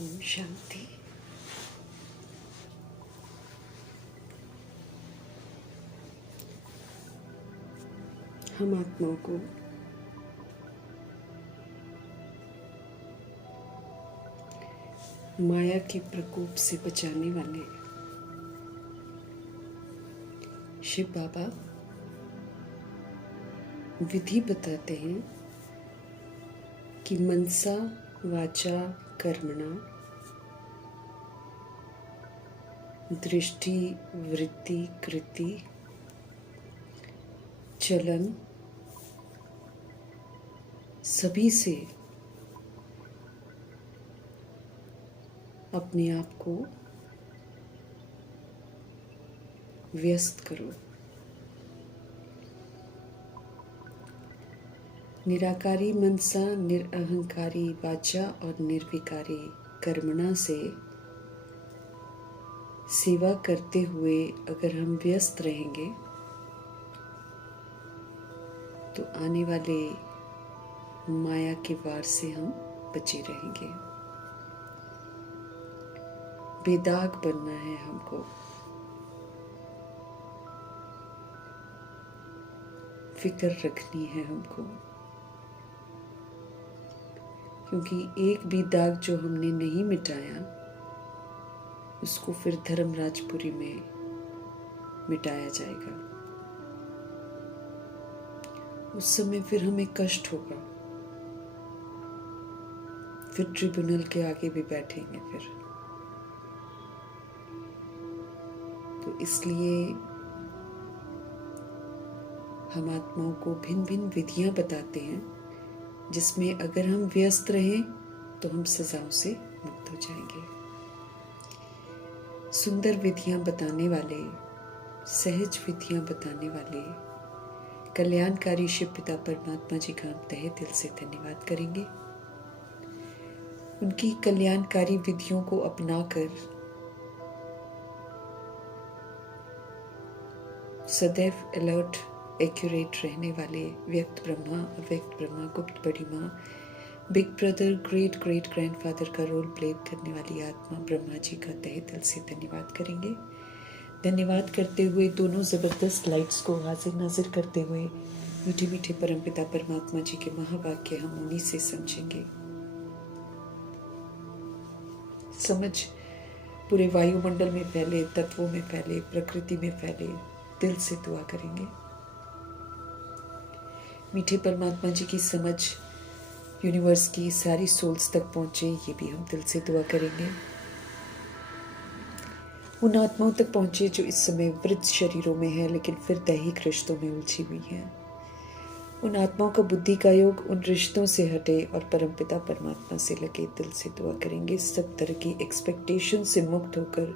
ओम शांति। हम आत्माओं को माया के प्रकोप से बचाने वाले शिव बाबा विधि बताते हैं कि मनसा वाचा कर्मणा दृष्टि वृत्ति कृति चलन सभी से अपने आप को व्यस्त करो। निराकारी मनसा निरअहंकारी वाचा और निर्विकारी कर्मणा से सेवा करते हुए अगर हम व्यस्त रहेंगे तो आने वाले माया के वार से हम बचे रहेंगे। बेदाग बनना है हमको। फिक्र रखनी है हमको, क्योंकि एक भी दाग जो हमने नहीं मिटाया उसको फिर धर्मराजपुरी में मिटाया जाएगा। उस समय फिर हमें कष्ट होगा, फिर ट्रिब्यूनल के आगे भी बैठेंगे फिर। तो इसलिए हम आत्माओं को भिन्न भिन्न विधियां बताते हैं जिसमें अगर हम व्यस्त रहें तो हम सजाओं से मुक्त हो जाएंगे। सुंदर विधियां बताने वाले, सहज विधियां बताने वाले कल्याणकारी शिव पिता परमात्मा जी का हम तहे दिल से धन्यवाद करेंगे। उनकी कल्याणकारी विधियों को अपनाकर सदैव अलर्ट एक्यूरेट रहने वाले व्यक्त ब्रह्मा, अव्यक्त ब्रह्मा, गुप्त बड़ी माँ, big brother, great great grandfather का रोल प्ले करने वाली आत्मा ब्रह्मा जी का तहे दिल से धन्यवाद करेंगे। धन्यवाद करते हुए दोनों जबरदस्त लाइट्स को हाजिर नाजिर करते हुए मीठे मीठे परमपिता परमात्मा जी के महावाक्य हम उन्हीं से समझेंगे। समझ पूरे वायुमंडल में फैले, तत्वों में फैले, प्रकृति में फैले। दिल से दुआ करेंगे। मीठे परमात्मा जी की समझ यूनिवर्स की सारी सोल्स तक पहुंचे, ये भी हम दिल से दुआ करेंगे। उन आत्माओं तक पहुंचे जो इस समय वृद्ध शरीरों में है लेकिन फिर दैहिक रिश्तों में उलझी हुई है। उन आत्माओं का बुद्धि का योग उन रिश्तों से हटे और परमपिता परमात्मा से लगे। दिल से दुआ करेंगे। सब तरह की एक्सपेक्टेशन से मुक्त होकर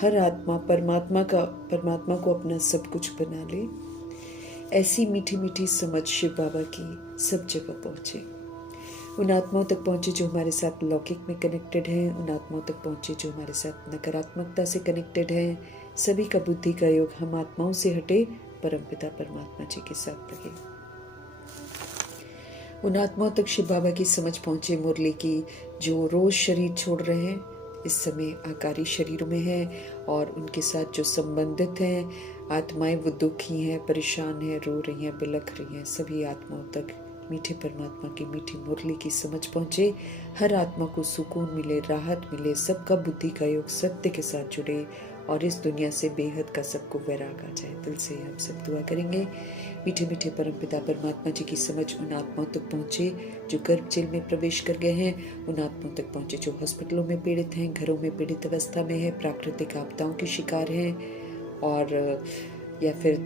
हर आत्मा परमात्मा को अपना सब कुछ बना ले। ऐसी मीठी मीठी समझ शिव बाबा की सब जगह पहुंचे। उन आत्माओं तक पहुंचे जो हमारे साथ लौकिक में कनेक्टेड हैं, उन आत्माओं तक पहुंचे जो हमारे साथ नकारात्मकता से कनेक्टेड हैं। सभी का बुद्धि का योग हम आत्माओं से हटे, परमपिता परमात्मा जी के साथ लगे। उन आत्माओं तक शिव बाबा की समझ पहुंचे मुरली की जो रोज शरीर छोड़ रहे हैं, इस समय आकारी शरीरों में हैं और उनके साथ जो संबंधित हैं आत्माएं, वो दुखी हैं, परेशान हैं, रो रही हैं, बिलख रही हैं। सभी आत्माओं तक मीठे परमात्मा की मीठी मुरली की समझ पहुंचे। हर आत्मा को सुकून मिले, राहत मिले, सबका बुद्धि का योग सत्य के साथ जुड़े और इस दुनिया से बेहद का सबको वैराग आ जाए। दिल से हम सब दुआ करेंगे। मीठे मीठे परमपिता परमात्मा जी की समझ उन आत्माओं तक पहुंचे जो गर्भ जेल में प्रवेश कर गए हैं, उन आत्माओं तक पहुंचे जो हॉस्पिटलों में पीड़ित हैं, घरों में पीड़ित अवस्था में है, प्राकृतिक आपदाओं के शिकार हैं और या फिर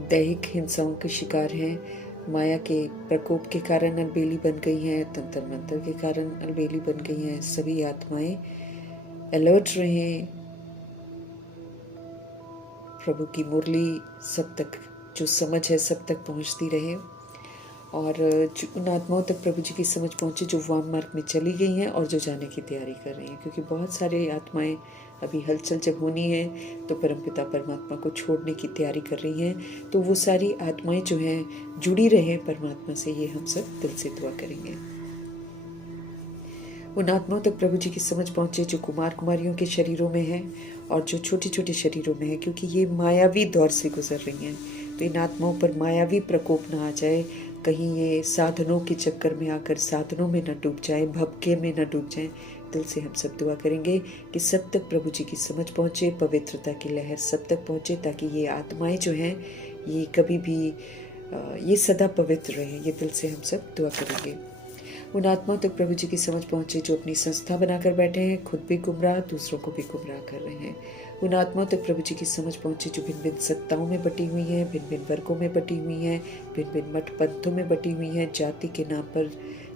दैहिक हिंसाओं के शिकार हैं, माया के प्रकोप के कारण अलबेली बन गई हैं, तंत्र मंत्र के कारण अलबेली बन गई हैं। सभी आत्माएं अलर्ट रहें। प्रभु की मुरली सब तक जो समझ है सब तक पहुंचती रहे और उन आत्माओं तक प्रभु जी की समझ पहुंचे जो वाम मार्ग में चली गई हैं और जो जाने की तैयारी कर रही हैं, क्योंकि बहुत सारे आत्माएं अभी हलचल जब होनी है तो परमपिता परमात्मा को छोड़ने की तैयारी कर रही हैं। तो वो सारी आत्माएं जो हैं जुड़ी रहे परमात्मा से, ये हम सब दिल से दुआ करेंगे। उन आत्माओं तक प्रभु जी की समझ पहुँचे जो कुमार कुमारियों के शरीरों में हैं और जो छोटे छोटे शरीरों में है, क्योंकि ये मायावी दौर से गुजर रही हैं। तो इन आत्माओं पर मायावी प्रकोप ना आ जाए, कहीं ये साधनों के चक्कर में आकर साधनों में न डूब जाए, भपके में न डूब जाए। दिल से हम सब दुआ करेंगे कि सब तक प्रभु जी की समझ पहुँचे, पवित्रता की लहर सब तक पहुँचे, ताकि ये आत्माएं जो हैं ये कभी भी ये सदा पवित्र रहे। ये दिल से हम सब दुआ करेंगे। उन आत्माओं तक प्रभु जी की समझ पहुँचे जो अपनी संस्था बनाकर बैठे हैं, खुद भी गुमराह, दूसरों को भी गुमराह कर रहे हैं। उन आत्माओं तक प्रभु जी की समझ पहुँचे जो भिन्न भिन्न सत्ताओं में बटी हुई हैं, भिन्न भिन्न वर्गों में बटी हुई हैं, भिन्न भिन्न मठ पंथों में बटी हुई हैं, जाति के नाम पर,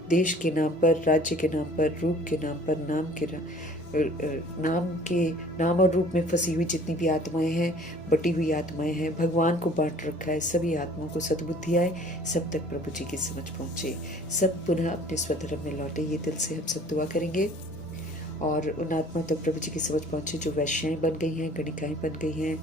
देश के नाम पर, राज्य के नाम पर, रूप के नाम पर, नाम और रूप में फंसी हुई जितनी भी आत्माएं हैं, बटी हुई आत्माएं हैं, भगवान को बांट रखा है। सभी आत्माओं को सद्बुद्धि आए, सब तक प्रभु जी की समझ पहुँचे, सब पुनः अपने स्वधर्म में लौटे। ये दिल से हम सब दुआ करेंगे। और उन आत्माओं तक प्रभु जी की समझ पहुँचे जो वैश्याएं बन गई हैं, गणिकाएं बन गई हैं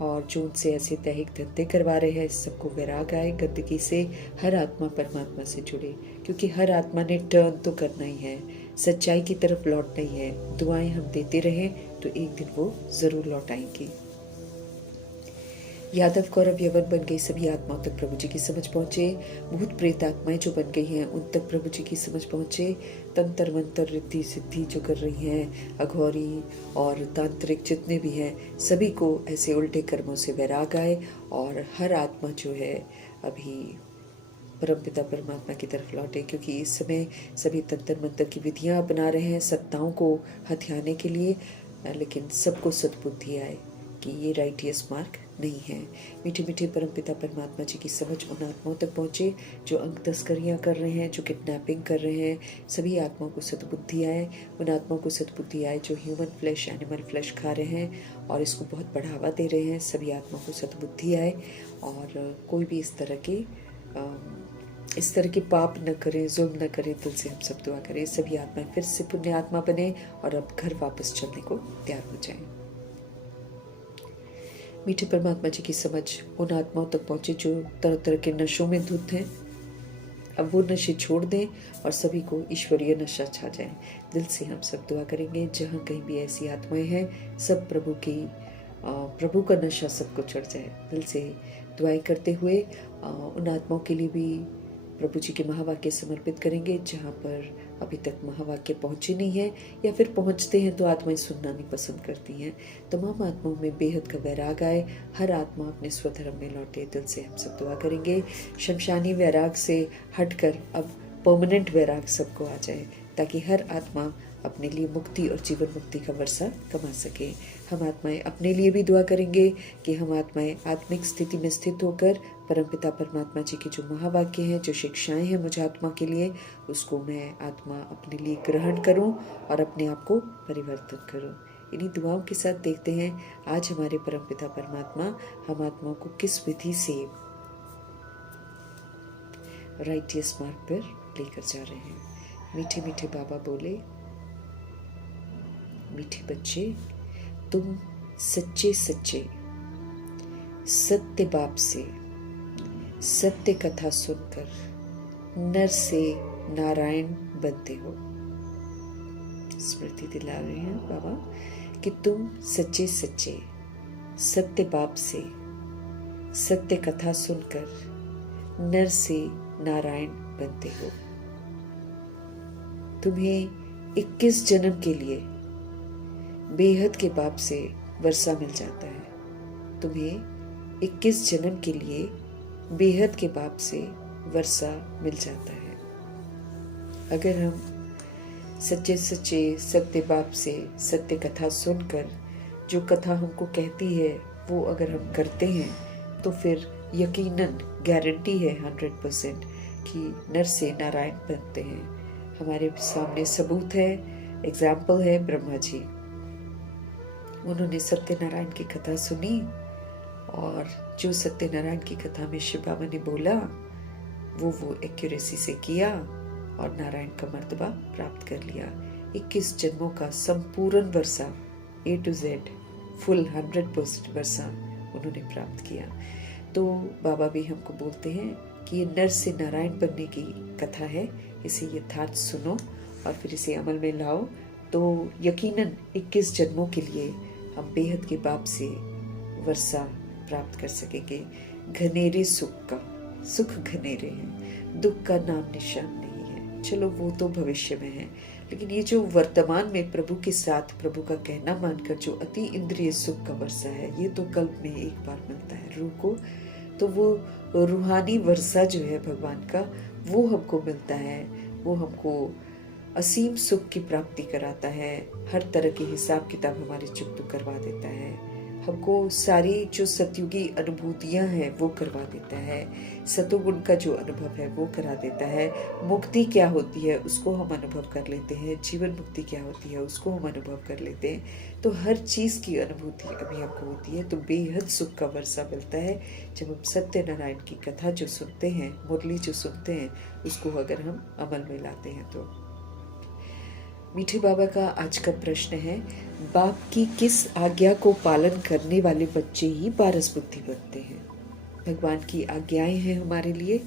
और जो उनसे ऐसे दैहिक धंधे करवा रहे हैं, सबको वैराग आए। गंदगी से हर आत्मा परमात्मा से जुड़े, क्योंकि हर आत्मा ने टर्न तो करना ही है, सच्चाई की तरफ लौटना ही है। दुआएं हम देते रहें तो एक दिन वो जरूर लौट आएंगी। यादव कौरव यवन बन गई सभी आत्माओं तक प्रभु जी की समझ पहुँचे। भूत प्रेत आत्माएं जो बन गई हैं उन तक प्रभु जी की समझ पहुँचे। तंत्र मंत्र रिद्धि सिद्धि जो कर रही हैं, अघौरी और तांत्रिक जितने भी हैं, सभी को ऐसे उल्टे कर्मों से वैराग आए और हर आत्मा जो है अभी परमपिता परमात्मा की तरफ लौटे, क्योंकि इस समय सभी तंत्र मंत्र की विधियां अपना रहे हैं सत्ताओं को हथियाने के लिए, लेकिन सबको सद्बुद्धि आए कि ये राइटियस मार्ग नहीं है। मीठे मीठे परमपिता परमात्मा जी की समझ उन आत्माओं तक पहुँचे जो अंग तस्करियाँ कर रहे हैं, जो किडनैपिंग कर रहे हैं, सभी आत्माओं को सद्बुद्धि आए। उन आत्माओं को सद्बुद्धि आए जो ह्यूमन फ्लैश, एनिमल फ्लैश खा रहे हैं और इसको बहुत बढ़ावा दे रहे हैं, सभी आत्माओं को सद्बुद्धि आए और कोई भी इस तरह के पाप न करें, जुल्म न करें। दिल से हम सब दुआ करें सभी आत्माएं फिर से पुण्य आत्मा बने और अब घर वापस चलने को तैयार हो जाएं। मीठे परमात्मा जी की समझ उन आत्माओं तक पहुँचे जो तरह तरह के नशों में धुत हैं, अब वो नशे छोड़ दें और सभी को ईश्वरीय नशा छा जाए। दिल से हम सब दुआ करेंगे जहाँ कहीं भी ऐसी आत्माएं हैं, सब प्रभु का नशा सबको चढ़ जाए। दिल से दुआएं करते हुए उन आत्माओं के लिए भी प्रभु जी के महावाक्य समर्पित करेंगे जहाँ पर अभी तक महावाक्य पहुँचे नहीं है, या फिर पहुँचते हैं तो आत्माएं सुनना नहीं पसंद करती हैं। तमाम आत्माओं में बेहद का वैराग आए, हर आत्मा अपने स्वधर्म में लौटे। दिल से हम सब दुआ करेंगे शमशानी वैराग से हटकर अब परमानेंट वैराग सबको आ जाए, ताकि हर आत्मा अपने लिए मुक्ति और जीवन मुक्ति का वर्षा कमा सके। हम आत्माएं अपने लिए भी दुआ करेंगे कि हम आत्माएं आत्मिक स्थिति में स्थित होकर परमपिता परमात्मा जी के जो महावाक्य हैं, जो शिक्षाएं हैं मुझे आत्मा के लिए, उसको मैं आत्मा अपने लिए ग्रहण करूं और अपने आप को परिवर्तन करूं। इन्हीं दुआओं के साथ देखते हैं आज हमारे परमपिता परमात्मा हम आत्माओं को किस विधि से राइटियस मार्ग पर लेकर जा रहे हैं। मीठे मीठे बाबा बोले, मीठे बच्चे तुम सच्चे सच्चे सत्य बाप से सत्य कथा सुनकर नर से नारायण बनते हो। स्मृति दिला रहे हैं बाबा कि तुम सच्चे सच्चे सत्य बाप से सत्य कथा सुनकर नर से नारायण बनते हो। तुम्हें 21 जन्म के लिए बेहद के बाप से वर्षा मिल जाता है। तुम्हें 21 जन्म के लिए बेहद के बाप से वर्षा मिल जाता है। अगर हम सच्चे सच्चे सत्य बाप से सत्य कथा सुनकर जो कथा हमको कहती है वो अगर हम करते हैं तो फिर यकीनन गारंटी है 100% कि नर से नारायण बनते हैं। हमारे सामने सबूत है, एग्जाम्पल है ब्रह्मा जी। उन्होंने सत्यनारायण की कथा सुनी और जो सत्यनारायण की कथा में शिव बाबा ने बोला वो एक्यूरेसी से किया और नारायण का मर्तबा प्राप्त कर लिया। 21 जन्मों का संपूर्ण वर्षा A to Z फुल 100% वर्षा उन्होंने प्राप्त किया। तो बाबा भी हमको बोलते हैं कि ये नर से नारायण बनने की कथा है, इसे यथार्थ सुनो और फिर इसे अमल में लाओ तो यकीनन 21 जन्मों के लिए हम बेहद के बाप से वर्षा प्राप्त कर सकेंगे। घनेरे सुख का, सुख घनेरे हैं, दुख का नाम निशान नहीं है। चलो वो तो भविष्य में है, लेकिन ये जो वर्तमान में प्रभु के साथ प्रभु का कहना मानकर जो अति इंद्रिय सुख का वर्षा है, ये तो कल्प में एक बार मिलता है रूह को। तो वो रूहानी वर्षा जो है भगवान का, वो हमको मिलता है, वो हमको असीम सुख की प्राप्ति कराता है। हर तरह के हिसाब किताब हमारे चुकता करवा देता है, हमको सारी जो सतयुगी अनुभूतियां हैं वो करवा देता है, सतोगुण का जो अनुभव है वो करा देता है। मुक्ति क्या होती है उसको हम अनुभव कर लेते हैं, जीवन मुक्ति क्या होती है उसको हम अनुभव कर लेते हैं। तो हर चीज़ की अनुभूति अभी हमको होती है। तो बेहद सुख का वर्षा मिलता है जब हम सत्यनारायण की कथा जो सुनते हैं, मुरली जो सुनते हैं, उसको अगर हम अमल में लाते हैं। तो मीठे बाबा का आज का प्रश्न है, बाप की किस आज्ञा को पालन करने वाले बच्चे ही पारस बुद्धि बनते हैं? भगवान की आज्ञाएं हैं हमारे लिए,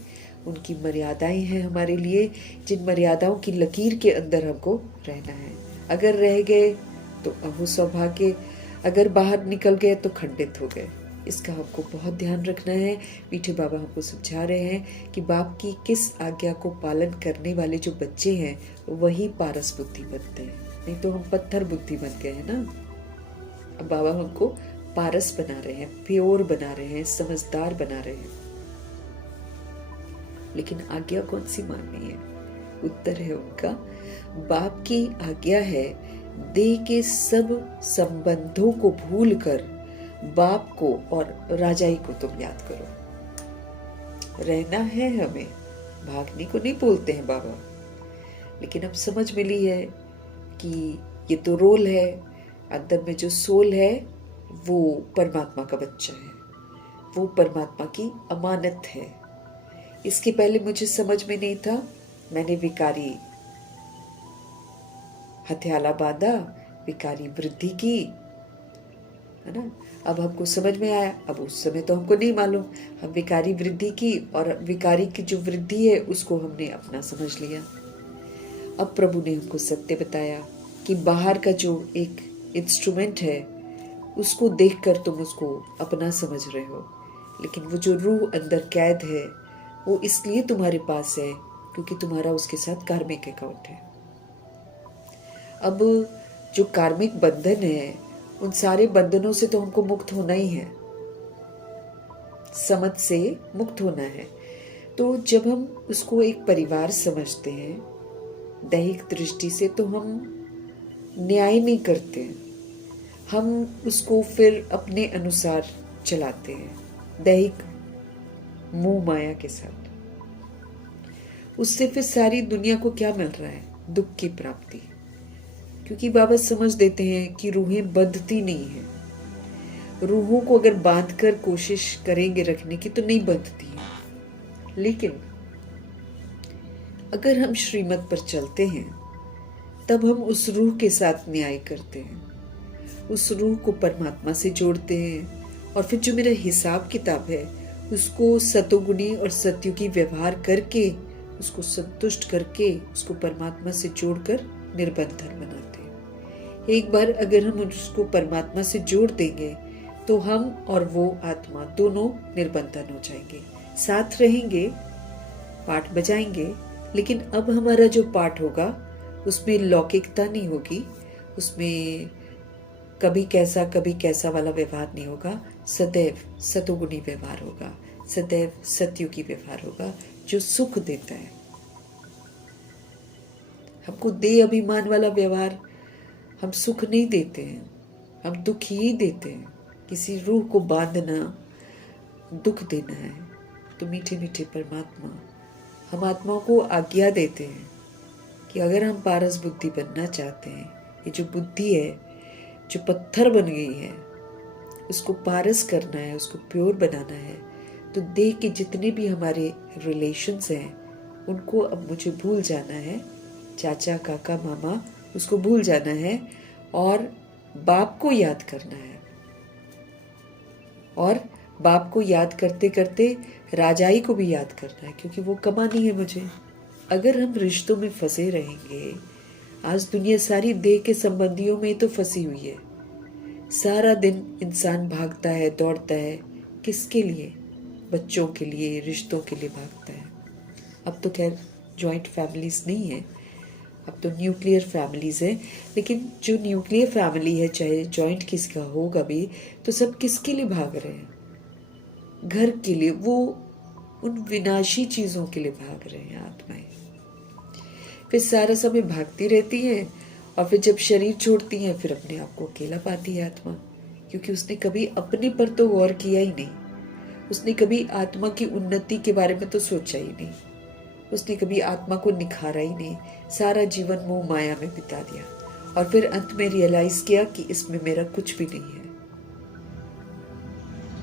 उनकी मर्यादाएं हैं हमारे लिए, जिन मर्यादाओं की लकीर के अंदर हमको रहना है। अगर रह गए तो अहो सौभाग्य, अगर बाहर निकल गए तो खंडित हो गए। इसका हमको बहुत ध्यान रखना है। मीठे बाबा हमको समझा रहे हैं कि बाप की किस आज्ञा को पालन करने वाले जो बच्चे हैं वही पारस बुद्धि बनते हैं, नहीं तो हम पत्थर बुद्धि बन गए हैं ना। अब बाबा हमको पारस बना रहे हैं, प्योर बना रहे हैं, समझदार बना रहे हैं। लेकिन आज्ञा कौन सी माननी है? उत्तर है उनका, बाप की आज्ञा है, देह के सब संबंधों को भूलकर बाप को और राजाई को तुम याद करो। रहना है हमें, भागने को नहीं बोलते हैं बाबा। लेकिन अब समझ मिली है कि ये तो रोल है, अंदर में जो सोल है वो परमात्मा का बच्चा है, वो परमात्मा की अमानत है। इसके पहले मुझे समझ में नहीं था, मैंने विकारी हथियाला बांधा, विकारी वृद्धि की, है ना। अब हमको समझ में आया, अब उस समय तो हमको नहीं मालूम, हम विकारी वृद्धि की और विकारी की जो वृद्धि है उसको हमने अपना समझ लिया। अब प्रभु ने हमको सत्य बताया कि बाहर का जो एक इंस्ट्रूमेंट है उसको देखकर तुम उसको अपना समझ रहे हो, लेकिन वो जो रूह अंदर कैद है वो इसलिए तुम्हारे पास है क्योंकि तुम्हारा उसके साथ कार्मिक अकाउंट है। अब जो कार्मिक बंधन है उन सारे बंधनों से तो हमको मुक्त होना ही है, समझ से मुक्त होना है। तो जब हम उसको एक परिवार समझते हैं दैहिक दृष्टि से, तो हम न्याय नहीं करते हैं, हम उसको फिर अपने अनुसार चलाते हैं दैहिक मोह माया के साथ। उससे फिर सारी दुनिया को क्या मिल रहा है? दुख की प्राप्ति। क्योंकि बाबा समझ देते हैं कि रूहें बंधती नहीं हैं। रूहों को अगर बांधकर कोशिश करेंगे रखने की तो नहीं बंधती है, लेकिन अगर हम श्रीमत पर चलते हैं तब हम उस रूह के साथ न्याय करते हैं, उस रूह को परमात्मा से जोड़ते हैं, और फिर जो मेरा हिसाब किताब है उसको सतोगुणी और सत्युगी व्यवहार करके, उसको संतुष्ट करके, उसको परमात्मा से जोड़कर निर्बंधन बनाते हैं। एक बार अगर हम उसको परमात्मा से जोड़ देंगे तो हम और वो आत्मा दोनों निर्बंधन हो जाएंगे, साथ रहेंगे, पाठ बजाएंगे। लेकिन अब हमारा जो पाठ होगा उसमें लौकिकता नहीं होगी, उसमें कभी कैसा वाला व्यवहार नहीं होगा, सदैव सतोगुणी व्यवहार होगा, सदैव सत्युगी व्यवहार होगा जो सुख देता है। हमको देह अभिमान वाला व्यवहार हम सुख नहीं देते हैं, हम दुख ही देते हैं। किसी रूह को बांधना दुख देना है। तो मीठे मीठे परमात्मा हम आत्माओं को आज्ञा देते हैं कि अगर हम पारस बुद्धि बनना चाहते हैं, ये जो बुद्धि है जो पत्थर बन गई है उसको पारस करना है, उसको प्योर बनाना है, तो देह के जितने भी हमारे रिलेशंस हैं उनको अब मुझे भूल जाना है। चाचा काका मामा उसको भूल जाना है और बाप को याद करना है। और बाप को याद करते करते राजाई को भी याद करना है, क्योंकि वो कमानी है मुझे। अगर हम रिश्तों में फंसे रहेंगे आज दुनिया सारी देह के संबंधियों में ही तो फंसी हुई है। सारा दिन इंसान भागता है, दौड़ता है, किसके लिए? बच्चों के लिए, रिश्तों के लिए भागता है। अब तो खैर जॉइंट फैमिलीज नहीं है, अब तो न्यूक्लियर फैमिलीज है। लेकिन जो न्यूक्लियर फैमिली है, चाहे जॉइंट किसका होगा भी, तो सब किसके लिए भाग रहे हैं? घर के लिए, वो उन विनाशी चीजों के लिए भाग रहे हैं आत्माएं। फिर सारा समय भागती रहती हैं और फिर जब शरीर छोड़ती हैं फिर अपने आप को अकेला पाती है आत्मा, क्योंकि उसने कभी अपने पर तो गौर किया ही नहीं। उसने कभी आत्मा की उन्नति के बारे में तो सोचा ही नहीं। उसने कभी आत्मा को निखारा ही नहीं। सारा जीवन मोह माया में बिता दिया और फिर अंत में रियलाइज किया कि इसमें मेरा कुछ भी नहीं है।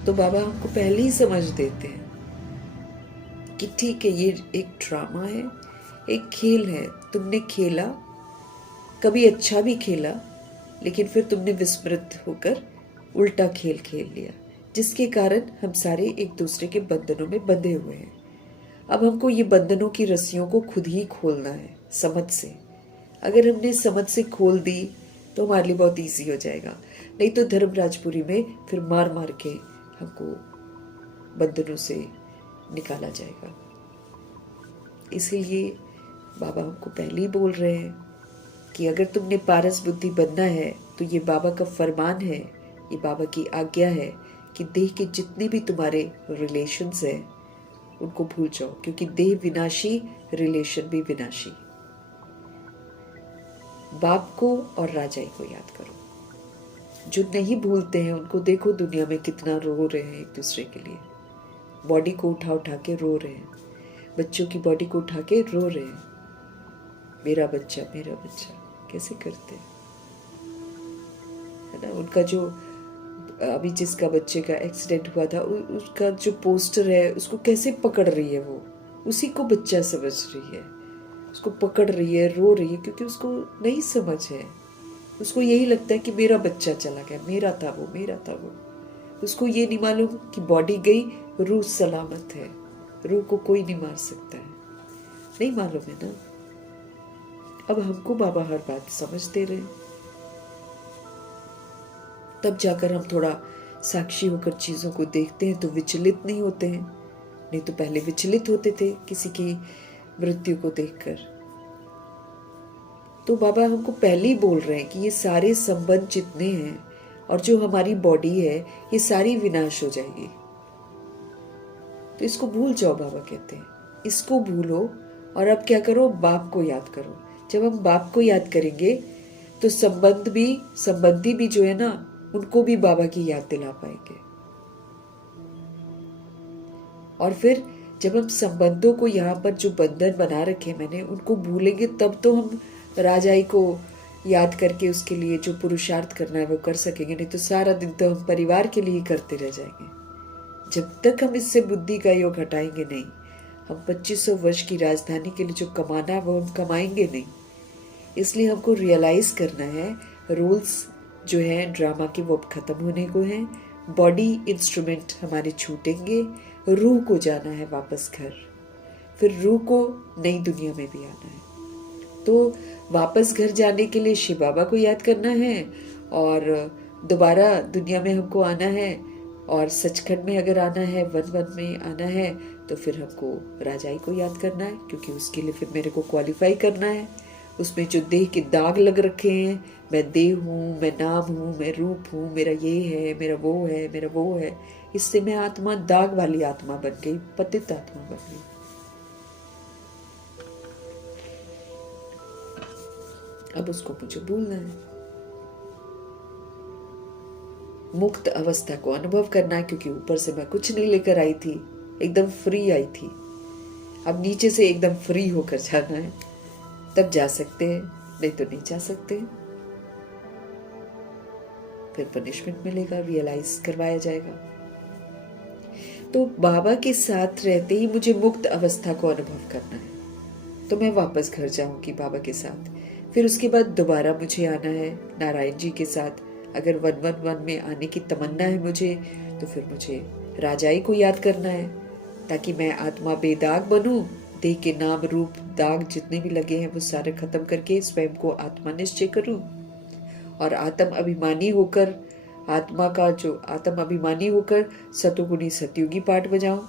तो बाबा हमको पहले ही समझ देते हैं कि ठीक है, ये एक ड्रामा है, एक खेल है। तुमने खेला, कभी अच्छा भी खेला, लेकिन फिर तुमने विस्मृत होकर उल्टा खेल खेल लिया, जिसके कारण हम सारे एक दूसरे के बंधनों में बंधे हुए हैं। अब हमको ये बंधनों की रस्सियों को खुद ही खोलना है, समझ से। अगर हमने समझ से खोल दी तो हमारे लिए बहुत ईजी हो जाएगा, नहीं तो धर्मराजपुरी में फिर मार मार के हमको बंधनों से निकाला जाएगा। इसलिए बाबा हमको पहले ही बोल रहे हैं कि अगर तुमने पारस बुद्धि बनना है तो ये बाबा का फरमान है, ये बाबा की आज्ञा है कि देह के जितने भी तुम्हारे रिलेशंस हैं उनको भूल जाओ, क्योंकि देह विनाशी, रिलेशन भी विनाशी। बाप को और राजाई को याद करो। जो नहीं भूलते हैं उनको देखो दुनिया में कितना रो रहे हैं एक दूसरे के लिए। बॉडी को उठा उठा के रो रहे हैं, बच्चों की बॉडी को उठा के रो रहे हैं, मेरा बच्चा मेरा बच्चा। कैसे करते हैं, है ना? उनका जो अभी जिसका बच्चे का एक्सीडेंट हुआ था, उसका जो पोस्टर है उसको कैसे पकड़ रही है, वो उसी को बच्चा समझ रही है, उसको पकड़ रही है, रो रही है, क्योंकि उसको नहीं समझ है। उसको यही लगता है कि मेरा बच्चा चला गया, मेरा था वो, मेरा था वो। उसको ये नहीं मालूम कि बॉडी गई, रूह सलामत है, रूह को कोई नहीं मार सकता है। नहीं मालूम है ना। अब हमको बाबा हर बात समझ दे रहे हैं, तब जाकर हम थोड़ा साक्षी होकर चीजों को देखते हैं तो विचलित नहीं होते हैं। नहीं तो पहले विचलित होते थे किसी की मृत्यु को देखकर। तो बाबा हमको पहले ही बोल रहे हैं कि ये सारे संबंध जितने हैं और जो हमारी बॉडी है, ये सारी विनाश हो जाएगी। तो इसको भूल जाओ, बाबा कहते हैं इसको भूलो और अब क्या करो, बाप को याद करो। जब हम बाप को याद करेंगे तो संबंधी भी जो है ना, उनको भी बाबा की याद दिला पाएंगे। और फिर जब हम संबंधों को यहाँ पर जो बंधन बना रखे मैंने, उनको भूलेंगे, तब तो हम राजाई को याद करके उसके लिए जो पुरुषार्थ करना है वो कर सकेंगे। नहीं तो सारा दिन तो हम परिवार के लिए ही करते रह जाएंगे। जब तक हम इससे बुद्धि का योग हटाएंगे नहीं, हम 2500 वर्ष की राजधानी के लिए जो कमाना है वो हम कमाएंगे नहीं। इसलिए हमको रियलाइज करना है, रूल्स जो है ड्रामा के वो अब खत्म होने को हैं। बॉडी इंस्ट्रूमेंट हमारे छूटेंगे, रूह को जाना है वापस घर, फिर रूह को नई दुनिया में भी आना है। तो वापस घर जाने के लिए शिव बाबा को याद करना है और दोबारा दुनिया में हमको आना है। और सचखंड में अगर आना है, वन में आना है, तो फिर हमको राजाई को याद करना है, क्योंकि उसके लिए फिर मेरे को क्वालिफाई करना है। उसमें जो देह के दाग लग रखे हैं, मैं देह हूँ, मैं नाम हूँ, मैं रूप हूँ, मेरा ये है, मेरा वो है, मेरा वो है, इससे मैं आत्मा दाग वाली आत्मा बन गई, पतित आत्मा बन गई। अब उसको मुझे भूलना है, मुक्त अवस्था को अनुभव करना है, क्योंकि ऊपर से मैं कुछ नहीं लेकर आई थी, एकदम फ्री आई थी। अब नीचे से एकदम फ्री होकर जाना है, तब जा सकते हैं, नहीं तो नहीं जा सकते। फिर पनिशमेंट मिलेगा, रियलाइज करवाया जाएगा। तो बाबा के साथ रहते ही मुझे मुक्त अवस्था को अनुभव करना है, तो मैं वापस घर जाऊंगी बाबा के साथ। फिर उसके बाद दोबारा मुझे आना है नारायण जी के साथ। अगर 111 में आने की तमन्ना है मुझे, तो फिर मुझे राजाई को याद करना है, ताकि मैं आत्मा बेदाग बनूं, देह के नाम रूप दाग जितने भी लगे हैं वो सारे खत्म करके स्वयं को आत्मा निश्चय करूं और आत्म अभिमानी होकर सतोगुणी सतयुगी पाठ बजाऊं।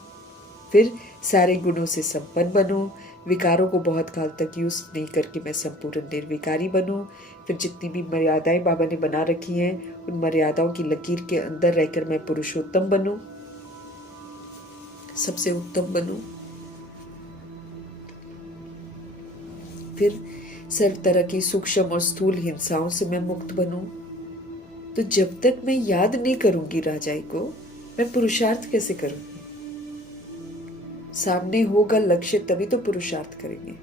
फिर सारे गुणों से संपन्न बनूं, विकारों को बहुत काल तक यूज नहीं करके मैं संपूर्ण निर्विकारी बनूं। फिर जितनी भी मर्यादाएं बाबा ने बना रखी हैं उन मर्यादाओं की लकीर के अंदर रहकर मैं पुरुषोत्तम बनूं, सबसे उत्तम बनूं। फिर सर्व तरह की सूक्ष्म और स्थूल हिंसाओं से मैं मुक्त बनूं। तो जब तक मैं याद नहीं करूंगी राजाई को, मैं पुरुषार्थ कैसे करूंगी? सामने होगा लक्ष्य तभी तो पुरुषार्थ करेंगे।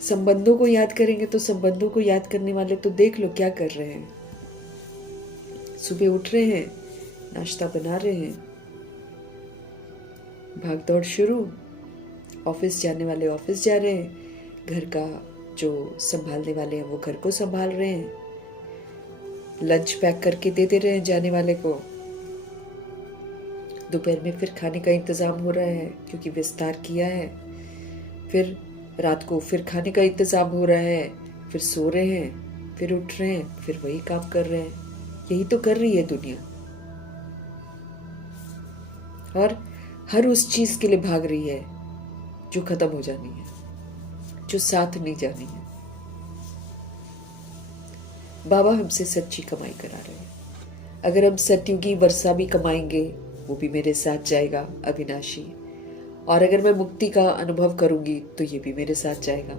संबंधों को याद करेंगे तो संबंधों को याद करने वाले तो देख लो क्या कर रहे हैं। सुबह उठ रहे हैं, नाश्ता बना रहे हैं, भाग दौड़ शुरू, ऑफिस जाने वाले ऑफिस जा रहे हैं, घर का जो संभालने वाले हैं वो घर को संभाल रहे हैं, लंच पैक करके दे दे रहे हैं जाने वाले को, दोपहर में फिर खाने का इंतजाम हो रहा है क्योंकि विस्तार किया है, फिर रात को फिर खाने का इंतजाम हो रहा है, फिर सो रहे हैं, फिर उठ रहे हैं, फिर वही काम कर रहे हैं। यही तो कर रही है दुनिया, और हर उस चीज के लिए भाग रही है जो खत्म हो जानी है, जो साथ नहीं जानी है। बाबा हमसे सच्ची कमाई करा रहे हैं। अगर हम सतयुगी वर्षा भी कमाएंगे वो भी मेरे साथ जाएगा अविनाशी, और अगर मैं मुक्ति का अनुभव करूंगी तो ये भी मेरे साथ जाएगा।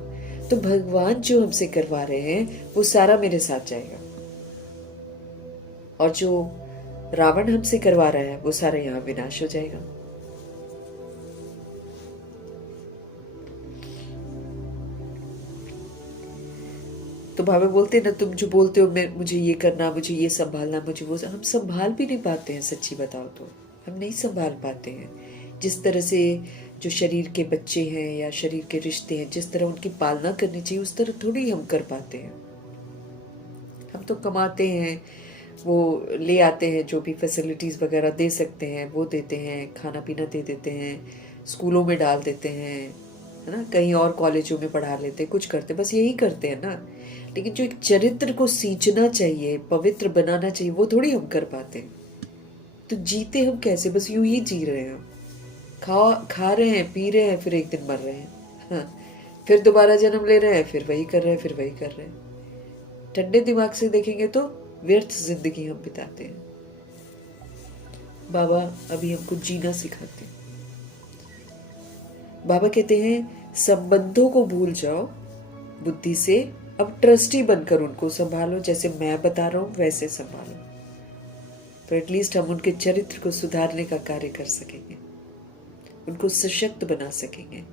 तो भगवान जो हमसे करवा रहे हैं वो सारा मेरे साथ जाएगा, और जो रावण हमसे करवा रहा है वो सारा यहाँ विनाश हो जाएगा। तो बाबा बोलते हैं ना, तुम जो बोलते हो मैं मुझे ये करना, मुझे ये संभालना, मुझे वो, हम संभाल भी नहीं पाते हैं। सच्ची बताओ तो हम नहीं संभाल पाते हैं। जिस तरह से जो शरीर के बच्चे हैं या शरीर के रिश्ते हैं, जिस तरह उनकी पालना करनी चाहिए उस तरह थोड़ी हम कर पाते हैं। हम तो कमाते हैं, वो ले आते हैं, जो भी फैसिलिटीज़ वगैरह दे सकते हैं वो देते हैं, खाना पीना दे देते हैं, स्कूलों में डाल देते हैं, है ना, कहीं और कॉलेजों में पढ़ा लेते हैं, कुछ करते, बस यही करते हैं ना। लेकिन जो एक चरित्र को सींचना चाहिए, पवित्र बनाना चाहिए, वो थोड़ी हम कर पाते हैं। तो जीते हम कैसे? बस यूं ही जी रहे हैं, खा रहे हैं, पी रहे हैं, फिर एक दिन मर रहे हैं, हाँ, फिर दोबारा जन्म ले रहे हैं, फिर वही कर रहे हैं, फिर वही कर रहे हैं। ठंडे दिमाग से देखेंगे तो व्यर्थ जिंदगी हम बिताते हैं। बाबा अभी हमको जीना सिखाते हैं। बाबा कहते हैं संबंधों को भूल जाओ बुद्धि से, अब ट्रस्टी बनकर उनको संभालो, जैसे मैं बता रहा हूं वैसे संभालो। तो एटलीस्ट हम उनके चरित्र को सुधारने का कार्य कर सकेंगे, उनको सशक्त बना सकेंगे।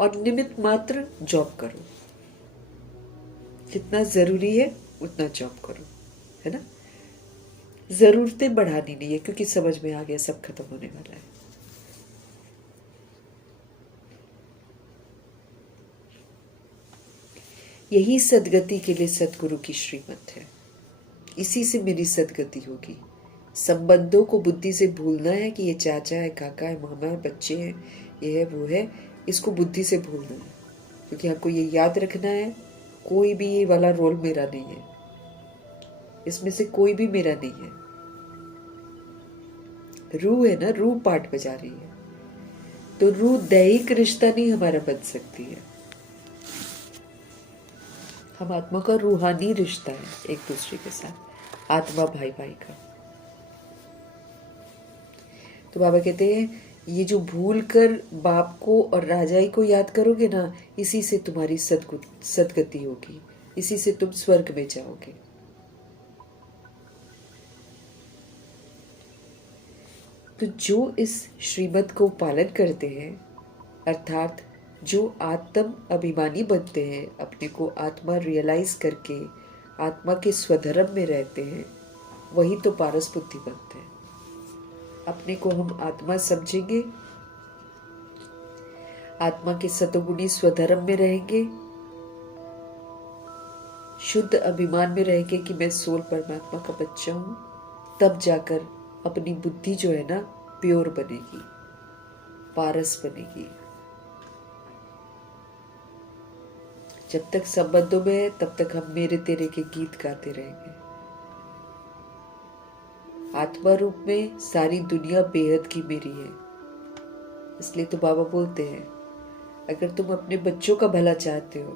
और निमित्त मात्र जॉब करो, जितना जरूरी है उतना जॉब करो, है ना। जरूरतें बढ़ानी नहीं है, क्योंकि समझ में आ गया सब खत्म होने वाला है। यही सदगति के लिए सदगुरु की श्रीमत है, इसी से मेरी सदगति होगी। संबंधों को बुद्धि से भूलना है कि ये चाचा है, काका है, मामा है, बच्चे हैं, ये है, वो है, इसको बुद्धि से भूलना है। क्योंकि आपको ये याद रखना है, कोई भी ये वाला रोल मेरा नहीं है, इसमें से कोई भी मेरा नहीं है। रूह है ना, रूह पाठ बजा रही है, तो रूह दैहिक रिश्ता नहीं हमारा बन सकती है। हम आत्मा का रूहानी रिश्ता है एक दूसरे के साथ, आत्मा भाई भाई का। तो बाबा कहते हैं ये जो भूल कर बाप को और राजाई को याद करोगे ना, इसी से तुम्हारी सदगति होगी, इसी से तुम स्वर्ग में जाओगे। तो जो इस श्रीमत को पालन करते हैं, अर्थात जो आत्म अभिमानी बनते हैं, अपने को आत्मा रियलाइज करके आत्मा के स्वधर्म में रहते हैं, वही तो पारस बुद्धि बनते हैं। अपने को हम आत्मा समझेंगे, आत्मा के सतोगुणी स्वधर्म में रहेंगे, शुद्ध अभिमान में रहेंगे कि मैं सोल परमात्मा का बच्चा हूं, तब जाकर अपनी बुद्धि जो है ना प्योर बनेगी, पारस बनेगी। जब तक संबंधों में है तब तक हम मेरे तेरे के गीत गाते रहेंगे। आत्मा रूप में सारी दुनिया बेहद की मेरी है। इसलिए तो बाबा बोलते हैं, अगर तुम अपने बच्चों का भला चाहते हो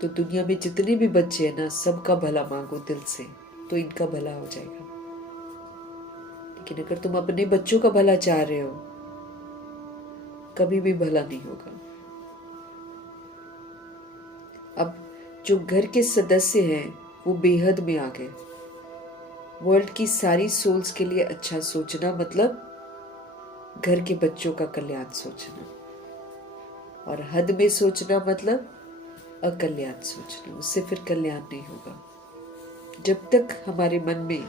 तो दुनिया में जितने भी बच्चे हैं ना, सबका भला मांगो दिल से, तो इनका भला हो जाएगा। लेकिन अगर तुम अपने बच्चों का भला चाह रहे हो, कभी भी भला नहीं होगा। अब जो घर के सदस्य हैं वो बेहद में आ गए। वर्ल्ड की सारी सोल्स के लिए अच्छा सोचना मतलब घर के बच्चों का कल्याण सोचना, और हद में सोचना मतलब अकल्याण सोचना। उससे फिर कल्याण नहीं होगा। जब तक हमारे मन में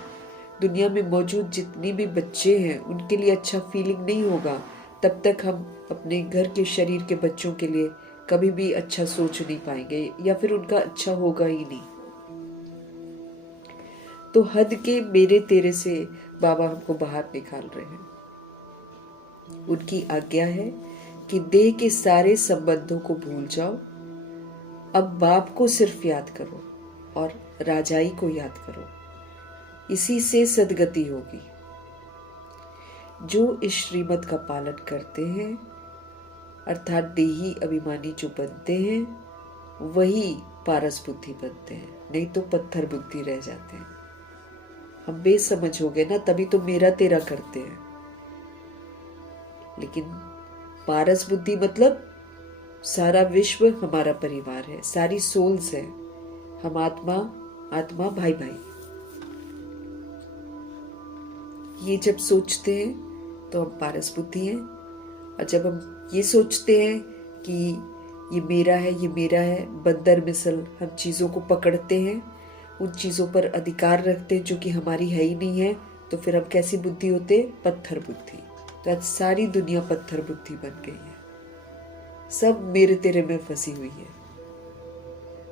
दुनिया में मौजूद जितनी भी बच्चे हैं उनके लिए अच्छा फीलिंग नहीं होगा, तब तक हम अपने घर के शरीर के बच्चों के लिए कभी भी अच्छा सोच नहीं पाएंगे, या फिर उनका अच्छा होगा ही नहीं। तो हद के मेरे तेरे से बाबा हमको बाहर निकाल रहे हैं। उनकी आज्ञा है कि देह के सारे संबंधों को भूल जाओ, अब बाप को सिर्फ याद करो और राजाई को याद करो। इसी से सदगति होगी। जो इस श्रीमत का पालन करते हैं, अर्थात देही अभिमानी जो बनते हैं, वही पारस बुद्धि बनते हैं, नहीं तो पत्थर बुद्धि रह जाते हैं। हम बेसमझ हो गए ना, तभी तो मेरा तेरा करते हैं। लेकिन पारस बुद्धि मतलब सारा विश्व हमारा परिवार है, सारी सोल्स है। हम आत्मा आत्मा भाई भाई। ये जब सोचते हैं तो हम पारस बुद्धि हैं, और जब हम ये सोचते हैं कि ये मेरा है, ये मेरा है, बंदर मिसल हम चीज़ों को पकड़ते हैं, उन चीज़ों पर अधिकार रखते हैं जो कि हमारी है ही नहीं है, तो फिर हम कैसी बुद्धि होते? पत्थर बुद्धि। तो आज सारी दुनिया पत्थर बुद्धि बन गई है, सब मेरे तेरे में फंसी हुई है।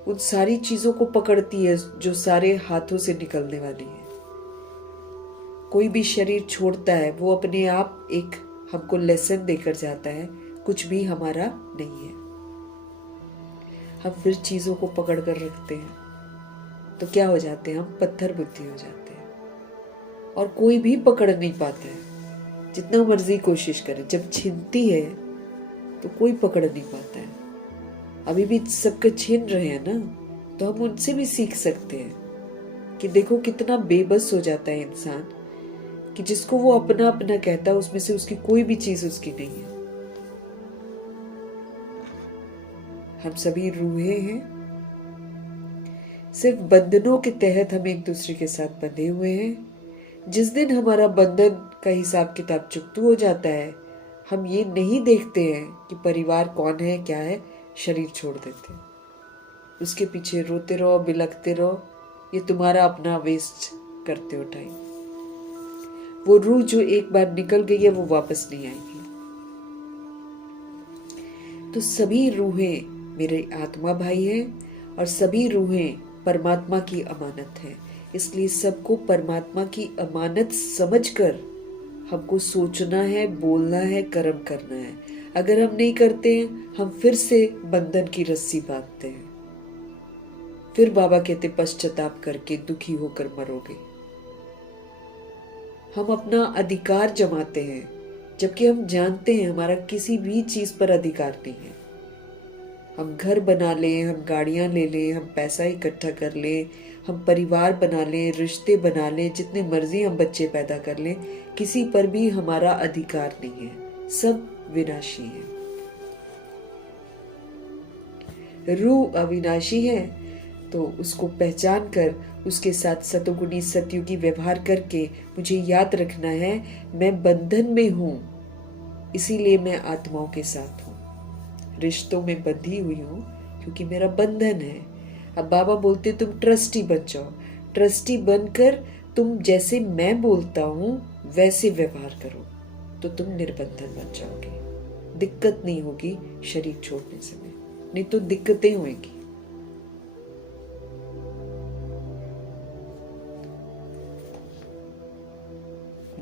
उन सारी चीज़ों को पकड़ती है जो सारे हाथों से निकलने वाली है। कोई भी शरीर छोड़ता है वो अपने आप एक हमको लेसन देकर जाता है, कुछ भी हमारा नहीं है। हम फिर चीज़ों को पकड़ कर रखते हैं, तो क्या हो जाते हैं? हम पत्थर बुद्धि हो जाते हैं, और कोई भी पकड़ नहीं पाता है, जितना मर्जी कोशिश करे। जब छिनती है तो कोई पकड़ नहीं पाता है। अभी भी सबके छीन रहे हैं ना, तो हम उनसे भी सीख सकते हैं कि देखो कितना बेबस हो जाता है इंसान, कि जिसको वो अपना अपना कहता है उसमें से उसकी कोई भी चीज उसकी नहीं है। हम सभी रूहें हैं, सिर्फ बंधनों के तहत हम एक दूसरे के साथ बंधे हुए हैं। जिस दिन हमारा बंधन का हिसाब किताब चुकता हो जाता है, हम ये नहीं देखते हैं कि परिवार कौन है क्या है, शरीर छोड़ देते हैं। उसके पीछे रोते रहो, बिलखते रहो, ये तुम्हारा अपना वेस्ट करते हो टाइम। वो रूह जो एक बार निकल गई है वो वापस नहीं आएगी। तो सभी रूहें मेरे आत्मा भाई हैं, और सभी रूहें परमात्मा की अमानत है। इसलिए सबको परमात्मा की अमानत समझकर हमको सोचना है, बोलना है, कर्म करना है। अगर हम नहीं करते हैं, हम फिर से बंधन की रस्सी बांधते हैं। फिर बाबा कहते पश्चाताप करके दुखी होकर मरोगे। हम अपना अधिकार जमाते हैं, जबकि हम जानते हैं हमारा किसी भी चीज पर अधिकार नहीं है। हम घर बना लें, हम गाड़ियां ले लें, हम पैसा इकट्ठा कर लें, हम परिवार बना लें, रिश्ते बना लें, जितने मर्जी हम बच्चे पैदा कर लें, किसी पर भी हमारा अधिकार नहीं है। सब विनाशी है। रूह अविनाशी है, तो उसको पहचान कर उसके साथ सतोगुणी सतयुगी व्यवहार करके मुझे याद रखना है, मैं बंधन में हूं, इसीलिए मैं आत्माओं के साथ हूं, रिश्तों में बंधी हुई हूं, क्योंकि मेरा बंधन है। अब बाबा बोलते तुम ट्रस्टी बन जाओ। ट्रस्टी बनकर तुम जैसे मैं बोलता हूं वैसे व्यवहार करो, तो तुम निर्बंधन बन जाओगे। दिक्कत नहीं होगी शरीर छोड़ने समय, नहीं तो दिक्कतें होंगी।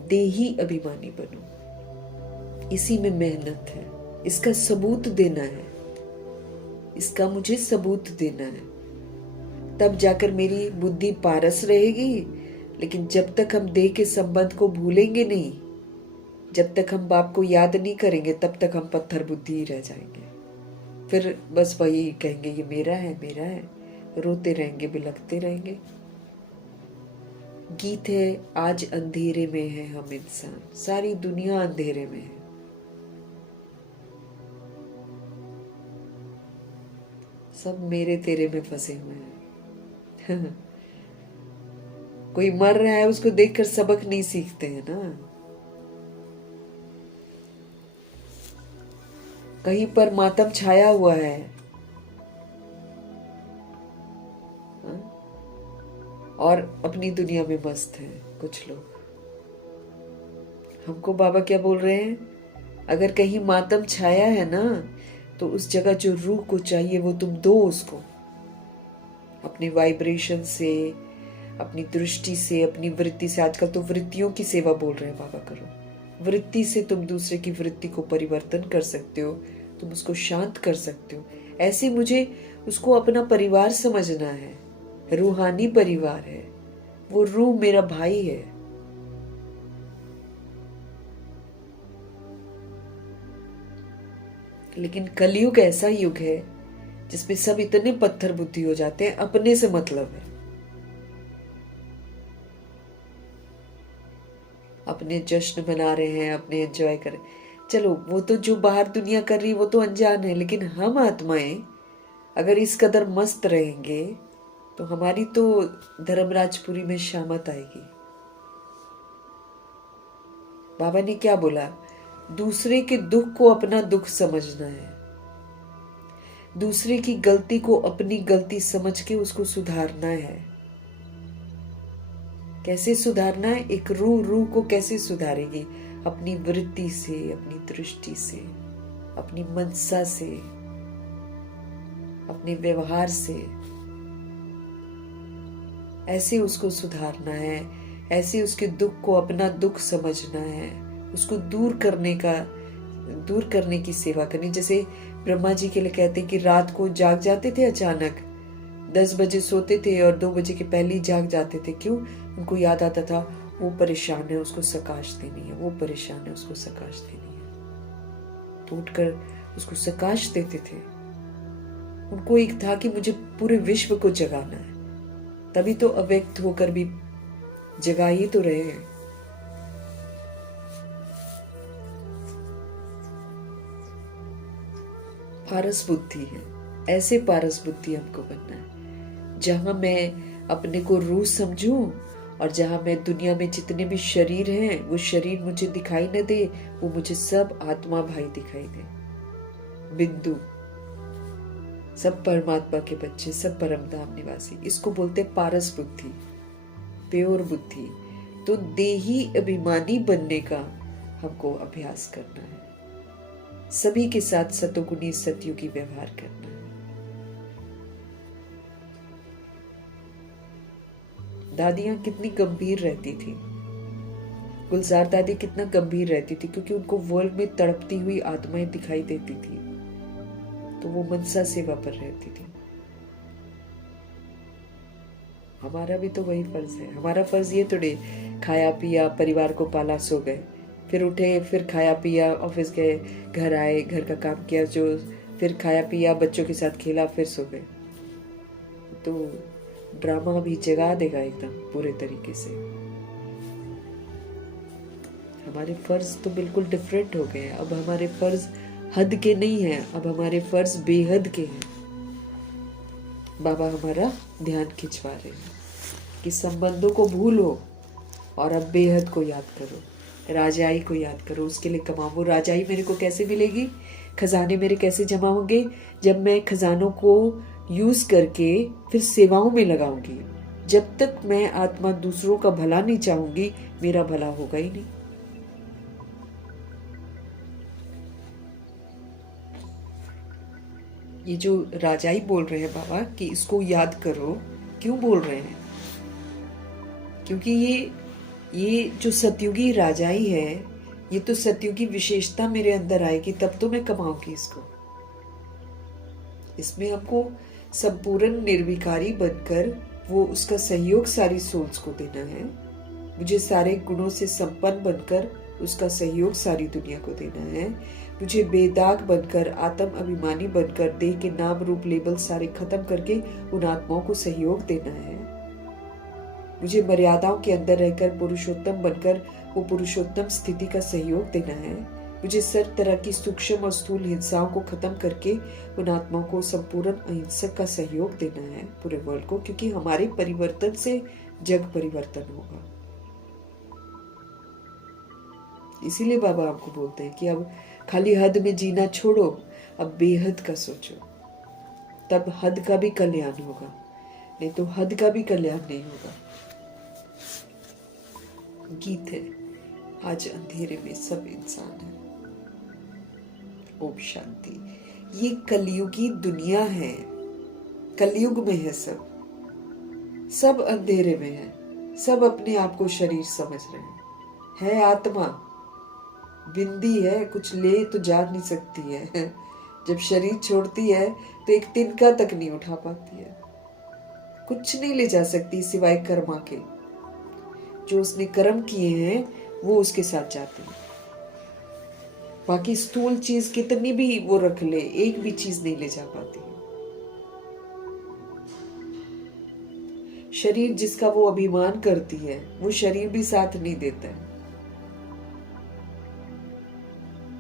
देही अभिमानी बनूं। इसी में मेहनत है, इसका सबूत देना है, इसका मुझे सबूत देना है, तब जाकर मेरी बुद्धि पारस रहेगी। लेकिन जब तक हम देह के संबंध को भूलेंगे नहीं, जब तक हम बाप को याद नहीं करेंगे, तब तक हम पत्थर बुद्धि ही रह जाएंगे। फिर बस वही कहेंगे ये मेरा है, मेरा है, रोते रहेंगे, बिलखते रहेंगे। गीत है, आज अंधेरे में है हम इंसान, सारी दुनिया अंधेरे में है। सब मेरे तेरे में फंसे हुए हैं। कोई मर रहा है, उसको देखकर सबक नहीं सीखते हैं ना। कहीं पर मातम छाया हुआ है, और अपनी दुनिया में मस्त है कुछ लोग। हमको बाबा क्या बोल रहे हैं, अगर कहीं मातम छाया है ना, तो उस जगह जो रूह को चाहिए वो तुम दो उसको, अपनी वाइब्रेशन से, अपनी दृष्टि से, अपनी वृत्ति से। आजकल तो वृत्तियों की सेवा बोल रहे हैं बाबा, करो। वृत्ति से तुम दूसरे की वृत्ति को परिवर्तन कर सकते हो, तुम उसको शांत कर सकते हो। ऐसे मुझे उसको अपना परिवार समझना है, रूहानी परिवार है, वो रूह मेरा भाई है। लेकिन कलयुग ऐसा युग है जिसमें सब इतने पत्थर बुद्धि हो जाते हैं, अपने से मतलब है, अपने जश्न मना रहे हैं, अपने एंजॉय कर रहे हैं। चलो वो तो जो बाहर दुनिया कर रही है वो तो अनजान है, लेकिन हम आत्माएं अगर इस कदर मस्त रहेंगे तो हमारी तो धर्मराजपुरी में शामत आएगी। बाबा ने क्या बोला, दूसरे के दुख को अपना दुख समझना है, दूसरे की गलती को अपनी गलती समझ के उसको सुधारना है। कैसे सुधारना है, एक रूह को कैसे सुधारेगी, अपनी वृत्ति से, अपनी दृष्टि से, अपनी मनसा से, अपने व्यवहार से। ऐसे उसको सुधारना है, ऐसे उसके दुख को अपना दुख समझना है, उसको दूर करने की सेवा करनी। जैसे ब्रह्मा जी के लिए कहते हैं कि रात को जाग जाते थे, अचानक 10 बजे सोते थे और 2 बजे के पहले ही जाग जाते थे। क्यों? उनको याद आता था वो परेशान है, उसको सकाश देनी है, वो परेशान है, उसको सकाश देनी है। तो उठकर उसको सकाश देते थे। उनको एक था कि मुझे पूरे विश्व को जगाना है, तभी तो अव्यक्त होकर भी जगा ही तो रहे हैं। पारस बुद्धि है, ऐसे पारस बुद्धि हमको बनना है जहां मैं अपने को रूह समझूं, और जहां मैं दुनिया में जितने भी शरीर हैं वो शरीर मुझे दिखाई न दे, वो मुझे सब आत्मा भाई दिखाई दे। बिंदु, सब परमात्मा के बच्चे, सब परमधाम निवासी। इसको बोलते पारस बुद्धि, प्योर बुद्धि। तो देही अभिमानी बनने का हमको अभ्यास करना है, सभी के साथ सतोगुणी सतयुगी व्यवहार करना है। दादियां कितनी गंभीर रहती थी, गुलजार दादी कितना गंभीर रहती थी, क्योंकि उनको वर्ल्ड में तड़पती हुई आत्माएं दिखाई देती थी, तो वो मनसा सेवा पर रहती थी। हमारा भी तो वही फर्ज है। हमारा फर्ज ये थोड़े खाया पिया, परिवार को पाला, सो गए, फिर उठे, फिर खाया पिया, ऑफिस गए, घर आए, घर का काम किया, जो फिर खाया पिया, बच्चों के साथ खेला, फिर सो गए। तो ड्रामा भी जगा देगा एकदम पूरे तरीके से। हमारे फर्ज तो बिल्कुल डिफरेंट हो गए। अब हमारे फर्ज हद के नहीं हैं, अब हमारे फर्ज बेहद के हैं। बाबा हमारा ध्यान खिंचवा रहे हैं कि संबंधों को भूलो और अब बेहद को याद करो, राजाई को याद करो, उसके लिए कमाओ। वो राजाई मेरे को कैसे मिलेगी, खजाने मेरे कैसे जमा होंगे, जब मैं खजानों को यूज करके फिर सेवाओं में लगाऊंगी। जब तक मैं आत्मा दूसरों का भला नहीं चाहूंगी, मेरा भला होगा ही नहीं। ये जो राजाई बोल रहे हैं बाबा कि इसको याद करो, क्यों बोल रहे हैं? क्योंकि ये जो सतयुगी राजाई है, ये तो सतयुगी विशेषता मेरे अंदर आएगी तब तो मैं कमाऊंगी इसको। इसमें हमको संपूर्ण निर्विकारी बनकर वो उसका सहयोग सारी सोल्स को देना है। मुझे सारे गुणों से संपन्न बनकर उसका सहयोग सारी दुनिया को देना है। मुझे बेदाग बनकर, आत्म अभिमानी बनकर, देह के नाम रूप लेबल सारे खत्म करके उन आत्माओं को सहयोग देना है। मुझे मर्यादाओं के अंदर रहकर पुरुषोत्तम बनकर वो पुरुषोत्तम स्थिति का सहयोग देना है। मुझे सब तरह की सूक्ष्म और स्थूल हिंसाओं को खत्म करके उन आत्माओं को संपूर्ण अहिंसक का सहयोग देना है पूरे वर्ल्ड को, क्योंकि हमारे परिवर्तन से जग परिवर्तन होगा। इसीलिए बाबा आपको बोलते हैं कि अब खाली हद में जीना छोड़ो, अब बेहद का सोचो, तब हद का भी कल्याण होगा, नहीं तो हद का भी कल्याण नहीं होगा। गीत है, आज अंधेरे में सब इंसान है। ओम शांति। ये कलयुगी दुनिया है, कलयुग में है सब अंधेरे में है, सब अपने आप को शरीर समझ रहे हैं। है आत्मा, बिंदी है, कुछ ले तो जा नहीं सकती है। जब शरीर छोड़ती है तो एक तिनका तक नहीं उठा पाती है, कुछ नहीं ले जा सकती सिवाय कर्मा के। जो उसने कर्म किए हैं वो उसके साथ जाते हैं। बाकी स्थूल चीज कितनी भी वो रख ले, एक भी चीज नहीं ले जा पाती है। शरीर जिसका वो अभिमान करती है, वो शरीर भी साथ नहीं देता है।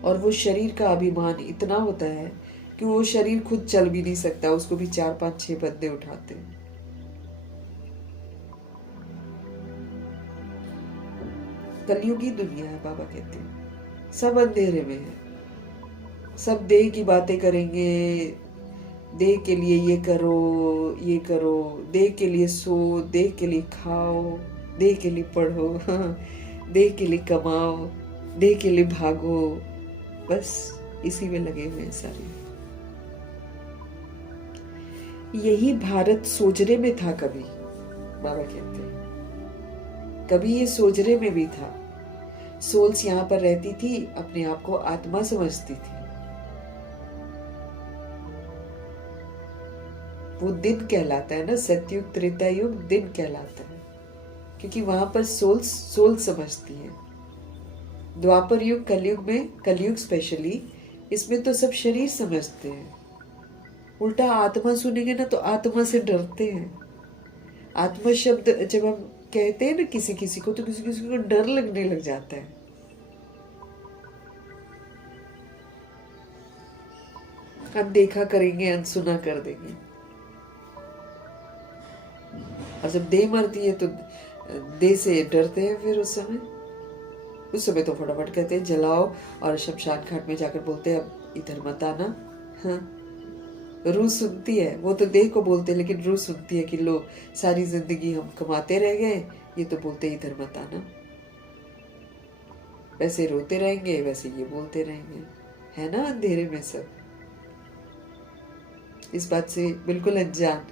और वो शरीर का अभिमान इतना होता है कि वो शरीर खुद चल भी नहीं सकता, उसको भी 4 5 6 बंदे उठाते हैं। कलयुगी दुनिया है, बाबा कहते हैं। सब अंधेरे में है, सब देह की बातें करेंगे, देह के लिए ये करो, ये करो, देह के लिए सो, देह के लिए खाओ, देह के लिए पढ़ो, देह के लिए कमाओ, देह के लिए भागो, बस इसी में लगे हुए हैं सारे। यही भारत सोजरे में था कभी, बाबा कहते हैं। कभी ये सोजरे में भी था। सोल्स यहाँ पर रहती थी, अपने आप को आत्मा समझती थी। वो दिन कहलाता है ना, सतयुग त्रेता युग दिन कहलाता है, क्योंकि वहां पर सोल समझती है। द्वापर युग, कलयुग में, कलयुग स्पेशली, इसमें तो सब शरीर समझते हैं। उल्टा आत्मा सुनेंगे ना तो आत्मा से डरते हैं। आत्मा शब्द जब हम कहते हैं ना किसी किसी को, तो किसी किसी को डर लगने लग जाता है। अनदेखा करेंगे, अनसुना कर देंगे। और जब देह मरती है तो देह से डरते हैं। फिर उस समय तो फटाफट कहते हैं जलाओ, और शमशान घाट में जाकर बोलते हैं अब इधर मत आना। हाँ, रूह सुनती है। वो तो देह को बोलते हैं, लेकिन रूह सुनती है कि लो सारी जिंदगी हम कमाते रह गए, ये तो बोलते इधर मत आना। वैसे रोते रहेंगे, वैसे ये बोलते रहेंगे, है ना अंधेरे में सब। इस बात से बिल्कुल अनजान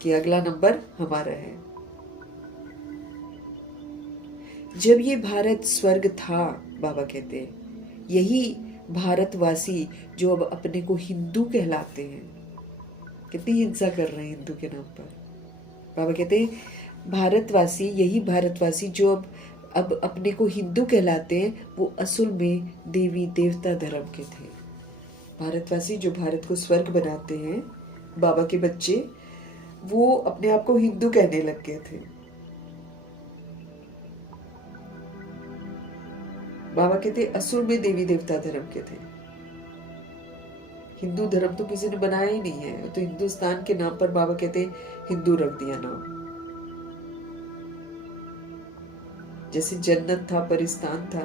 कि अगला नंबर हमारा है। जब ये भारत स्वर्ग था, बाबा कहते हैं, यही भारतवासी जो अब अपने को हिंदू कहलाते हैं, कितनी हिंसा कर रहे हैं हिंदू के नाम पर। बाबा कहते हैं भारतवासी, यही भारतवासी जो अब अपने को हिंदू कहलाते हैं, वो असल में देवी देवता धर्म के थे। भारतवासी जो भारत को स्वर्ग बनाते हैं, बाबा के बच्चे, वो अपने आप को हिंदू कहने लग गए थे। बाबा कहते असुर में देवी देवता धर्म के थे। हिंदू धर्म तो किसी ने बनाया ही नहीं है, तो हिंदुस्तान के नाम पर बाबा कहते हिंदू रख दिया नाम। जैसे जन्नत था, परिस्तान था,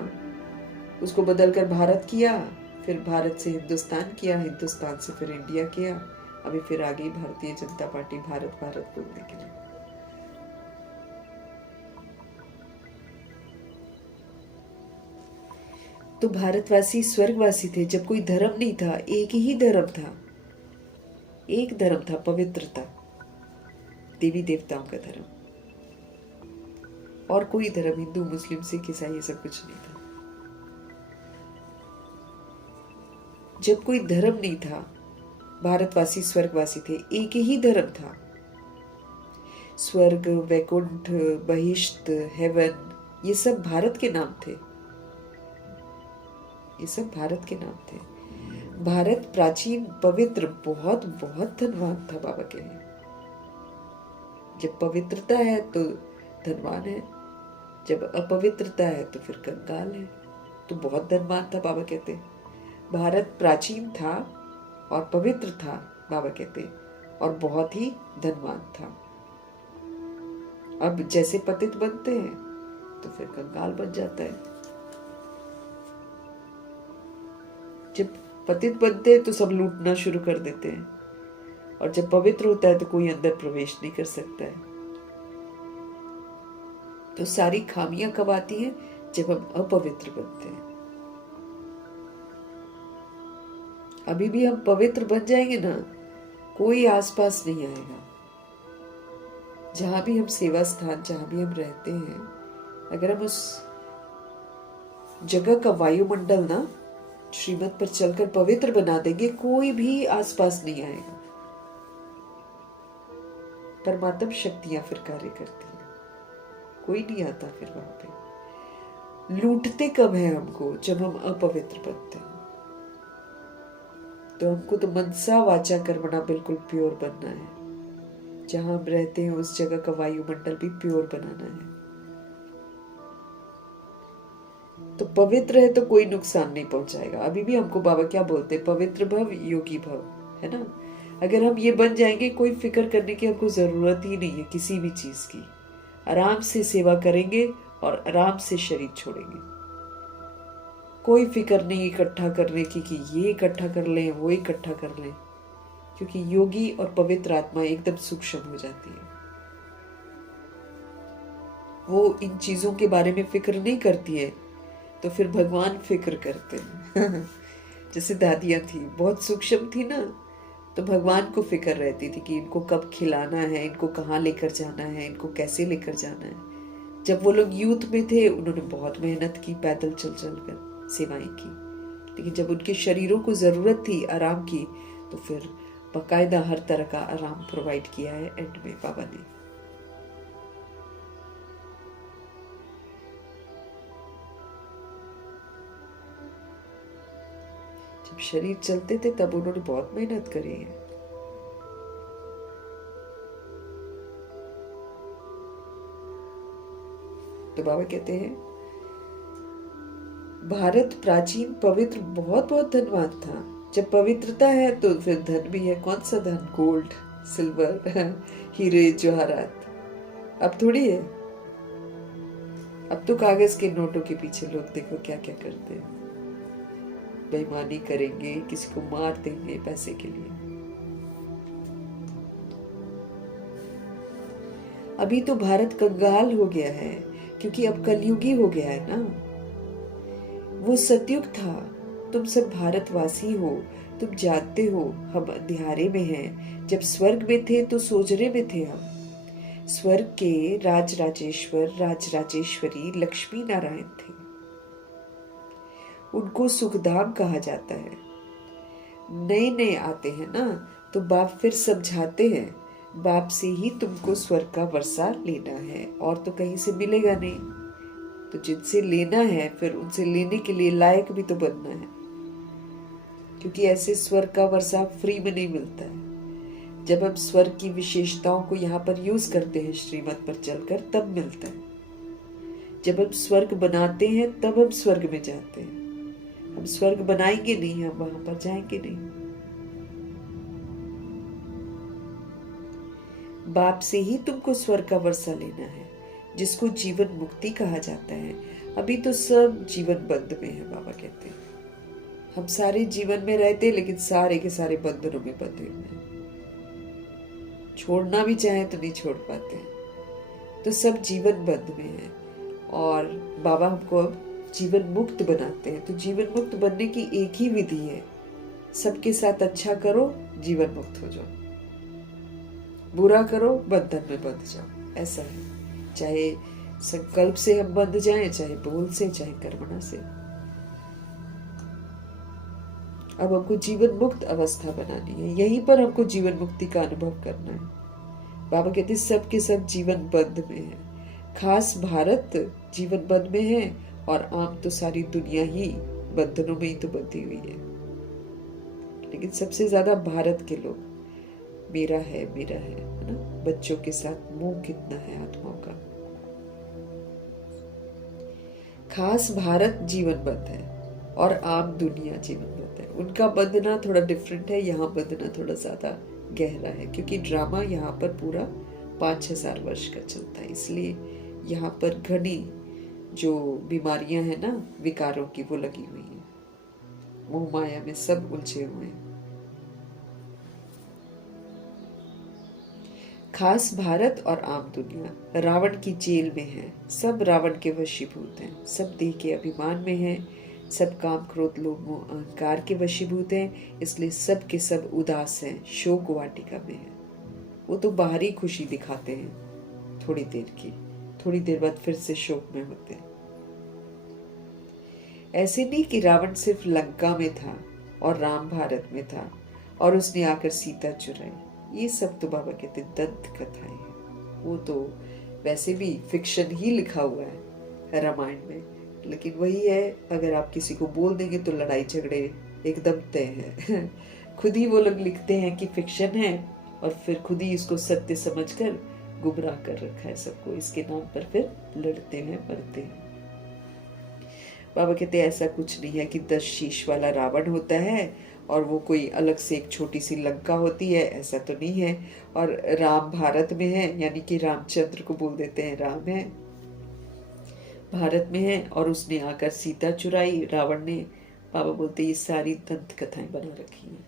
उसको बदलकर भारत किया, फिर भारत से हिंदुस्तान किया, हिंदुस्तान से फिर इंडिया किया, अभी फिर आ गई भारतीय जनता पार्टी भारत भारत बोलने के लिए। तो भारतवासी स्वर्गवासी थे जब कोई धर्म नहीं था, एक ही धर्म था, एक धर्म था, पवित्रता, देवी देवताओं का धर्म। और कोई धर्म, हिंदू मुस्लिम सिख ईसाई, ये सब कुछ नहीं था। जब कोई धर्म नहीं था, भारतवासी स्वर्गवासी थे, एक ही धर्म था। स्वर्ग, वैकुंठ, बहिष्ट, हेवन, ये सब भारत के नाम थे। ये सब भारत के नाम थे। भारत प्राचीन, पवित्र, बहुत बहुत धनवान था बाबा के लिए। जब पवित्रता है तो धनवान है, जब अपवित्रता है तो फिर कंगाल है। तो बहुत धनवान था बाबा कहते। भारत प्राचीन था और पवित्र था बाबा कहते, और बहुत ही धनवान था। अब जैसे पतित बनते हैं तो फिर कंगाल बन जाता है। जब पतित बनते हैं तो सब लूटना शुरू कर देते हैं, और जब पवित्र होता है तो कोई अंदर प्रवेश नहीं कर सकता है। तो सारी खामियां कब आती हैं? जब हम अपवित्र बनते हैं। अभी भी हम पवित्र बन जाएंगे ना, कोई आसपास नहीं आएगा। जहां भी हम सेवा स्थान, जहां भी हम रहते हैं, अगर हम उस जगह का वायुमंडल ना श्रीमत पर चलकर पवित्र बना देंगे, कोई भी आसपास नहीं आएगा। परमात्म शक्तियां फिर कार्य करती हैं, कोई नहीं आता फिर वहां पे। लूटते कब है हमको? जब हम अपवित्र बनते हैं। तो हमको तो मनसा वाचा कर्मणा बिल्कुल प्योर बनना है। जहां हम रहते हैं उस जगह का वायुमंडल भी प्योर बनाना है। तो पवित्र है तो कोई नुकसान नहीं पहुंचाएगा। अभी भी हमको बाबा क्या बोलते हैं? पवित्र भव, योगी भव, है ना। अगर हम ये बन जाएंगे, कोई फिक्र करने की हमको जरूरत ही नहीं है किसी भी चीज की। आराम से सेवा करेंगे और आराम से शरीर छोड़ेंगे। कोई फिक्र नहीं इकट्ठा करने की कि ये इकट्ठा कर लें, वो इकट्ठा कर लें, क्योंकि योगी और पवित्र आत्मा एकदम सूक्ष्म हो जाती है। वो इन चीजों के बारे में फिक्र नहीं करती है, तो फिर भगवान फिक्र करते हैं। जैसे दादियां थी, बहुत सूक्ष्म थी ना, तो भगवान को फिक्र रहती थी कि इनको कब खिलाना है, इनको कहाँ लेकर जाना है, इनको कैसे लेकर जाना है। जब वो लोग यूथ में थे, उन्होंने बहुत मेहनत की, पैदल चल चल कर सेवाएं की। लेकिन जब उनके शरीरों को जरूरत थी आराम की, तो फिर बाकायदा हर तरह का आराम प्रोवाइड किया है एंड में बाबा ने। जब शरीर चलते थे तब उन्होंने बहुत मेहनत करी है। तो बाबा कहते हैं भारत प्राचीन, पवित्र, बहुत बहुत धनवान था। जब पवित्रता है तो फिर धन भी है। कौन सा धन? गोल्ड, सिल्वर, हीरे जवाहरात। अब थोड़ी है। अब तो कागज के नोटों के पीछे लोग देखो क्या क्या करते हैं। बेईमानी करेंगे, किसी को मार देंगे पैसे के लिए। अभी तो भारत कंगाल हो गया है, क्योंकि अब कलयुगी हो गया है ना। वो सतयुग था। तुम सब भारतवासी हो, तुम जानते हो हम अंधियारे में हैं। जब स्वर्ग में थे तो सोजरे में थे हम। स्वर्ग के राज राजेश्वर, राज राजेश्वरी लक्ष्मी नारायण थे। उनको सुखधाम कहा जाता है। नए नए आते हैं ना, तो बाप फिर समझाते हैं, बाप से ही तुमको स्वर्ग का वर्षा लेना है, और तो कहीं से मिलेगा नहीं। तो जिनसे लेना है, फिर उनसे लेने के लिए लायक भी तो बनना है, क्योंकि ऐसे स्वर्ग का वर्षा फ्री में नहीं मिलता है। जब हम स्वर्ग की विशेषताओं को यहाँ पर यूज करते हैं श्रीमत पर चलकर, तब मिलता है। जब हम स्वर्ग बनाते हैं तब हम स्वर्ग में जाते हैं। हम स्वर्ग बनाएंगे नहीं, हम वहां पर जाएंगे नहीं। बाप से ही तुमको स्वर्ग का वर्षा लेना है, जिसको जीवन मुक्ति कहा जाता है। अभी तो सब जीवन बंद में है, बाबा कहते हैं। हम सारे जीवन में रहते, लेकिन सारे के सारे बंधनों में बंधे हुए हैं। छोड़ना भी चाहे तो नहीं छोड़ पाते हैं। तो सब जीवन बंद में है, और बाबा हमको अब जीवन मुक्त बनाते हैं। तो जीवन मुक्त बनने की एक ही विधि है, सबके साथ अच्छा करो, जीवन मुक्त हो जाओ। बुरा करो, बंधन में बंध जाओ। ऐसा है। चाहे संकल्प से हम बंध जाएं, चाहे बोल से चाहे कर्मणा से। अब हमको जीवन मुक्त अवस्था बनानी है, यहीं पर हमको जीवन मुक्ति का अनुभव करना है। बाबा कहते सब के सब जीवन बंध में है, खास भारत जीवन बंध में है और आम तो सारी दुनिया ही बंधनों में ही तो बंधी हुई है। लेकिन सबसे ज्यादा भारत के लोग मेरा है ना। बच्चों के साथ मोह कितना है आत्माओं का। खास भारत जीवन बंध है और आम दुनिया जीवन बंध है। उनका बंधना थोड़ा डिफरेंट है, यहाँ बंधना थोड़ा ज्यादा गहरा है, क्योंकि ड्रामा यहाँ पर पूरा 5,000 वर्ष का चलता है। इसलिए यहाँ पर घनी जो बीमारियां हैं ना विकारों की, वो लगी हुई है। मोह माया में सब उलझे हुए हैं। खास भारत और आम दुनिया रावण की जेल में है। सब रावण के वशीभूत हैं, सब देह के अभिमान में हैं, सब काम क्रोध लोभ मोह अहंकार के वशीभूत हैं। इसलिए सब के सब उदास हैं, शोक वाटिका में है। वो तो बाहरी खुशी दिखाते हैं थोड़ी देर की, थोड़ी देर बाद फिर से शोक में होते हैं। ऐसे नहीं कि रावण सिर्फ लंका में था और राम भारत में था और उसने आकर सीता चुराई। ये सब तो बाबा कहते दंत कथाएं हैं। वो तो वैसे भी फिक्शन ही लिखा हुआ है रामायण में, लेकिन वही है, अगर आप किसी को बोल देंगे तो लड़ाई झगड़े एकदम तय है। खुद ही वो लोग लिखते हैं कि फिक्शन है और फिर खुद ही इसको सत्य समझकर गुमराह कर रखा है सबको। इसके नाम पर फिर लड़ते हैं, मरते हैं। बाबा कहते ऐसा कुछ नहीं है कि 10 शीश वाला रावण होता है और वो कोई अलग से एक छोटी सी लंका होती है, ऐसा तो नहीं है। और राम भारत में है, यानी कि रामचंद्र को बोल देते हैं राम है, भारत में है और उसने आकर सीता चुराई रावण ने। बाबा बोलते ये सारी दंत कथाएं बना रखी हैं,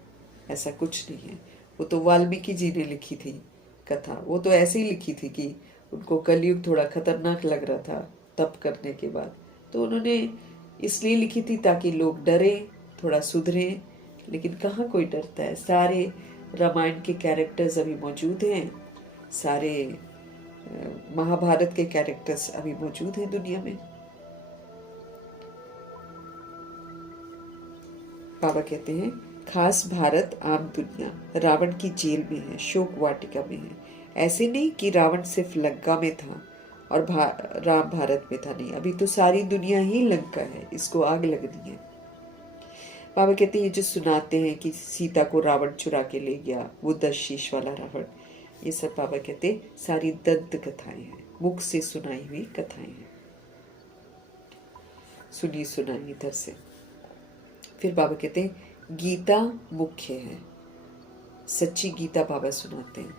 ऐसा कुछ नहीं है। वो तो वाल्मीकि जी ने लिखी थी कथा। वो तो ऐसे ही लिखी थी कि उनको कलयुग थोड़ा खतरनाक लग रहा था तप करने के बाद, तो उन्होंने इसलिए लिखी थी ताकि लोग डरें, थोड़ा सुधरें। लेकिन कहाँ कोई डरता है। सारे रामायण के कैरेक्टर्स अभी मौजूद हैं, सारे महाभारत के कैरेक्टर्स अभी मौजूद हैं दुनिया में। बाबा कहते हैं खास भारत आम दुनिया रावण की जेल में है, शोक वाटिका में है। ऐसे नहीं कि रावण सिर्फ लंका में था और राम भारत में था, नहीं। अभी तो सारी दुनिया ही लंका है, इसको आग लगनी है। बाबा कहते हैं ये जो सुनाते हैं कि सीता को रावण चुरा के ले गया, वो 10 शीश वाला रावण, ये सब बाबा कहते सारी दंत कथाएं हैं, मुख से सुनाई हुई कथाएं हैं, सुनी सुनाई इधर से। फिर बाबा कहते हैं गीता मुख्य है, सच्ची गीता बाबा सुनाते हैं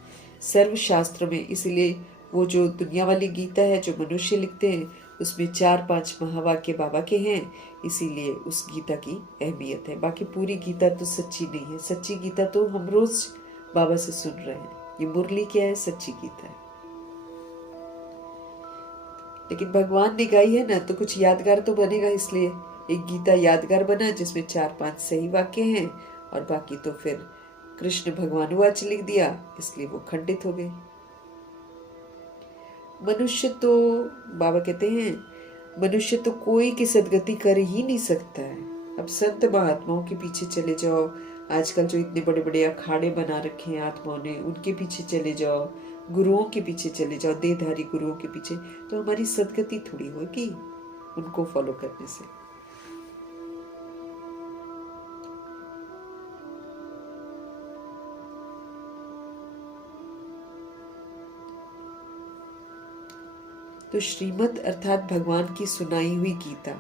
सर्व शास्त्र में। इसलिए वो जो दुनिया वाली गीता है जो मनुष्य लिखते हैं, उसमें 4-5 महावाक्य बाबा के हैं, इसीलिए उस गीता की अहमियत है। बाकी पूरी गीता तो सच्ची नहीं है। सच्ची गीता तो हम रोज बाबा से सुन रहे हैं। ये मुरली क्या है? सच्ची गीता है। लेकिन भगवान ने गाई है ना, तो कुछ यादगार तो बनेगा, इसलिए एक गीता यादगार बना जिसमें 4-5 सही वाक्य हैं और बाकी तो फिर कृष्ण भगवान वाच लिख दिया, इसलिए वो खंडित हो गई। मनुष्य तो बाबा कहते हैं मनुष्य तो कोई की सदगति कर ही नहीं सकता है। अब संत महात्माओं के पीछे चले जाओ, आजकल जो इतने बड़े बड़े अखाड़े बना रखे हैं आत्माओं ने, उनके पीछे चले जाओ, गुरुओं के पीछे चले जाओ, देहधारी गुरुओं के पीछे, तो हमारी सदगति थोड़ी होगी उनको फॉलो करने से। तो श्रीमद् अर्थात भगवान की सुनाई हुई गीता,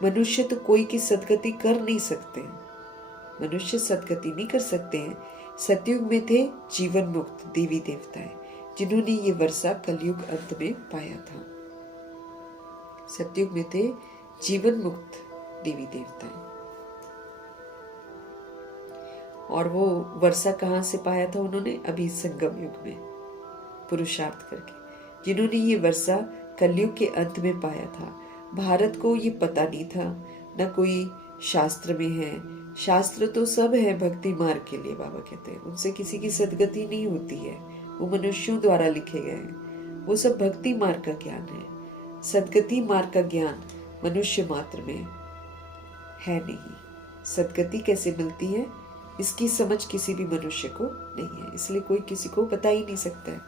मनुष्य तो कोई की सदगति कर नहीं सकते, मनुष्य सदगति नहीं कर सकते हैं। सतयुग में थे जीवन मुक्त देवी देवताएं, जिन्होंने ये वर्षा कलयुग अंत में पाया था। सतयुग में थे जीवन मुक्त देवी देवताएं, और वो वर्षा कहाँ से पाया था उन्होंने? अभी संगम युग में पुरुषार्थ करके, जिन्होंने ये वर्षा कलयुग के अंत में पाया था। भारत को ये पता नहीं था, न कोई शास्त्र में है। शास्त्र तो सब है भक्ति मार्ग के लिए, बाबा कहते हैं उनसे किसी की सदगति नहीं होती है, वो मनुष्यों द्वारा लिखे गए हैं, वो सब भक्ति मार्ग का ज्ञान है। सदगति मार्ग का ज्ञान मनुष्य मात्र में है नहीं। सदगति कैसे मिलती है इसकी समझ किसी भी मनुष्य को नहीं है, इसलिए कोई किसी को बता ही नहीं सकता है।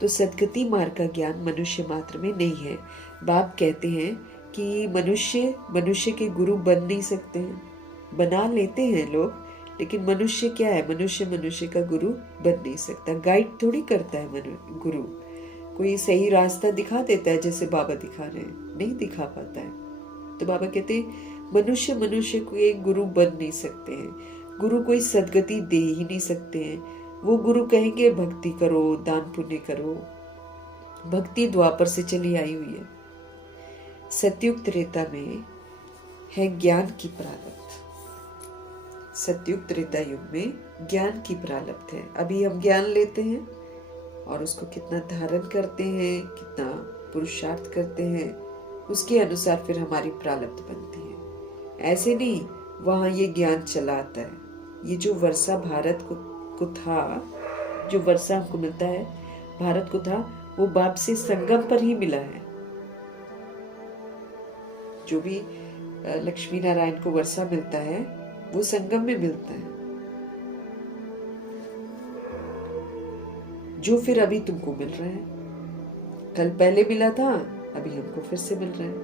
तो सदगति मार्ग का ज्ञान मनुष्य मात्र में नहीं है। बाप कहते हैं कि मनुष्य के गुरु बन नहीं सकते हैं। बना लेते हैं लोग, लेकिन मनुष्य क्या है, मनुष्य का गुरु बन नहीं सकता। गाइड थोड़ी करता है गुरु, कोई सही रास्ता दिखा देता है जैसे बाबा दिखा रहे हैं, नहीं दिखा पाता है। तो बाबा कहते हैं मनुष्य को एक गुरु बन नहीं सकते हैं, गुरु कोई सदगति दे ही नहीं सकते हैं। वो गुरु कहेंगे भक्ति करो, दान पुण्य करो। भक्ति द्वापर से चली आई हुई है। सतयुग त्रेता में है ज्ञान की प्रारब्ध। सतयुग त्रेता युग में ज्ञान की प्रारब्ध है। अभी हम ज्ञान लेते हैं और उसको कितना धारण करते हैं, कितना पुरुषार्थ करते हैं, उसके अनुसार फिर हमारी प्रारब्ध बनती है। ऐसे नहीं वहां ये ज्ञान चला आता है। ये जो वर्षा भारत को था, जो वर्षा हमको मिलता है भारत को था, वो बाप से संगम पर ही मिला है। जो भी लक्ष्मी नारायण को वर्षा मिलता है वो संगम में मिलता है, जो फिर अभी तुमको मिल रहा है। कल पहले मिला था, अभी हमको फिर से मिल रहा है।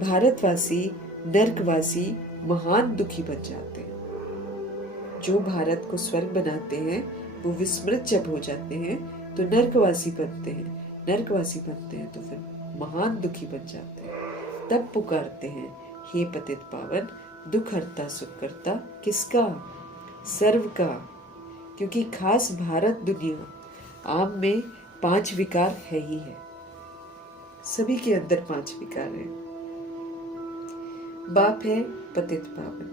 भारतवासी नर्कवासी महान दुखी बन जाते हैं। जो भारत को स्वर्ग बनाते हैं वो विस्मृत जब हो जाते हैं तो नर्कवासी बनते हैं तो फिर महान दुखी बन जाते हैं। तब पुकारते हैं, हे पतित पावन, दुख हरता सुख करता, किसका? सर्व का। क्योंकि खास भारत दुनिया आम में 5 विकार है ही है। सभी के अंदर 5 विकार है। बाप है पतित पावन,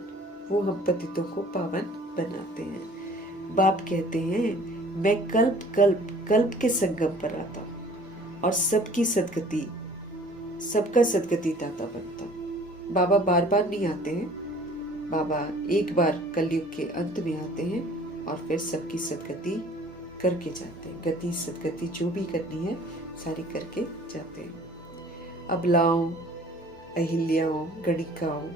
वो हम पतितों को पावन बनाते हैं। बाप कहते हैं मैं कल्प के संगम पर आता हूँ और सबका सदगति दाता बनता हूँ। बाबा बार बार नहीं आते हैं, बाबा एक बार कलयुग के अंत में आते हैं और फिर सबकी सदगति करके जाते हैं। गति सदगति जो भी करनी है सारी करके जाते हैं। अबलाओं, अहिल्याओं, गणिकाओं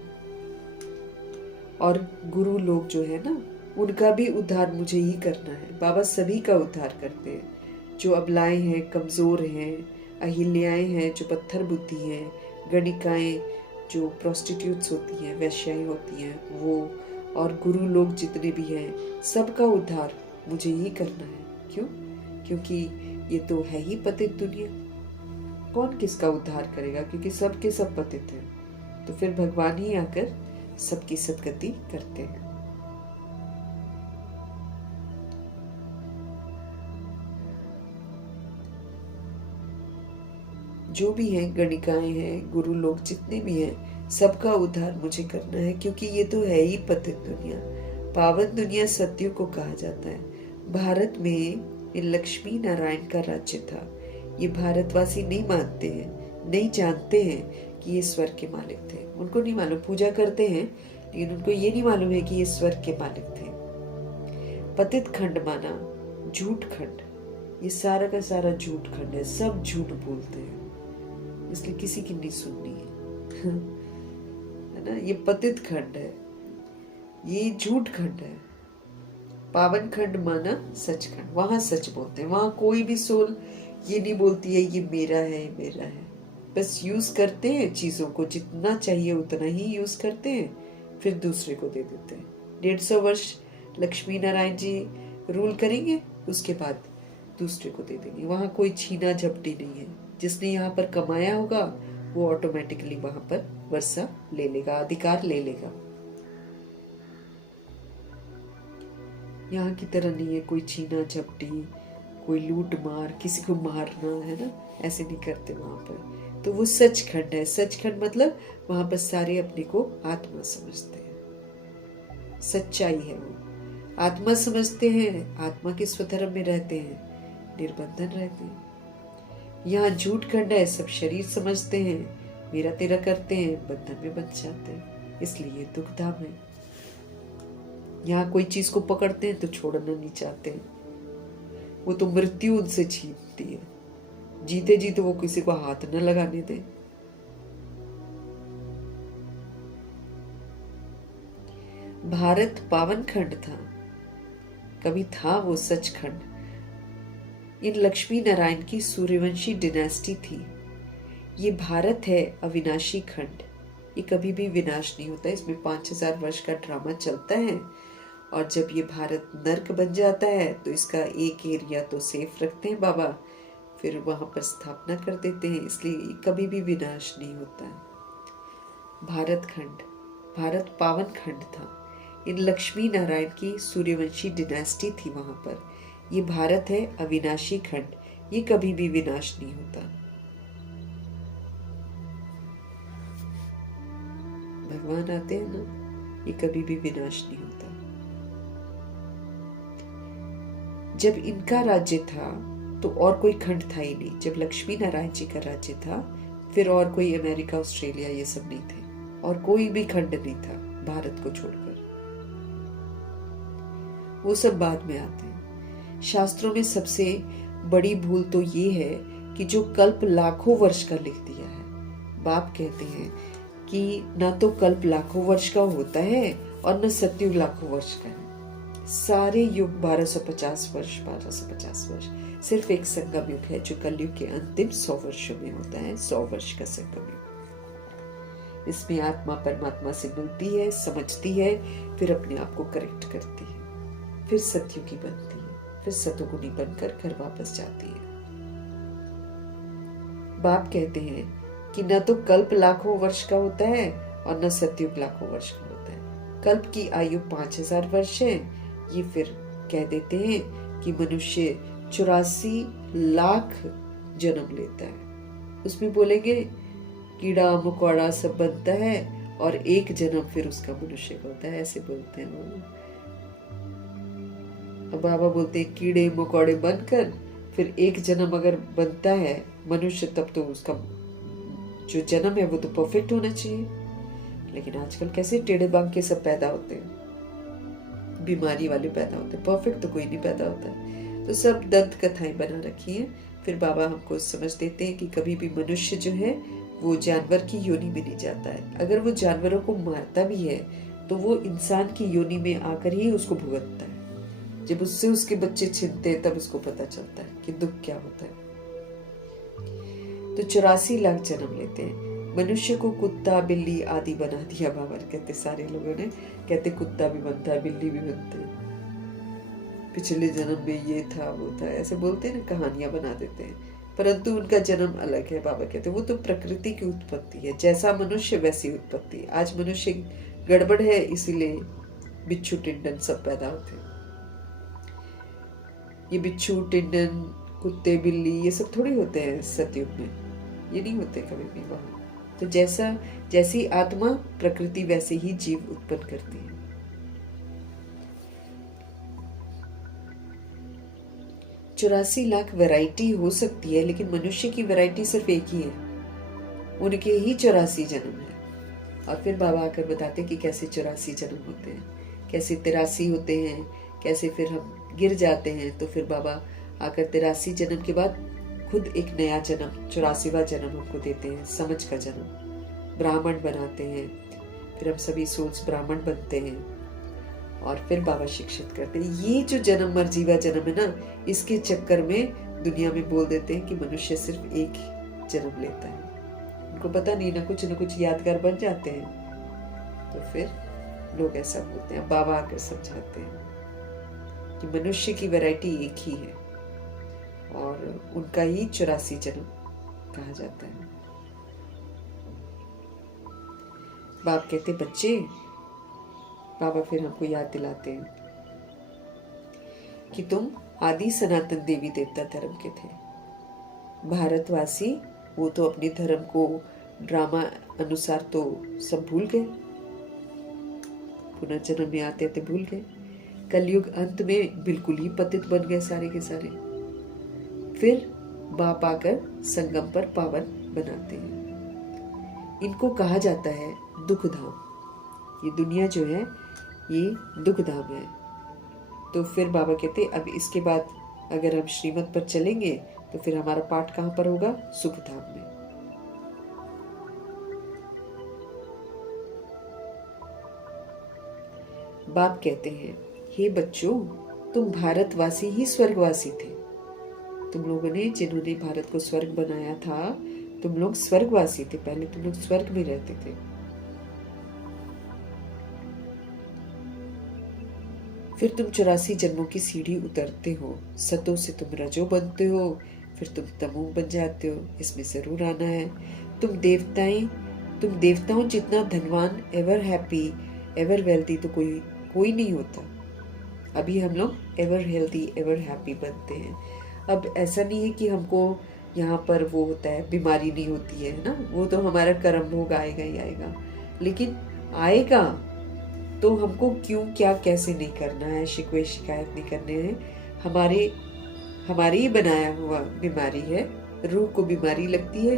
और गुरु लोग जो है ना, उनका भी उद्धार मुझे ही करना है। बाबा सभी का उद्धार करते हैं। जो अबलाएं हैं, कमजोर हैं, अहिल्याएं हैं जो पत्थर बुद्धि हैं, गणिकाएं जो प्रोस्टिट्यूट्स होती हैं, वैश्याएं होती हैं, वो और गुरु लोग जितने भी हैं, सबका उद्धार मुझे ही करना है। क्यों? क्योंकि ये तो है ही पतित दुनिया। कौन किसका उद्धार करेगा? क्योंकि सब के सब पतित हैं। तो फिर भगवान ही आकर सबकी सदगति करते हैं। जो भी हैं, गणिकाएं हैं, गुरु लोग जितने भी हैं, सबका उद्धार मुझे करना है। क्योंकि ये तो है ही पतित दुनिया। पावन दुनिया सत्युग को कहा जाता है। भारत में ये लक्ष्मी नारायण का राज्य था। ये भारतवासी नहीं मानते हैं, नहीं जानते हैं कि ये स्वर्ग के मालिक थे। उनको नहीं मालूम, पूजा करते हैं लेकिन उनको ये नहीं मालूम है कि ये स्वर्ग के मालिक थे। पतित खंड माना झूठ खंड, ये सारा का सारा झूठ खंड है। सब झूठ बोलते हैं, इसलिए किसी की नहीं सुननी है ना। ये पतित खंड है, ये झूठ खंड है। पावन खंड माना सच खंड, वहां सच बोलते हैं। वहां कोई भी सोल ये नहीं बोलती है ये मेरा है, ये मेरा है। बस यूज करते हैं चीजों को, जितना चाहिए उतना ही यूज करते हैं, फिर दूसरे को दे देते हैं। 150 वर्ष लक्ष्मी नारायण जी रूल करेंगे, उसके बाद दूसरे को दे देंगे। वहां कोई छीना झपटी नहीं है। जिसने यहाँ पर कमाया होगा वो ऑटोमेटिकली वहां पर वर्षा ले लेगा, अधिकार ले लेगा। यहाँ की तरह नहीं है कोई छीना झपटी, कोई लूट मार, किसी को मारना, है ना, ऐसे नहीं करते वहां पर। तो वो सचखंड है। सचखंड मतलब वहां पर सारे अपने को आत्मा समझते हैं, सच्चाई है वो। आत्मा समझते हैं, आत्मा के स्वधर्म में रहते हैं, निर्बंधन रहते हैं। यहाँ झूठ खंड है, सब शरीर समझते हैं, मेरा तेरा करते हैं, बंधन में बंध जाते हैं, इसलिए दुख धाम है। यहाँ कोई चीज को पकड़ते हैं तो छोड़ना नहीं चाहते हैं, वो तो मृत्यु उनसे छीनती लगती है। जीते जी तो वो किसी को हाथ न लगाने दे। भारत पावन खंड था, कभी था वो सचखंड। इन लक्ष्मी नारायण की सूर्यवंशी डिनेस्टी थी। ये भारत है अविनाशी खंड, ये कभी भी विनाश नहीं होता। इसमें 5000 वर्ष का ड्रामा चलता है, और जब ये भारत नर्क बन जाता है तो इसका एक एरिया तो सेफ रखते हैं बाबा, फिर वहां पर स्थापना कर देते हैं, इसलिए कभी भी विनाश नहीं होता है। भारत खंड, भारत पावन खंड था। इन लक्ष्मी नारायण की सूर्यवंशी डिनेस्टी थी वहां पर। ये भारत है अविनाशी खंड, ये कभी भी विनाश नहीं होता। भगवान आते हैं ना, ये कभी भी विनाश नहीं होता। जब इनका राज्य था तो और कोई खंड था ही नहीं। जब लक्ष्मी नारायण जी का राज्य था, फिर और कोई अमेरिका, ऑस्ट्रेलिया ये सब नहीं थे, और कोई भी खंड नहीं था भारत को छोड़कर। वो सब बाद में आते हैं। शास्त्रों में सबसे बड़ी भूल तो ये है कि जो कल्प लाखों वर्ष का लिख दिया है। बाप कहते हैं कि ना तो कल्प लाखों वर्ष का होता है और न सतयुग लाखों वर्ष का है। सारे युग 1250 वर्ष, 1250 वर्ष सिर्फ एक संगम युग है जो कलयुग के अंतिम 100 वर्षों में होता है। 100 वर्ष का संगम युग। इसमें आत्मा परमात्मा से मिलती है, समझती है, फिर अपने आप को करेक्ट करती है, फिर सतयुगी बनती है, फिर सतोगुणी बनकर घर वापस जाती है। बाप कहते हैं कि न तो कल्प लाखों वर्ष का होता है और न सतयुग लाखों वर्ष का होता है। कल्प की आयु 5000 वर्ष है। ये फिर कह देते हैं कि मनुष्य 84 लाख जन्म लेता है। उसमें बोलेंगे कीड़ा मकोड़ा सब बनता है और एक जन्म फिर उसका मनुष्य का होता है, ऐसे बोलते हैं वो। अब बाबा बोलते हैं कीड़े मकोड़े बनकर फिर एक जन्म अगर बनता है मनुष्य, तब तो उसका जो जन्म है वो तो परफेक्ट होना चाहिए। लेकिन आजकल कैसे टेढ़े बांग के सब पैदा होते हैं, बीमारी वाले पैदा होते हैं, परफेक्ट तो कोई नहीं पैदा होता। तो सब दंत कथाएं बना रखी हैं। फिर बाबा हमको समझ देते हैं कि कभी भी मनुष्य जो है वो जानवर की योनि में नहीं जाता है। अगर वो जानवरों को मारता भी है तो वो इंसान की योनि में आकर ही उसको भुगतता है। जब उससे उसके बच्चे छिनते हैं तब उसको पता चलता है कि दुख क्या होता है। तो 84 लाख जन्म लेते हैं। मनुष्य को कुत्ता बिल्ली आदि बना दिया बाबा कहते, सारे लोगों ने कहते कुत्ता भी बनता है, बिल्ली भी बनते हैं, पिछले जन्म में ये था वो था, ऐसे बोलते हैं ना, कहानियां बना देते हैं। परंतु उनका जन्म अलग है। बाबा कहते वो तो प्रकृति की उत्पत्ति है, जैसा मनुष्य वैसी उत्पत्ति। आज मनुष्य गड़बड़ है, इसीलिए बिच्छू टिंडन सब पैदा होते हैं। ये बिच्छू टिंडन कुत्ते बिल्ली ये सब थोड़ी होते हैं सतयुग में, ये नहीं होते कभी भी वहां। तो जैसी आत्मा प्रकृति वैसे ही जीव उत्पन्न करती है। चौरासी लाख वैरायटी हो सकती है, लेकिन मनुष्य की वैरायटी सिर्फ एक ही है, उनके ही 84 जन्म है। और फिर बाबा आकर बताते कि कैसे 84 जन्म होते हैं, कैसे 83 होते हैं, कैसे फिर हम गिर जाते हैं। तो फिर बाबा आकर 83 जन्म के बाद खुद एक नया जन्म 84वां जन्म हमको देते हैं, समझ का जन्म, ब्राह्मण बनाते हैं। फिर हम सभी सोच ब्राह्मण बनते हैं और फिर बाबा शिक्षित करते हैं। ये जो जन्म मर्जीवा जन्म है ना, इसके चक्कर में दुनिया में बोल देते हैं कि मनुष्य सिर्फ एक जन्म लेता है। उनको पता नहीं, ना कुछ यादगार बन जाते हैं। तो फिर लोग ऐसा बोलते हैं। बाबा आकर समझाते हैं कि मनुष्य की वैरायटी एक ही है और उनका ही 84 जन्म कहा जाता है। बाप कहते बच्चे, बाबा फिर हमको याद दिलाते हैं कि तुम आदि सनातन देवी देवता धर्म के थे। भारतवासी वो तो अपने धर्म को ड्रामा अनुसार तो सब भूल गए, पुनर्जन्म में आते थे भूल गए। कलयुग अंत में बिल्कुल ही पतित बन गए सारे के सारे। फिर बाप आकर संगम पर पावन बनाते हैं। इनको कहा जाता है दुख धाम। ये दुनिया जो है ये दुख धाम है। तो फिर बाबा कहते अब इसके बाद अगर हम श्रीमत पर चलेंगे तो फिर हमारा पाठ कहाँ पर होगा? सुख धाम में। बाप कहते हैं, हे बच्चों, तुम भारतवासी ही स्वर्गवासी थे। तुम लोगों ने, जिन्होंने भारत को स्वर्ग बनाया था, तुम लोग स्वर्गवासी थे। पहले तुम लोग स्वर्ग में रहते थे। फिर तुम 84 जन्मों की सीढ़ी उतरते हो। सतो से तुम रजो बनते हो, फिर तुम तमो बन जाते हो। इसमें जरूर आना है। तुम देवताओं जितना धनवान, एवर हैप्पी, एवर वेल्दी तो कोई नहीं होता। अभी हम लोग एवर हेल्दी, एवर हैप्पी बनते हैं। अब ऐसा नहीं है कि हमको यहाँ पर वो होता है, बीमारी नहीं होती है ना, वो तो हमारा कर्म भोग आएगा ही आएगा। लेकिन आएगा तो हमको क्यों, क्या, कैसे नहीं करना है, शिकवे शिकायत नहीं करने हैं। हमारे ही बनाया हुआ बीमारी है। रूह को बीमारी लगती है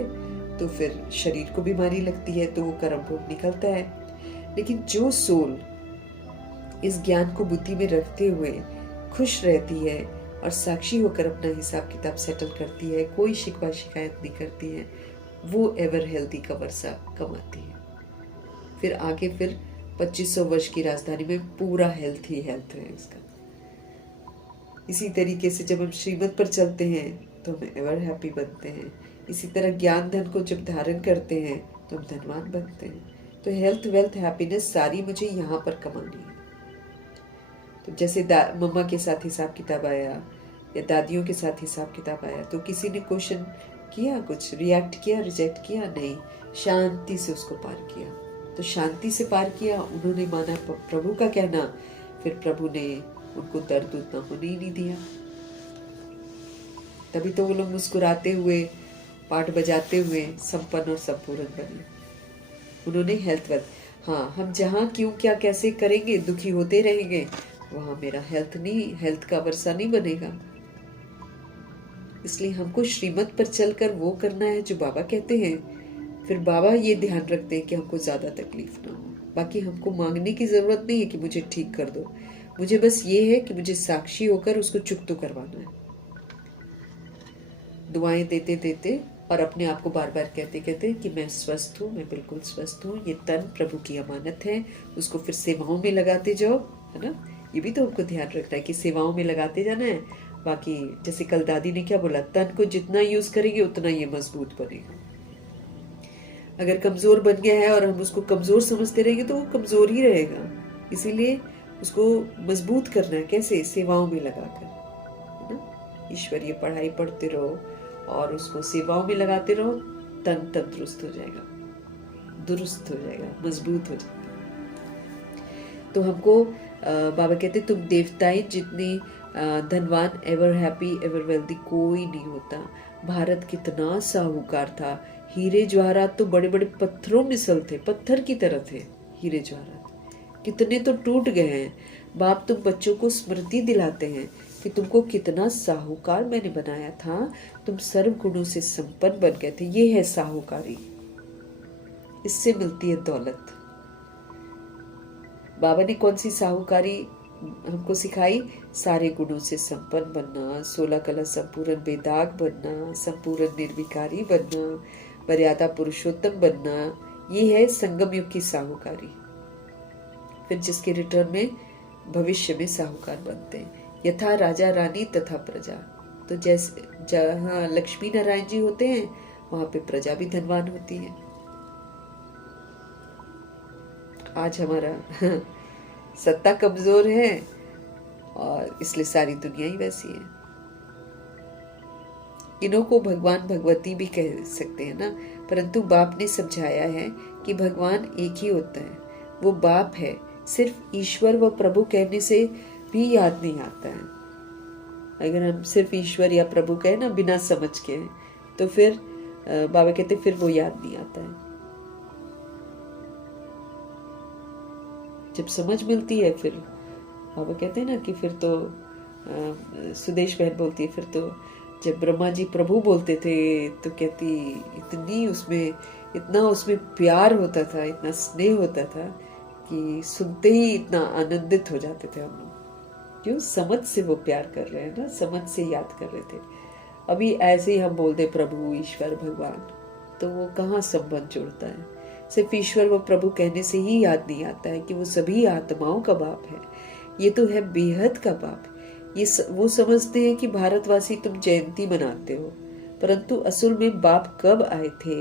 तो फिर शरीर को बीमारी लगती है, तो वो कर्म भोग निकलता है। लेकिन जो सोल इस ज्ञान को बुद्धि में रखते हुए खुश रहती है और साक्षी होकर अपना हिसाब किताब सेटल करती है, कोई शिकवा शिकायत नहीं करती है, वो एवर हेल्दी का वर्षा कमाती है। फिर आगे 2500 वर्ष की राजधानी में पूरा हेल्थ ही हेल्थ है इसका। इसी तरीके से जब हम श्रीमत पर चलते हैं तो हम एवर हैप्पी बनते हैं। इसी तरह ज्ञान धन को जब धारण करते हैं तो हम धनवान बनते हैं। तो हेल्थ, वेल्थ, हैप्पीनेस सारी मुझे यहाँ पर कमानी है। तो जैसे मम्मा के साथ हिसाब किताब आया या दादियों के साथ हिसाब किताब आया, तो किसी ने क्वेश्चन किया, कुछ रिएक्ट किया, रिजेक्ट किया? नहीं, शांति से उसको पार किया। तो शांति से पार किया, उन्होंने माना प्रभु का कहना, फिर प्रभु ने उनको दर्द उतना होने ही नहीं दिया। तभी तो वो लोग मुस्कुराते हुए, पाठ बजाते हुए संपन्न और संपूर्ण बने। उन्होंने हेल्थ वेल्थ, हाँ, हम जहाँ क्यों क्या कैसे करेंगे, दुखी होते रहेंगे, वहां मेरा हेल्थ का वर्षा नहीं बनेगा। इसलिए हमको श्रीमत पर चलकर वो करना है जो बाबा कहते हैं। फिर बाबा ये ध्यान रखते हैं कि हमको ज्यादा तकलीफ ना हो। बाकी हमको मांगने की जरूरत नहीं है कि मुझे ठीक कर दो, मुझे बस ये है कि मुझे साक्षी होकर उसको चुप तो करवाना है। दुआएं देते देते और अपने आप को बार बार कहते कहते कि मैं स्वस्थ हूँ, मैं बिल्कुल स्वस्थ हूँ, ये तन प्रभु की अमानत है, उसको फिर सेवाओं में लगाते जाओ, है ना। ये भी तो हमको ध्यान रखना है कि सेवाओं में लगाते जाना है। बाकी जैसे कल दादी ने क्या बोला, तन को जितना यूज करेंगे उतना ये मजबूत बनेगा। अगर कमजोर बन गया है और हम उसको कमजोर समझते रहेंगे तो वो कमजोर ही रहेगा। इसीलिए उसको मजबूत करना है। कैसे? सेवाओं में लगाकर, है ना। ईश्वरीय पढ़ाई पढ़ते रहो और उसको सेवाओं में लगाते रहो, तन तंदुरुस्त हो जाएगा, दुरुस्त हो जाएगा, मजबूत हो जाएगा। तो हमको बाबा कहते तुम देवताएं जितनी धनवान, एवर हैप्पी, एवर वेल्दी कोई नहीं होता। भारत कितना साहूकार था। हीरे जवाहरात तो बड़े बड़े पत्थरों में सल थे, पत्थर की तरह थे हीरे जवाहरात। कितने तो टूट गए हैं। बाप तुम बच्चों को स्मृति दिलाते हैं कि तुमको कितना साहूकार मैंने बनाया था, तुम सर्व गुणों से संपन्न बन गए थे। ये है साहूकारी, इससे मिलती है दौलत। बाबा ने कौन सी साहूकारी हमको सिखाई? सारे गुणों से संपन्न बनना, 16 कला संपूर्ण बेदाग बनना, संपूर्ण निर्विकारी बनना, मर्यादा पुरुषोत्तम बनना। ये है संगम युग की साहूकारी। फिर जिसके रिटर्न में भविष्य में साहूकार बनते हैं। यथा राजा रानी तथा प्रजा। तो जैसे जहाँ लक्ष्मी नारायण जी होते हैं वहां पे प्रजा भी धनवान होती है। आज हमारा सत्ता कमजोर है और इसलिए सारी दुनिया ही वैसी है। इन्हों को भगवान भगवती भी कह सकते हैं ना, परंतु बाप ने समझाया है कि भगवान एक ही होता है, वो बाप है। सिर्फ ईश्वर व प्रभु कहने से भी याद नहीं आता है। अगर हम सिर्फ ईश्वर या प्रभु कहें ना बिना समझ के, तो फिर बाबा कहते फिर वो याद नहीं आता है। जब समझ मिलती है फिर बाबा कहते हैं ना कि फिर तो सुदेश बहन बोलती है, फिर तो जब ब्रह्मा जी प्रभु बोलते थे तो कहती इतना उसमें प्यार होता था, इतना स्नेह होता था कि सुनते ही इतना आनंदित हो जाते थे हम लोग। क्यों? समझ से वो प्यार कर रहे हैं ना, समझ से याद कर रहे थे। अभी ऐसे ही हम बोलते प्रभु, ईश्वर, भगवान, तो वो कहाँ संबंध जुड़ता है। सिर्फ ईश्वर व प्रभु कहने से ही याद नहीं आता है कि वो सभी आत्माओं का बाप है। ये तो है बेहद का बाप। वो समझते हैं कि भारतवासी तुम जयंती मनाते हो, परंतु असल में बाप कब आए थे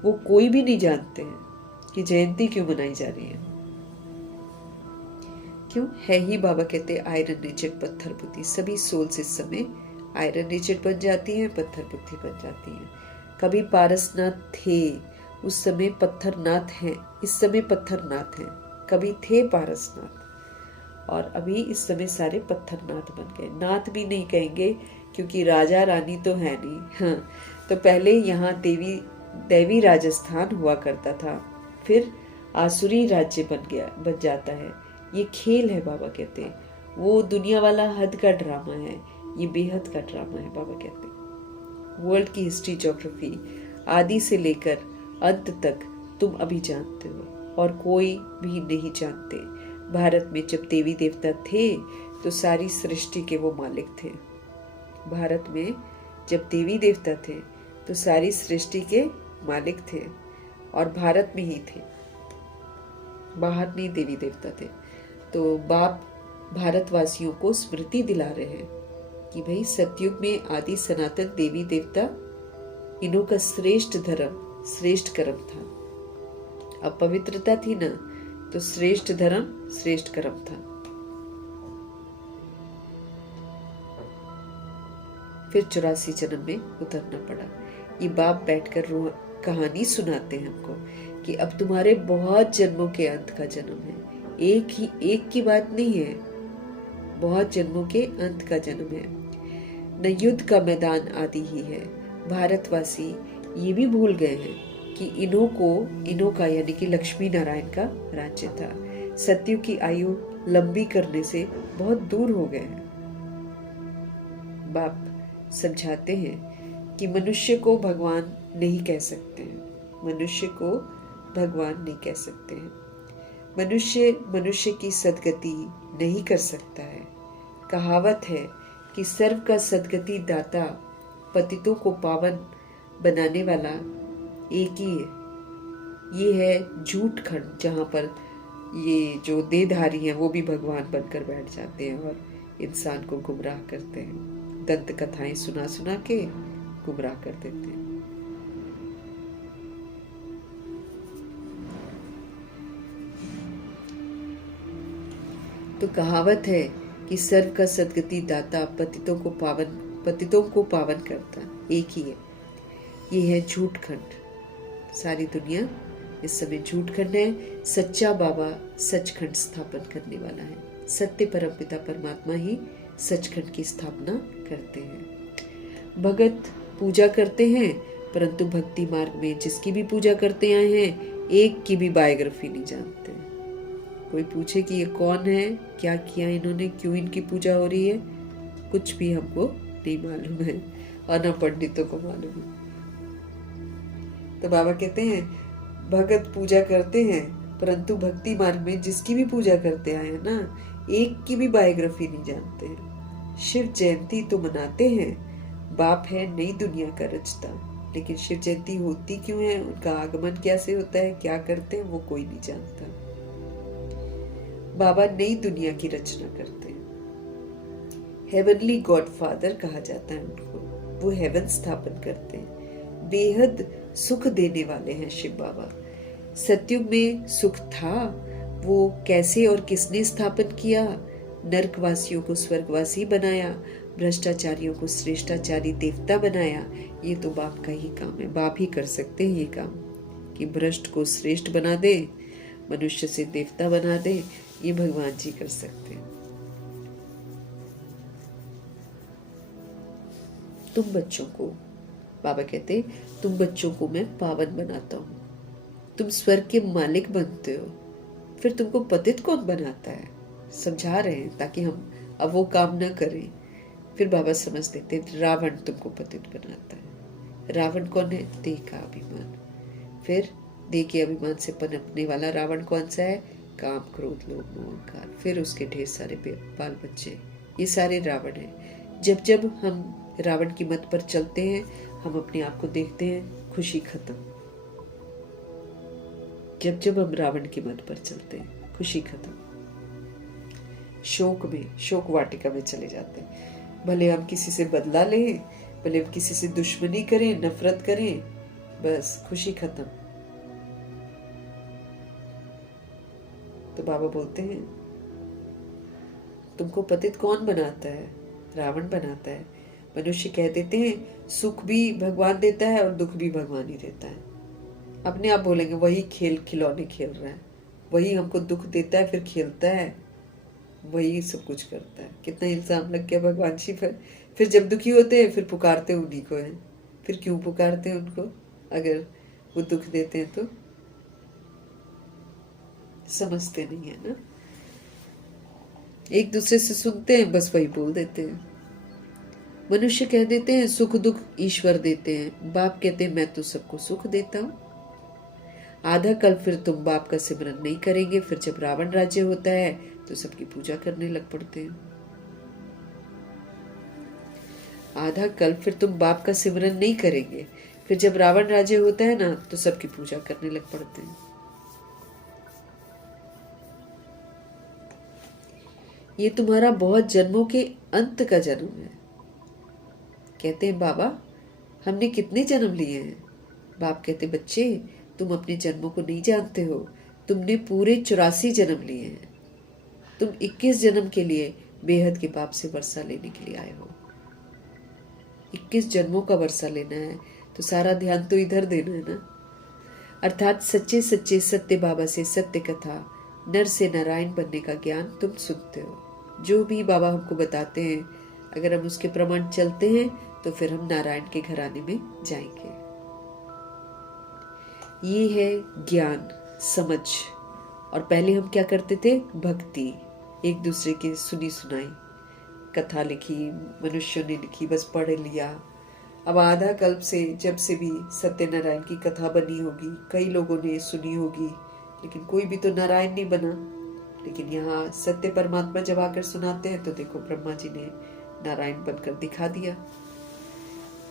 वो कोई भी नहीं जानते हैं कि जयंती क्यों मनाई जा रही है। क्यों है ही बाबा कहते आयरन नेचर पत्थर बुद्धि। सभी सोल्स इस समय आयरन नेचर बन जाती हैं, पत्थर बुद्धि बन जाती हैं। कभी पारसनाथ थे, उस समय पत्थरनाथ हैं, इस समय पत्थरनाथ हैं। कभी थे पारसनाथ और अभी इस समय सारे पत्थरनाथ बन गए। नाथ भी नहीं कहेंगे क्योंकि राजा रानी तो है नहीं। हाँ, तो पहले यहाँ दैवी राजस्थान हुआ करता था, फिर आसुरी राज्य बन जाता है। ये खेल है बाबा कहते हैं। वो दुनिया वाला हद का ड्रामा है, ये बेहद का ड्रामा है बाबा कहते हैं। वर्ल्ड की हिस्ट्री, ज्योग्राफी आदि से लेकर अंत तक तुम अभी जानते हो और कोई भी नहीं जानते। भारत में जब देवी देवता थे तो सारी सृष्टि के वो मालिक थे। भारत में जब देवी देवता थे तो सारी सृष्टि के मालिक थे और भारत में ही थे, बाहर नहीं देवी देवता थे। तो बाप भारतवासियों को स्मृति दिला रहे हैं कि भाई सतयुग में आदि सनातन देवी देवता, इन्हों का श्रेष्ठ धर्म, श्रेष्ठ कर्म था। अब पवित्रता थी ना, तो श्रेष्ठ धर्म, श्रेष्ठ कर्म था। फिर 84 जन्म में उतरना पड़ा। ये बाप बैठकर कहानी सुनाते हैं हमको कि अब तुम्हारे बहुत जन्मों के अंत का जन्म है। एक की बात नहीं है, बहुत जन्मों के अंत का जन्म है। न युद्ध का मैदान आदि ही है। भारतवासी ये भी भूल गए हैं कि इन्हों का यानी कि लक्ष्मी नारायण का राज्य था। सतयुग की आयु लंबी करने से बहुत दूर हो गए हैं। बाप समझाते हैं कि मनुष्य को भगवान नहीं कह सकते हैं, मनुष्य को भगवान नहीं कह सकते हैं। मनुष्य की सदगति नहीं कर सकता है। कहावत है कि सर्व का सदगति दाता, पतितों को पावन बनाने वाला एक ही है। ये है झूठ खंड, जहाँ पर ये जो देहधारी हैं वो भी भगवान बनकर बैठ जाते हैं और इंसान को गुमराह करते हैं। दंत कथाएं सुना सुना के गुमराह कर देते हैं। तो कहावत है कि सर्व का सदगति दाता, पतितों को पावन करता एक ही है। ये है झूठ खंड। सारी दुनिया इस समय झूठ खंड है। सच्चा बाबा सचखंड स्थापन करने वाला है। सत्य परमपिता परमात्मा ही सचखंड की स्थापना करते हैं। भगत पूजा करते हैं, परंतु भक्ति मार्ग में जिसकी भी पूजा करते आए हैं, एक की भी बायोग्राफी नहीं जानते। कोई पूछे कि ये कौन है, क्या किया इन्होंने, क्यों इनकी पूजा हो रही है, कुछ भी हमको नहीं मालूम है और न पंडितों को मालूम है। तो बाबा कहते हैं भगत पूजा करते हैं, परंतु भक्ति मार्ग में जिसकी भी पूजा करते आए हैं ना, एक की भी बायोग्राफी नहीं जानते हैं। शिव जयंती तो मनाते हैं, बाप है नई दुनिया का रचता, लेकिन शिव जयंती होती क्यों है, उनका आगमन कैसे होता है, क्या करते हैं, वो कोई नहीं जानता। बाबा नई दुनिया की रचना करते हैं। हेवनली गॉड फादर कहा जाता है उनको। वो हेवन स्थापन करते हैं। बेहद सुख देने वाले हैं शिव बाबा। सतयुग में सुख था, वो कैसे और किसने स्थापन किया। नरकवासियों को स्वर्गवासी बनाया, भ्रष्टाचारियों को श्रेष्ठाचारी देवता बनाया। ये तो बाप का ही काम है। बाप ही कर सकते हैं ये काम कि भ्रष्ट को श्रेष्ठ बना दे, मनुष्य से देवता बना दे। ये भगवान जी कर सकते हैं। तुम बच्चों को, बाबा कहते, तुम बच्चों को मैं पावन बनाता हूँ। तुम स्वर्ग के मालिक बनते हो, फिर तुमको पतित कौन बनाता है। समझा रहे हैं ताकि हम अब वो काम ना करें। फिर बाबा समझ देते, रावण तुमको पतित बनाता है। रावण कौन है? देह का अभिमान। फिर देह के अभिमान से पनपने वाला रावण कौन सा है? काम, क्रोध, लोभ, मोह, अहंकार। फिर उसके ढेर सारे बाल बच्चे, ये सारे रावण हैं। जब जब हम रावण की मत पर चलते हैं, हम अपने आप को देखते हैं, खुशी खत्म। जब जब हम रावण की मत पर चलते हैं, खुशी खत्म। शोक वाटिका में चले जाते हैं। भले हम किसी से बदला लें, भले हम किसी से दुश्मनी करें, नफरत करें, बस खुशी खत्म। तो बाबा बोलते हैं, तुमको पतित कौन बनाता है? रावण बनाता है। मनुष्य कह देते हैं सुख भी भगवान देता है और दुख भी भगवान ही देता है। अपने आप बोलेंगे वही खिलौने खेल रहा है, वही हमको दुख देता है, फिर खेलता है, वही सब कुछ करता है। कितना इल्जाम लग गया भगवान जी पर। फिर जब दुखी होते हैं फिर पुकारते उन्हीं को है। फिर क्यों पुकारते हैं उनको अगर वो दुख देते हैं? तो समझते नहीं है ना। एक दूसरे से सुनते हैं, बस वही बोल देते हैं। मनुष्य कह देते हैं सुख दुख ईश्वर देते हैं। बाप कहते हैं मैं तो सबको सुख देता हूं। आधा कल फिर तुम बाप का सिमरन नहीं करेंगे, फिर जब रावण राज्य होता है तो सबकी पूजा करने लग पड़ते हैं। आधा कल फिर तुम बाप का सिमरन नहीं करेंगे, फिर जब रावण राज्य होता है ना तो सबकी पूजा करने लग पड़ते हैं। ये तुम्हारा बहुत जन्मों के अंत का जन्म है। कहते हैं बाबा हमने कितने जन्म लिए हैं? बाप कहते बच्चे तुम अपने जन्मों को नहीं जानते हो, तुमने पूरे 84 जन्म लिए हैं। तुम 21 जन्म के लिए बेहद के बाप से वर्षा लेने के लिए आए हो। 21 जन्मों का वर्षा लेना है तो सारा ध्यान तो इधर देना है ना। अर्थात सच्चे सच्चे सत्य बाबा से सत्य कथा, नर से नारायण बनने का ज्ञान तुम सुनते हो। जो भी बाबा हमको बताते हैं, अगर हम उसके प्रमाण चलते हैं तो फिर हम नारायण के घराने में जाएंगे। ये है ज्ञान, समझ। और पहले हम क्या करते थे? भक्ति, एक दूसरे की सुनी सुनाई कथा लिखी, मनुष्यों ने लिखी, बस पढ़ लिया। अब आधा कल्प से जब से भी सत्यनारायण की कथा बनी होगी, कई लोगों ने सुनी होगी, लेकिन कोई भी तो नारायण नहीं बना। लेकिन यहाँ सत्य परमात्मा जब आकर सुनाते हैं तो देखो ब्रह्मा जी ने नारायण बनकर दिखा दिया।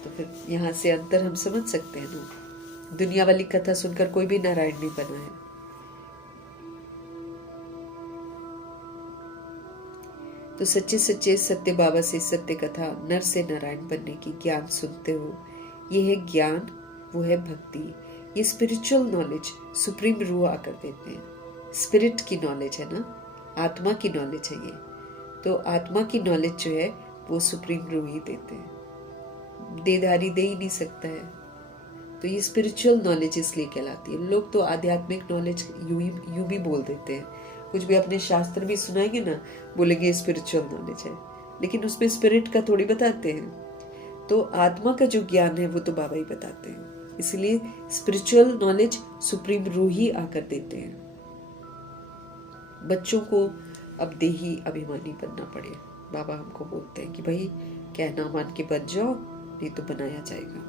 तो फिर यहाँ से अंतर हम समझ सकते हैं ना। दुनिया वाली कथा सुनकर कोई भी नारायण नहीं बना है। तो सच्चे सच्चे सत्य बाबा से सत्य कथा, नर से नारायण बनने की ज्ञान सुनते हो। ये है ज्ञान, वो है भक्ति। ये स्पिरिचुअल नॉलेज सुप्रीम रूह आकर देते हैं। स्पिरिट की नॉलेज है ना, आत्मा की नॉलेज है ये। तो आत्मा की नॉलेज जो है वो सुप्रीम रूह ही देते हैं, देधारी दे ही नहीं सकता है। तो ये स्पिरिचुअल नॉलेज इसलिए कहलाती है। लोग तो आध्यात्मिक नॉलेज यूं भी बोल देते हैं, कुछ भी अपने शास्त्र भी सुनाएंगे ना, बोलेंगे स्पिरिचुअल नॉलेज है, लेकिन उसमें स्पिरिट का थोड़ी बताते हैं। तो आत्मा का जो ज्ञान है वो तो बाबा ही बताते हैं। इसलिए स्पिरिचुअल नॉलेज सुप्रीम रूह ही आकर देते हैं। बच्चों को अब देही अभिमानी बनना पड़े। बाबा हमको बोलते हैं कि भाई कहना मान के बन जाओ, नहीं तो बनाया जाएगा।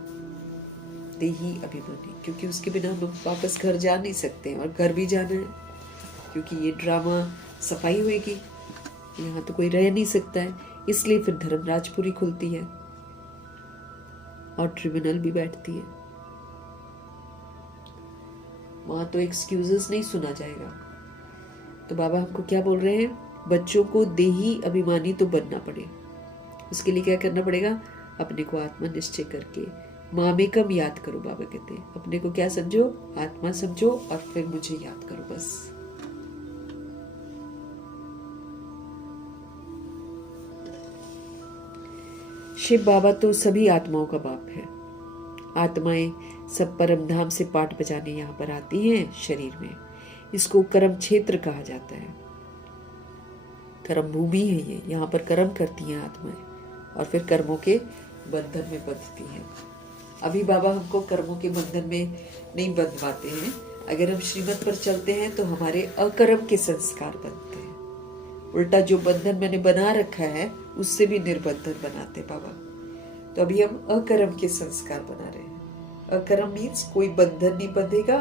देही अभिमानी, क्योंकि उसके बिना हम वापस घर जा नहीं सकते, और घर भी जाना है क्योंकि ये ड्रामा सफाई होएगी, यहाँ तो कोई रह नहीं सकता है। इसलिए फिर धर्मराजपुरी खुलती है और ट्रिब्यूनल भी बैठती है। वहां तो एक्सक्यूजेस नहीं सुना जाएगा। तो बाबा हमको क्या बोल रहे हैं? बच्चों को देही अभिमानी तो बनना पड़े। उसके लिए क्या करना पड़ेगा? अपने को आत्मा निश्चय करके मामेकम याद करो। बाबा कहते हैं अपने को क्या समझो? आत्मा समझो, और फिर मुझे याद करो बस। शिव बाबा तो सभी आत्माओं का बाप है। आत्माएं सब परम धाम से पाठ बजाने यहाँ पर आती हैं शरीर में। इसको कर्म क्षेत्र कहा जाता है। कर्म भूमि है ये, यहाँ पर कर्म करती हैं आत्माएं और फिर कर्मों के बंधन में बंधती हैं। अभी बाबा हमको कर्मों के बंधन में नहीं बंधवाते हैं। अगर हम श्रीमत पर चलते हैं तो हमारे अकर्म के संस्कार बनते हैं। उल्टा जो बंधन मैंने बना रखा है उससे भी निर्बंधन बनाते बाबा। तो अभी हम अकर्म के संस्कार बना रहे हैं। अकर्म मीन्स कोई बंधन नहीं बंधेगा,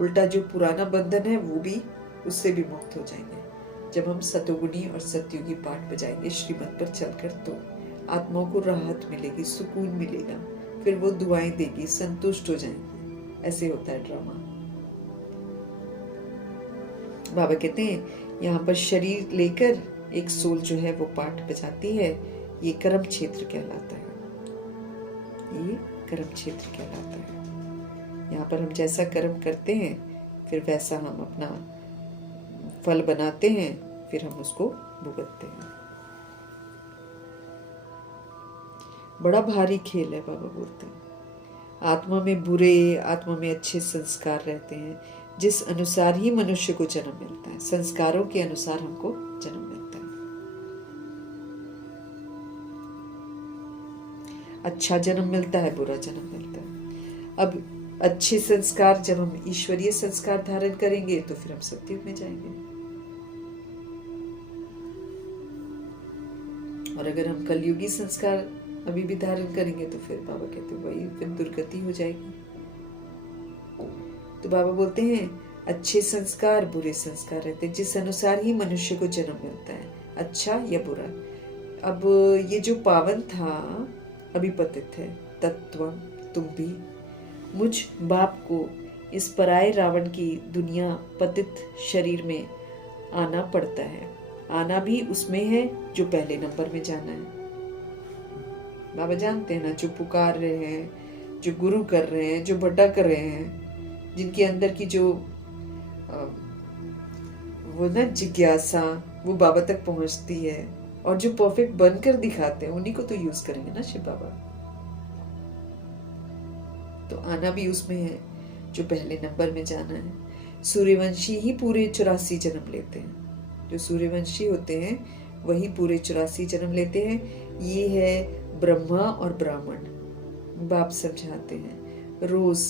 उल्टा जो पुराना बंधन है वो भी, उससे भी मुक्त हो जाएंगे जब हम सतोगुणी और सतयुगी पाठ बजाएंगे श्रीमत पर चलकर। तो आत्माओं को राहत मिलेगी, सुकून मिलेगा, फिर वो दुआएं देगी, संतुष्ट हो जाएंगे। ऐसे होता है ड्रामा। बाबा कहते हैं यहाँ पर शरीर लेकर एक सोल जो है वो पाठ बजाती है। ये कर्म क्षेत्र कहलाता है, ये कर्म क्षेत्र कहलाता है। यहाँ पर हम जैसा कर्म करते हैं फिर वैसा हम अपना फल बनाते हैं, फिर हम उसको भुगतते हैं। बड़ा भारी खेल है, बाबा बोलते हैं। आत्मा में बुरे, आत्मा में अच्छे संस्कार रहते हैं। जिस अनुसार ही मनुष्य को जन्म मिलता है, संस्कारों के अनुसार हमको जन्म मिलता है। अच्छा जन्म मिलता है, बुरा जन्म मिलता है। अब अच्छे संस्कार, जब हम ईश्वरीय संस्कार धारण करेंगे तो फिर हम सत्युग में जाएंगे, और अगर हम कलयुगी संस्कार अभी भी धारण करेंगे तो फिर बाबा कहते हैं वही फिर दुर्गति हो जाएगी। तो बाबा बोलते हैं अच्छे संस्कार, बुरे संस्कार रहते हैं, जिस अनुसार ही मनुष्य को जन्म मिलता है, अच्छा या बुरा। अब ये जो पावन था अभी पतित है। तत्व तुम भी मुझ बाप को इस पराये रावण की दुनिया पतित शरीर में आना पड़ता है। आना भी उसमें है जो पहले नंबर में जाना है। बाबा जानते हैं ना, जो पुकार रहे हैं, जो गुरु कर रहे हैं, जो भटक रहे हैं, जिनके अंदर की जो वो ना जिज्ञासा वो बाबा तक पहुंचती है, और जो परफेक्ट बनकर दिखाते हैं उन्हीं को तो यूज करेंगे ना शिव बाबा। तो आना भी उसमें है जो पहले नंबर में जाना है। सूर्यवंशी ही पूरे 84 जन्म लेते हैं। जो सूर्यवंशी होते हैं वही पूरे 84 जन्म लेते हैं। ये है ब्रह्मा और ब्राह्मण। बाप समझाते हैं रोज,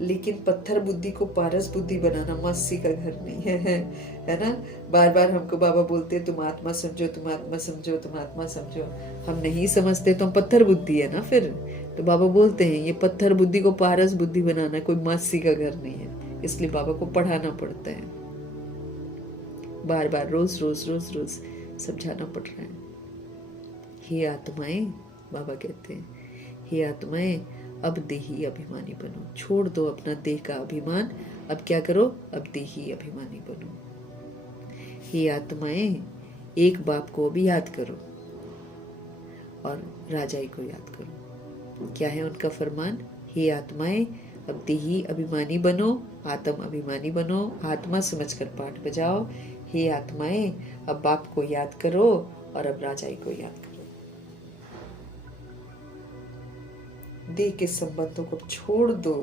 लेकिन पत्थर बुद्धि को पारस बुद्धि बनाना मस्सी का घर नहीं है ना। बार बार हमको बाबा बोलते हैं तुम आत्मा समझो, तुम आत्मा समझो, तुम आत्मा समझो। हम नहीं समझते तो हम पत्थर बुद्धि है ना फिर। तो बाबा बोलते हैं ये पत्थर बुद्धि को पारस बुद्धि बनाना कोई मस्सी का घर नहीं है, इसलिए बाबा को पढ़ाना पड़ता है, बार बार रोज रोज रोज रोज समझाना पड़ रहा है। हे आत्माएं, बाबा कहते हैं हे आत्माएं, अब देही अभिमानी बनो। छोड़ दो अपना देह का अभिमान, अब क्या करो, अब देही अभिमानी बनो। हे आत्माएं, एक बाप को भी याद करो और राजाई को याद करो। क्या है उनका फरमान? हे आत्माएं, अब देही अभिमानी बनो, आत्म अभिमानी बनो, आत्मा समझकर पाठ बजाओ। हे आत्माएं, अब बाप को याद करो और अब राजाई को याद करो। देह के संबंधों को छोड़ दो,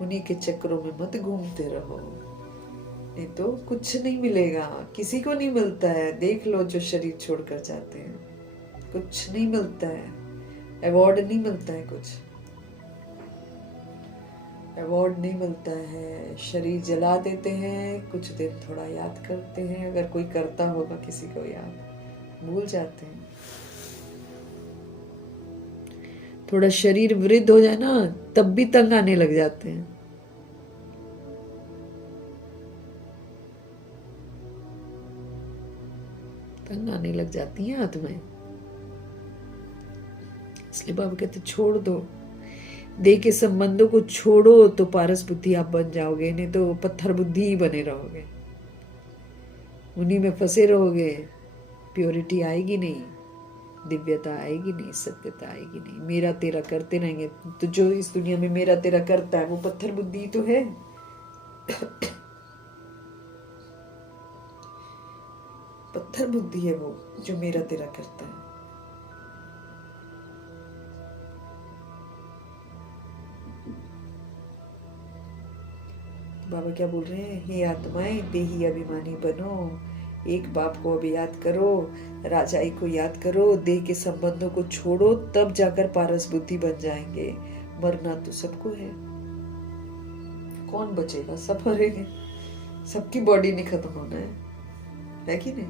उन्हीं के चक्रों में मत घूमते रहो, नहीं तो कुछ नहीं मिलेगा। किसी को नहीं मिलता है। देख लो जो शरीर छोड़कर जाते हैं, कुछ नहीं मिलता है, अवार्ड नहीं मिलता है, कुछ अवार्ड नहीं मिलता है। शरीर जला देते हैं, कुछ दिन थोड़ा याद करते हैं, अगर कोई करता होगा किसी को याद, भूल जाते हैं। थोड़ा शरीर वृद्ध हो जाए ना तब भी तंग आने लग जाते हैं। तंग आने लग जाती हैं आत्माएं। इसलिए बाबा कहते छोड़ दो, देह के संबंधों को छोड़ो तो पारस बुद्धि आप बन जाओगे, नहीं तो पत्थर बुद्धि ही बने रहोगे, उन्हीं में फंसे रहोगे। प्योरिटी आएगी नहीं, दिव्यता आएगी नहीं, सत्यता आएगी नहीं। मेरा तेरा करते रहेंगे तो जो इस दुनिया में मेरा तेरा करता है वो पत्थर बुद्धि तो है। पत्थर बुद्धि है वो जो मेरा तेरा करता है। बाबा क्या बोल रहे हैं? हे आत्माएं, देही अभिमानी बनो, एक बाप को अब याद करो, राजाई को याद करो, देह के संबंधों को छोड़ो, तब जाकर पारस बुद्धि बन जाएंगे। मरना तो सबको है, कौन बचेगा? सब मरेंगे, सबकी बॉडी नहीं खत्म होना है कि नहीं?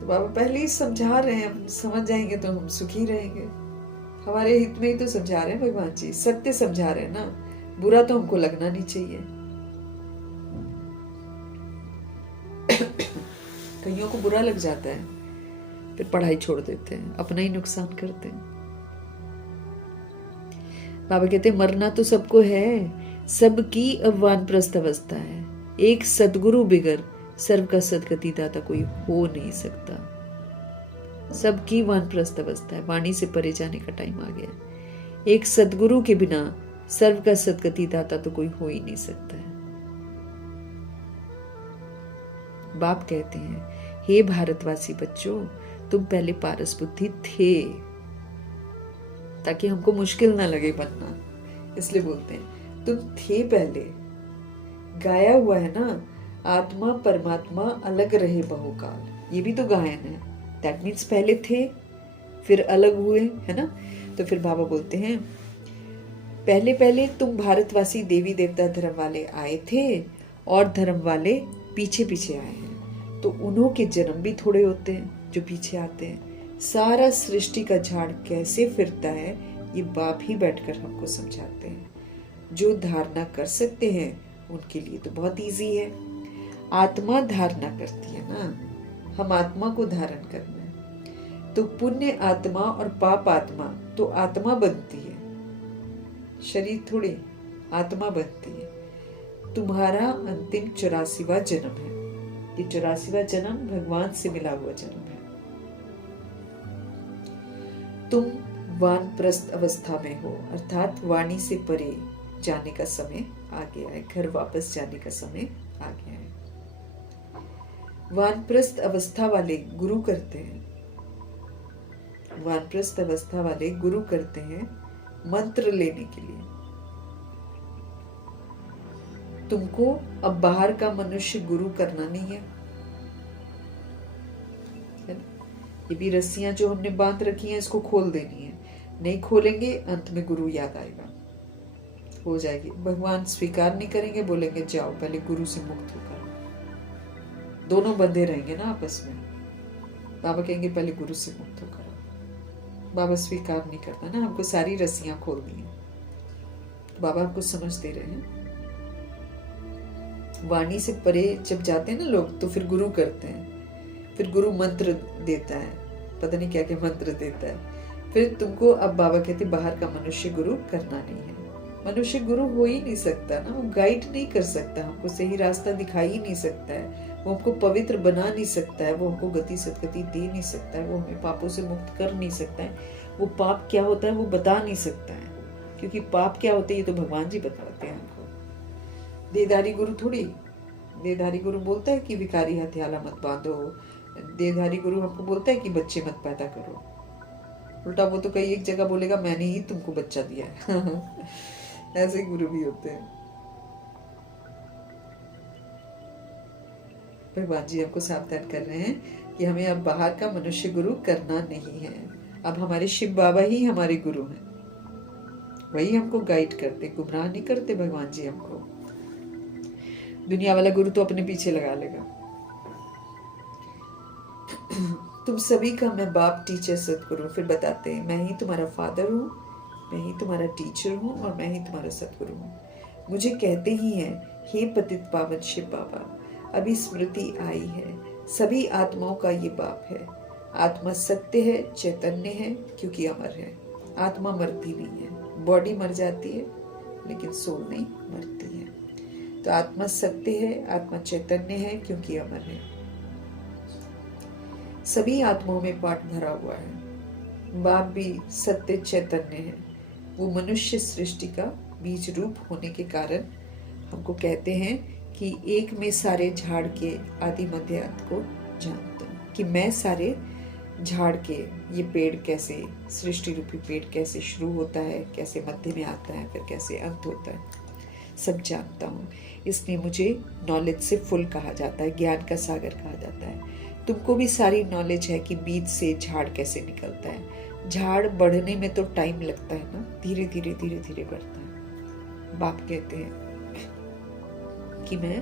तो बाबा पहले ही समझा रहे हैं, हम समझ जाएंगे तो हम सुखी रहेंगे। हमारे हित में ही तो समझा रहे हैं भगवान जी, सत्य समझा रहे हैं ना, बुरा तो हमको लगना नहीं चाहिए। कईयों को बुरा लग जाता है, फिर पढ़ाई छोड़ देते हैं, अपना ही नुकसान करते हैं। बाबा कहते हैं मरना तो सबको है, सबकी अब वानप्रस्थ अवस्था है। एक सदगुरु बिगर सर्व का सदगति दाता कोई हो नहीं सकता। सबकी वानप्रस्थ अवस्था है, वाणी से परे जाने का टाइम आ गया। एक सदगुरु के बिना सर्व का सदगति दाता तो कोई हो ही नहीं सकता है। बाप कहते हैं, हे भारतवासी बच्चों, तुम पहले पारस बुद्धि थे, ताकि हमको मुश्किल ना लगे बनना, इसलिए बोलते हैं तुम थे पहले। गाया हुआ है ना, आत्मा परमात्मा अलग रहे बहुकाल, ये भी तो गायन है। दैट मीन्स पहले थे फिर अलग हुए, है ना। तो फिर बाबा बोलते हैं पहले पहले तुम भारतवासी देवी देवता धर्म वाले आए थे और धर्म वाले पीछे पीछे आए हैं, तो उन्हों के जन्म भी थोड़े होते हैं जो पीछे आते हैं। सारा सृष्टि का झाड़ कैसे फिरता है ये बाप ही बैठकर हमको समझाते हैं। जो धारणा कर सकते हैं उनके लिए तो बहुत इजी है। आत्मा धारणा करती है ना, हम आत्मा को धारण करना है। तो पुण्य आत्मा और पाप आत्मा तो आत्मा बनती है, शरीर थोड़ी आत्मा बनती है। तुम्हारा अंतिम 84वां जन्म है। ये 84वां जन्म भगवान से मिला हुआ जन्म है। तुम वानप्रस्थ अवस्था में हो, अर्थात वाणी से परे जाने का समय आ गया है, घर वापस जाने का समय आ गया है। वानप्रस्थ अवस्था वाले गुरु करते हैं, वानप्रस्थ अवस्था वाले गुरु करते हैं मंत्र लेने के लिए। तुमको अब बाहर का मनुष्य गुरु करना नहीं है। ये भी रस्सियां जो हमने बांध रखी हैं इसको खोल देनी है। नहीं खोलेंगे अंत में गुरु याद आएगा, हो जाएगी। भगवान स्वीकार नहीं करेंगे, बोलेंगे जाओ पहले गुरु से मुक्त होकर। दोनों बंधे रहेंगे ना आपस में। बाबा कहेंगे पहले गुरु से मुक्त होकर। बाबा स्वीकार नहीं करता ना, हमको सारी रस्सियां खोल दी हैं। बाबा आपको समझ दे रहे हैं। वाणी से परे जब जाते हैं ना लोग तो फिर गुरु करते हैं, फिर गुरु मंत्र देता है, पता नहीं क्या क्या मंत्र देता है। फिर तुमको अब बाबा कहते बाहर का मनुष्य गुरु करना नहीं है। मनुष्य गुरु हो ही नहीं सकता ना, वो गाइड नहीं कर सकता, हमको सही रास्ता दिखाई ही नहीं सकता है, वो हमको पवित्र बना नहीं सकता है, वो हमको गति सदगति दे नहीं सकता है, वो हमें पापों से मुक्त कर नहीं सकता है। वो पाप क्या होता है वो बता नहीं सकता है, क्योंकि पाप क्या होते हैं ये तो भगवान जी बताते हैं हमको। देहधारी गुरु थोड़ी, देहधारी गुरु बोलता है कि भिखारी हथियाला मत बांधो, देहधारी गुरु हमको बोलता है कि बच्चे मत पैदा करो। उल्टा वो तो कई एक जगह बोलेगा मैंने ही तुमको बच्चा दिया है। ऐसे गुरु भी होते हैं। भगवान जी हमको सावधान कर रहे हैं कि हमें अब बाहर का मनुष्य गुरु करना नहीं है। अब हमारे शिव बाबा ही हमारे गुरु हैं, वही हमको गाइड करते, गुमराह नहीं करते भगवान जी हमको। दुनिया वाला गुरु तो अपने पीछे लगा लेगा। तुम सभी का मैं बाप, टीचर, सतगुरु। फिर बताते हैं मैं ही तुम्हारा फादर हूँ, मैं ही तुम्हारा टीचर हूँ और मैं ही तुम्हारा सतगुरु हूँ। मुझे कहते ही हैं हे पतित पावन शिव बाबा, अभी स्मृति आई है, सभी आत्माओं का ये बाप है। आत्मा सत्य है, चैतन्य है, क्योंकि अमर है। आत्मा मरती नहीं है, बॉडी मर जाती है लेकिन सोल नहीं मरती है। तो आत्मा सत्य है, आत्मा चैतन्य है, क्योंकि अमर है। सभी आत्माओं में पाठ भरा हुआ है। बाप भी सत्य चैतन्य है। वो मनुष्य सृष्टि का बीज रूप होने के कारण हमको कहते हैं कि एक में सारे झाड़ के आदि मध्य अंत को जानता हूँ, कि मैं सारे झाड़ के ये पेड़ कैसे, सृष्टि रूपी पेड़ कैसे शुरू होता है, कैसे मध्य में आता है, फिर कैसे अंत होता है, सब जानता हूँ। इसलिए मुझे नॉलेज से फुल कहा जाता है, ज्ञान का सागर कहा जाता है। तुमको भी सारी नॉलेज है कि बीज से झाड़ कैसे निकलता है। झाड़ बढ़ने में तो टाइम लगता है ना, धीरे धीरे धीरे धीरे बढ़ता है। बाप कहते हैं कि मैं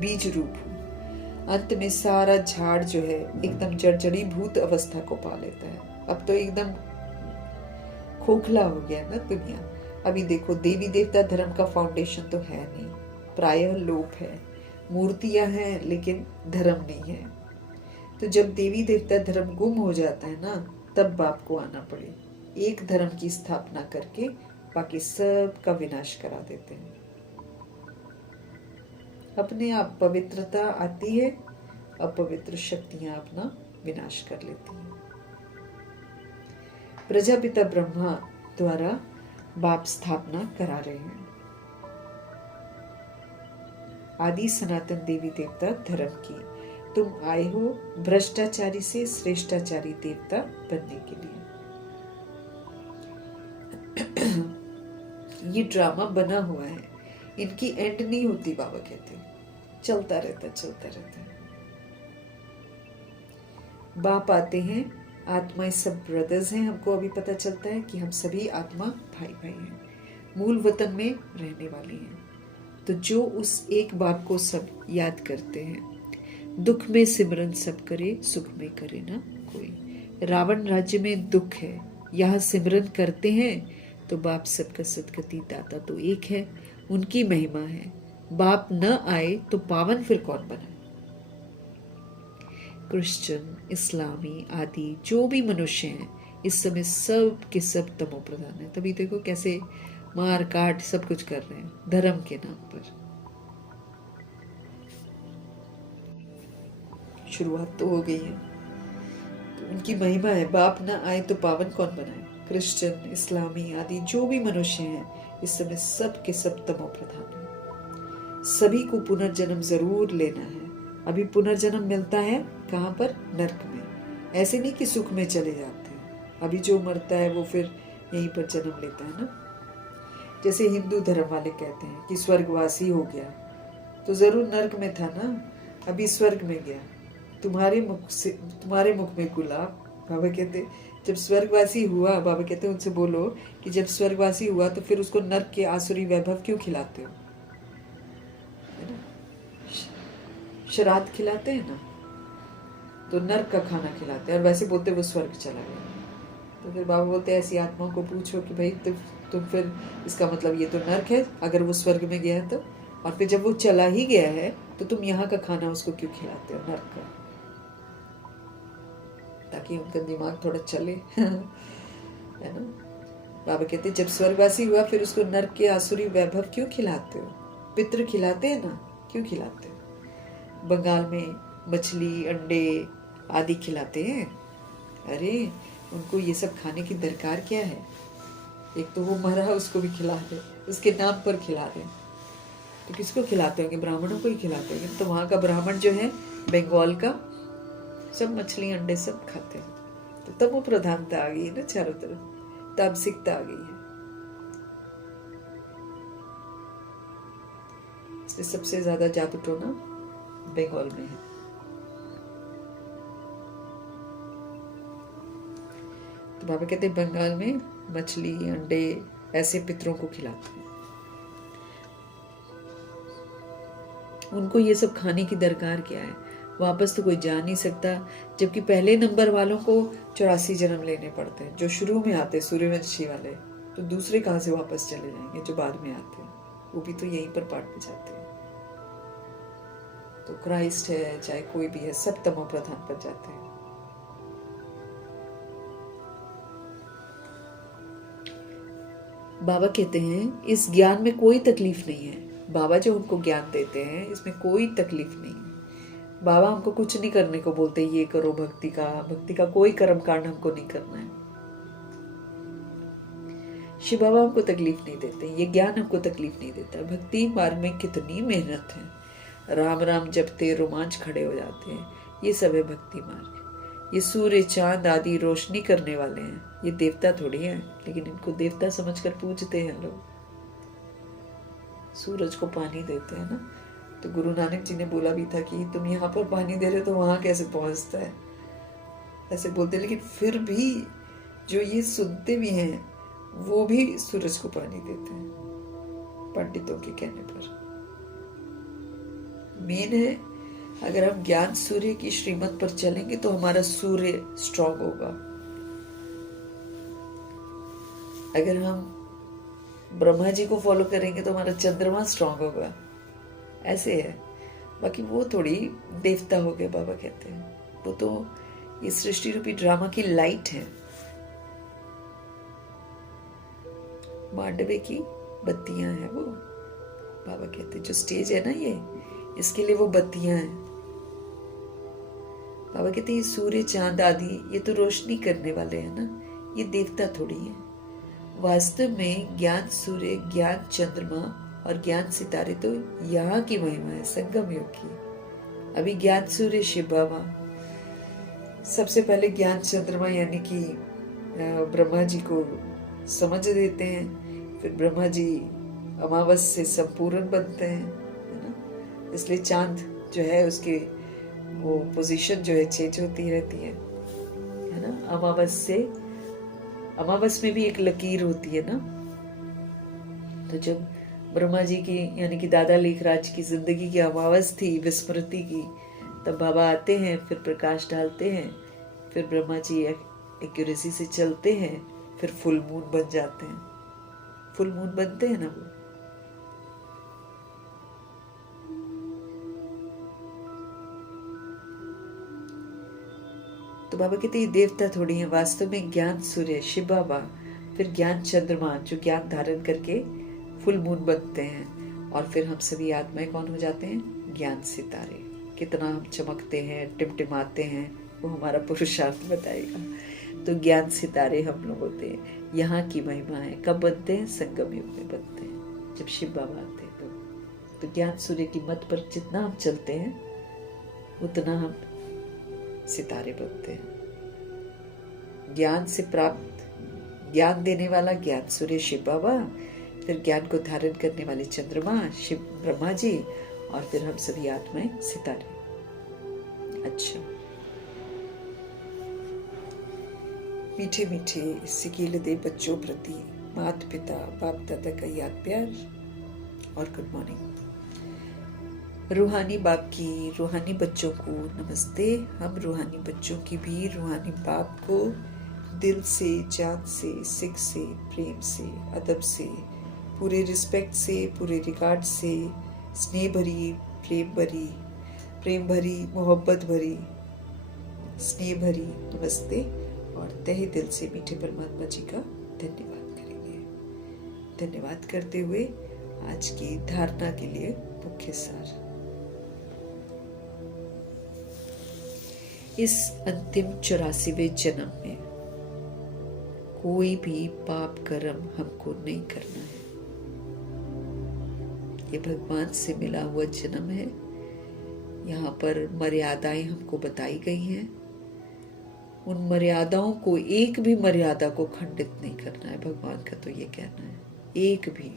बीज रूप हूँ। अंत में सारा झाड़ जो है एकदम जर्जरी भूत अवस्था को पा लेता है। अब तो एकदम खोखला हो गया ना दुनिया। अभी देखो देवी देवता धर्म का फाउंडेशन तो है नहीं, प्रायः लोप है। मूर्तियां हैं लेकिन धर्म नहीं है। तो जब देवी देवता धर्म गुम हो जाता है ना, तब बाप को आना पड़े। एक धर्म की स्थापना करके बाकी सब का विनाश करा देते हैं। अपने आप पवित्रता आती है, अपवित्र शक्तियां अपना विनाश कर लेती हैं। प्रजापिता ब्रह्मा द्वारा बाप स्थापना करा रहे हैं। आदि सनातन देवी देवता धर्म की तुम आए हो भ्रष्टाचारी से श्रेष्ठाचारी देवता बनने के लिए। ये ड्रामा बना हुआ है, इनकी एंड नहीं होती। बाबा कहते हैं चलता रहता चलता रहता है। बाप आते हैं, आत्माएं सब ब्रदर्स हैं। हमको अभी पता चलता है कि हम सभी आत्मा भाई भाई हैं, मूल वतन में रहने वाली हैं। तो जो उस एक बाप को सब याद करते हैं, दुख में सिमरन सब करे, सुख में करे ना कोई। रावण राज्य में दुख है, यहाँ सिमरन करते हैं तो बाप सबका सदगति दाता तो एक है, उनकी महिमा है। बाप न आए तो पावन फिर कौन बनाए। क्रिश्चियन, इस्लामी आदि जो भी मनुष्य हैं इस समय सब के सब तमो प्रधान है। तभी देखो कैसे मार काट सब कुछ कर रहे हैं धर्म के नाम पर। शुरुआत तो हो गई है, तो उनकी महिमा है। बाप न आए तो पावन कौन बनाए। क्रिश्चियन, इस्लामी आदि जो भी मनुष्य हैं इस समय सब के सब तमो प्रधान है। सभी को पुनर्जन्म जरूर लेना है। अभी पुनर्जन्म मिलता है कहाँ पर? नरक में। ऐसे नहीं कि सुख में चले जाते हैं। अभी जो मरता है वो फिर यहीं पर जन्म लेता है ना। जैसे हिंदू धर्म वाले कहते हैं कि स्वर्गवासी हो गया, तो जरूर नरक में था ना, अभी स्वर्ग में गया। तुम्हारे मुख में गुलाब। बाबा कहते जब स्वर्गवासी हुआ, बाबा कहते उनसे बोलो कि जब स्वर्गवासी हुआ तो फिर उसको नरक के आसुरी वैभव क्यों खिलाते हो? है ना, श्राद्ध खिलाते हैं ना, तो नरक का खाना खिलाते हैं और वैसे बोलते वो स्वर्ग चला गया। तो फिर बाबा बोलते ऐसी आत्माओं को पूछो कि भाई तुम फिर इसका मतलब ये तो नरक है अगर वो स्वर्ग में गया है तो, और फिर जब वो चला ही गया है तो तुम यहाँ का खाना उसको क्यों खिलाते हो नरक का? ताकि उनका दिमाग थोड़ा चले है ना। बाबा कहते जब स्वर्गवासी हुआ फिर उसको नरक के आसुरी वैभव क्यों खिलाते हो? पितृ खिलाते हैं ना, क्यों खिलाते हो? बंगाल में मछली अंडे आदि खिलाते हैं। अरे उनको ये सब खाने की दरकार क्या है? एक तो वो मरा उसको भी खिला दे, उसके नाम पर खिला दे। तो किसको खिलाते होंगे? ब्राह्मणों को ही खिलाते होंगे। तो वहाँ का ब्राह्मण जो है बंगाल का, सब मछली अंडे सब खाते हैं। तो तब वो प्रधानता आ गई है ना चारों तरफ, तामसिकता आ गई है। इसलिए सबसे ज्यादा जादू टोना बंगाल में है। तो बाबा कहते हैं बंगाल में मछली अंडे ऐसे पितरों को खिलाते हैं। उनको ये सब खाने की दरकार क्या है? वापस तो कोई जा नहीं सकता, जबकि पहले नंबर वालों को 84 जन्म लेने पड़ते हैं जो शुरू में आते हैं, सूर्यवंशी वाले। तो दूसरे कहाँ से वापस चले जाएंगे जो बाद में आते हैं? वो भी तो यहीं पर पाठ पे जाते हैं। तो क्राइस्ट है चाहे कोई भी है, सब तमो प्रधान पर जाते हैं। बाबा कहते हैं इस ज्ञान में कोई तकलीफ नहीं है। बाबा जो हमको ज्ञान देते हैं इसमें कोई तकलीफ नहीं है। बाबा हमको कुछ नहीं करने को बोलते, ये करो भक्ति का कोई कर्म कांड हमको नहीं करना है। शिव बाबा हमको तकलीफ नहीं देते, ये ज्ञान हमको तकलीफ नहीं देता। भक्ति मार्ग में कितनी मेहनत है, राम राम जपते रोमांच खड़े हो जाते हैं। ये सब है भक्ति मार्ग। ये सूर्य चांद आदि रोशनी करने वाले हैं, ये देवता थोड़ी हैं, लेकिन इनको देवता समझकर पूजते हैं लोग। सूरज को पानी देते हैं ना, तो गुरु नानक जी ने बोला भी था कि तुम यहाँ पर पानी दे रहे हो तो वहां कैसे पहुंचता है, ऐसे बोलते। लेकिन फिर भी जो ये सुनते भी हैं वो भी सूरज को पानी देते हैं पंडितों के कहने पर। मेन है अगर हम ज्ञान सूर्य की श्रीमत पर चलेंगे तो हमारा सूर्य स्ट्रांग होगा। अगर हम ब्रह्मा जी को फॉलो करेंगे तो हमारा चंद्रमा स्ट्रांग होगा। ऐसे है। बाकी वो थोड़ी देवता हो गए, बाबा कहते हैं वो तो ये सृष्टि रूपी ड्रामा की लाइट है, मांडवे की बत्तियां हैं वो। बाबा कहते जो स्टेज है ना ये, इसके लिए वो बत्तियां हैं। बाबा कहते ये सूर्य चांद आदि ये तो रोशनी करने वाले हैं ना, ये देवता थोड़ी है। वास्तव में ज्ञान सूर्य, ज्ञान चंद्रमा और ज्ञान सितारे तो यहाँ की महिमा है, संगम योग की। अभी ज्ञान सूर्य शिव बाबा, सबसे पहले ज्ञान चंद्रमा यानी कि ब्रह्मा जी को समझ देते हैं, फिर ब्रह्मा जी अमावस से संपूर्ण बनते हैं, है ना। इसलिए चांद जो है उसके वो पोजीशन जो है चेंज होती रहती है ना। अमावस में भी एक लकीर होती है ना। तो जब ब्रह्मा जी की यानी कि दादा लेखराज की जिंदगी की अमावस थी विस्मृति की, तब बाबा आते हैं, फिर प्रकाश डालते हैं, फिर ब्रह्मा जी एक्यूरेसी से चलते हैं, फिर फुल मून बन जाते हैं। फुल मून बनते हैं ना वो। तो बाबा कहते ये देवता थोड़ी है, वास्तव में ज्ञान सूर्य शिव बाबा, फिर ज्ञान चंद्रमा जो ज्ञान धारण करके फुल मून बनते हैं, और फिर हम सभी आत्माएं कौन हो जाते हैं? ज्ञान सितारे। कितना हम चमकते हैं, टिमटिमाते हैं, वो हमारा पुरुषार्थ बताएगा। तो ज्ञान सितारे हम लोग होते हैं, यहाँ की महिमा है। कब बनते हैं? संगम युग में बनते हैं, जब शिव बाबा आते हैं। तो ज्ञान सूर्य की मत पर जितना हम चलते हैं उतना हम सितारे बनते हैं। ज्ञान से प्राप्त ज्ञान देने वाला ज्ञान सूर्य शिव बाबा, फिर ज्ञान को धारण करने वाले चंद्रमा शिव ब्रह्मा जी, और फिर हम सभी आत्माएं सितारे। अच्छा, मीठे मीठे सिकील दे बच्चों प्रति माता पिता बाप दादा का याद प्यार और गुड मॉर्निंग। रूहानी बाप की रूहानी बच्चों को नमस्ते। हम रूहानी बच्चों की भी रूहानी बाप को दिल से, जान से, सिख से, प्रेम से, अदब से, पूरे रिस्पेक्ट से, पूरे रिगार्ड से, स्नेह भरी, प्रेम भरी, मोहब्बत भरी, स्नेह भरी नमस्ते और तहे दिल से मीठे परमात्मा जी का धन्यवाद करेंगे। धन्यवाद करते हुए आज की धारणा के लिए मुख्य सार। इस अंतिम 84वें जन्म में कोई भी पाप कर्म हमको नहीं करना है। ये भगवान से मिला हुआ जन्म है। यहाँ पर मर्यादाएं हमको बताई गई हैं। उन मर्यादाओं को, एक भी मर्यादा को खंडित नहीं करना है। भगवान का तो ये कहना है, एक भी।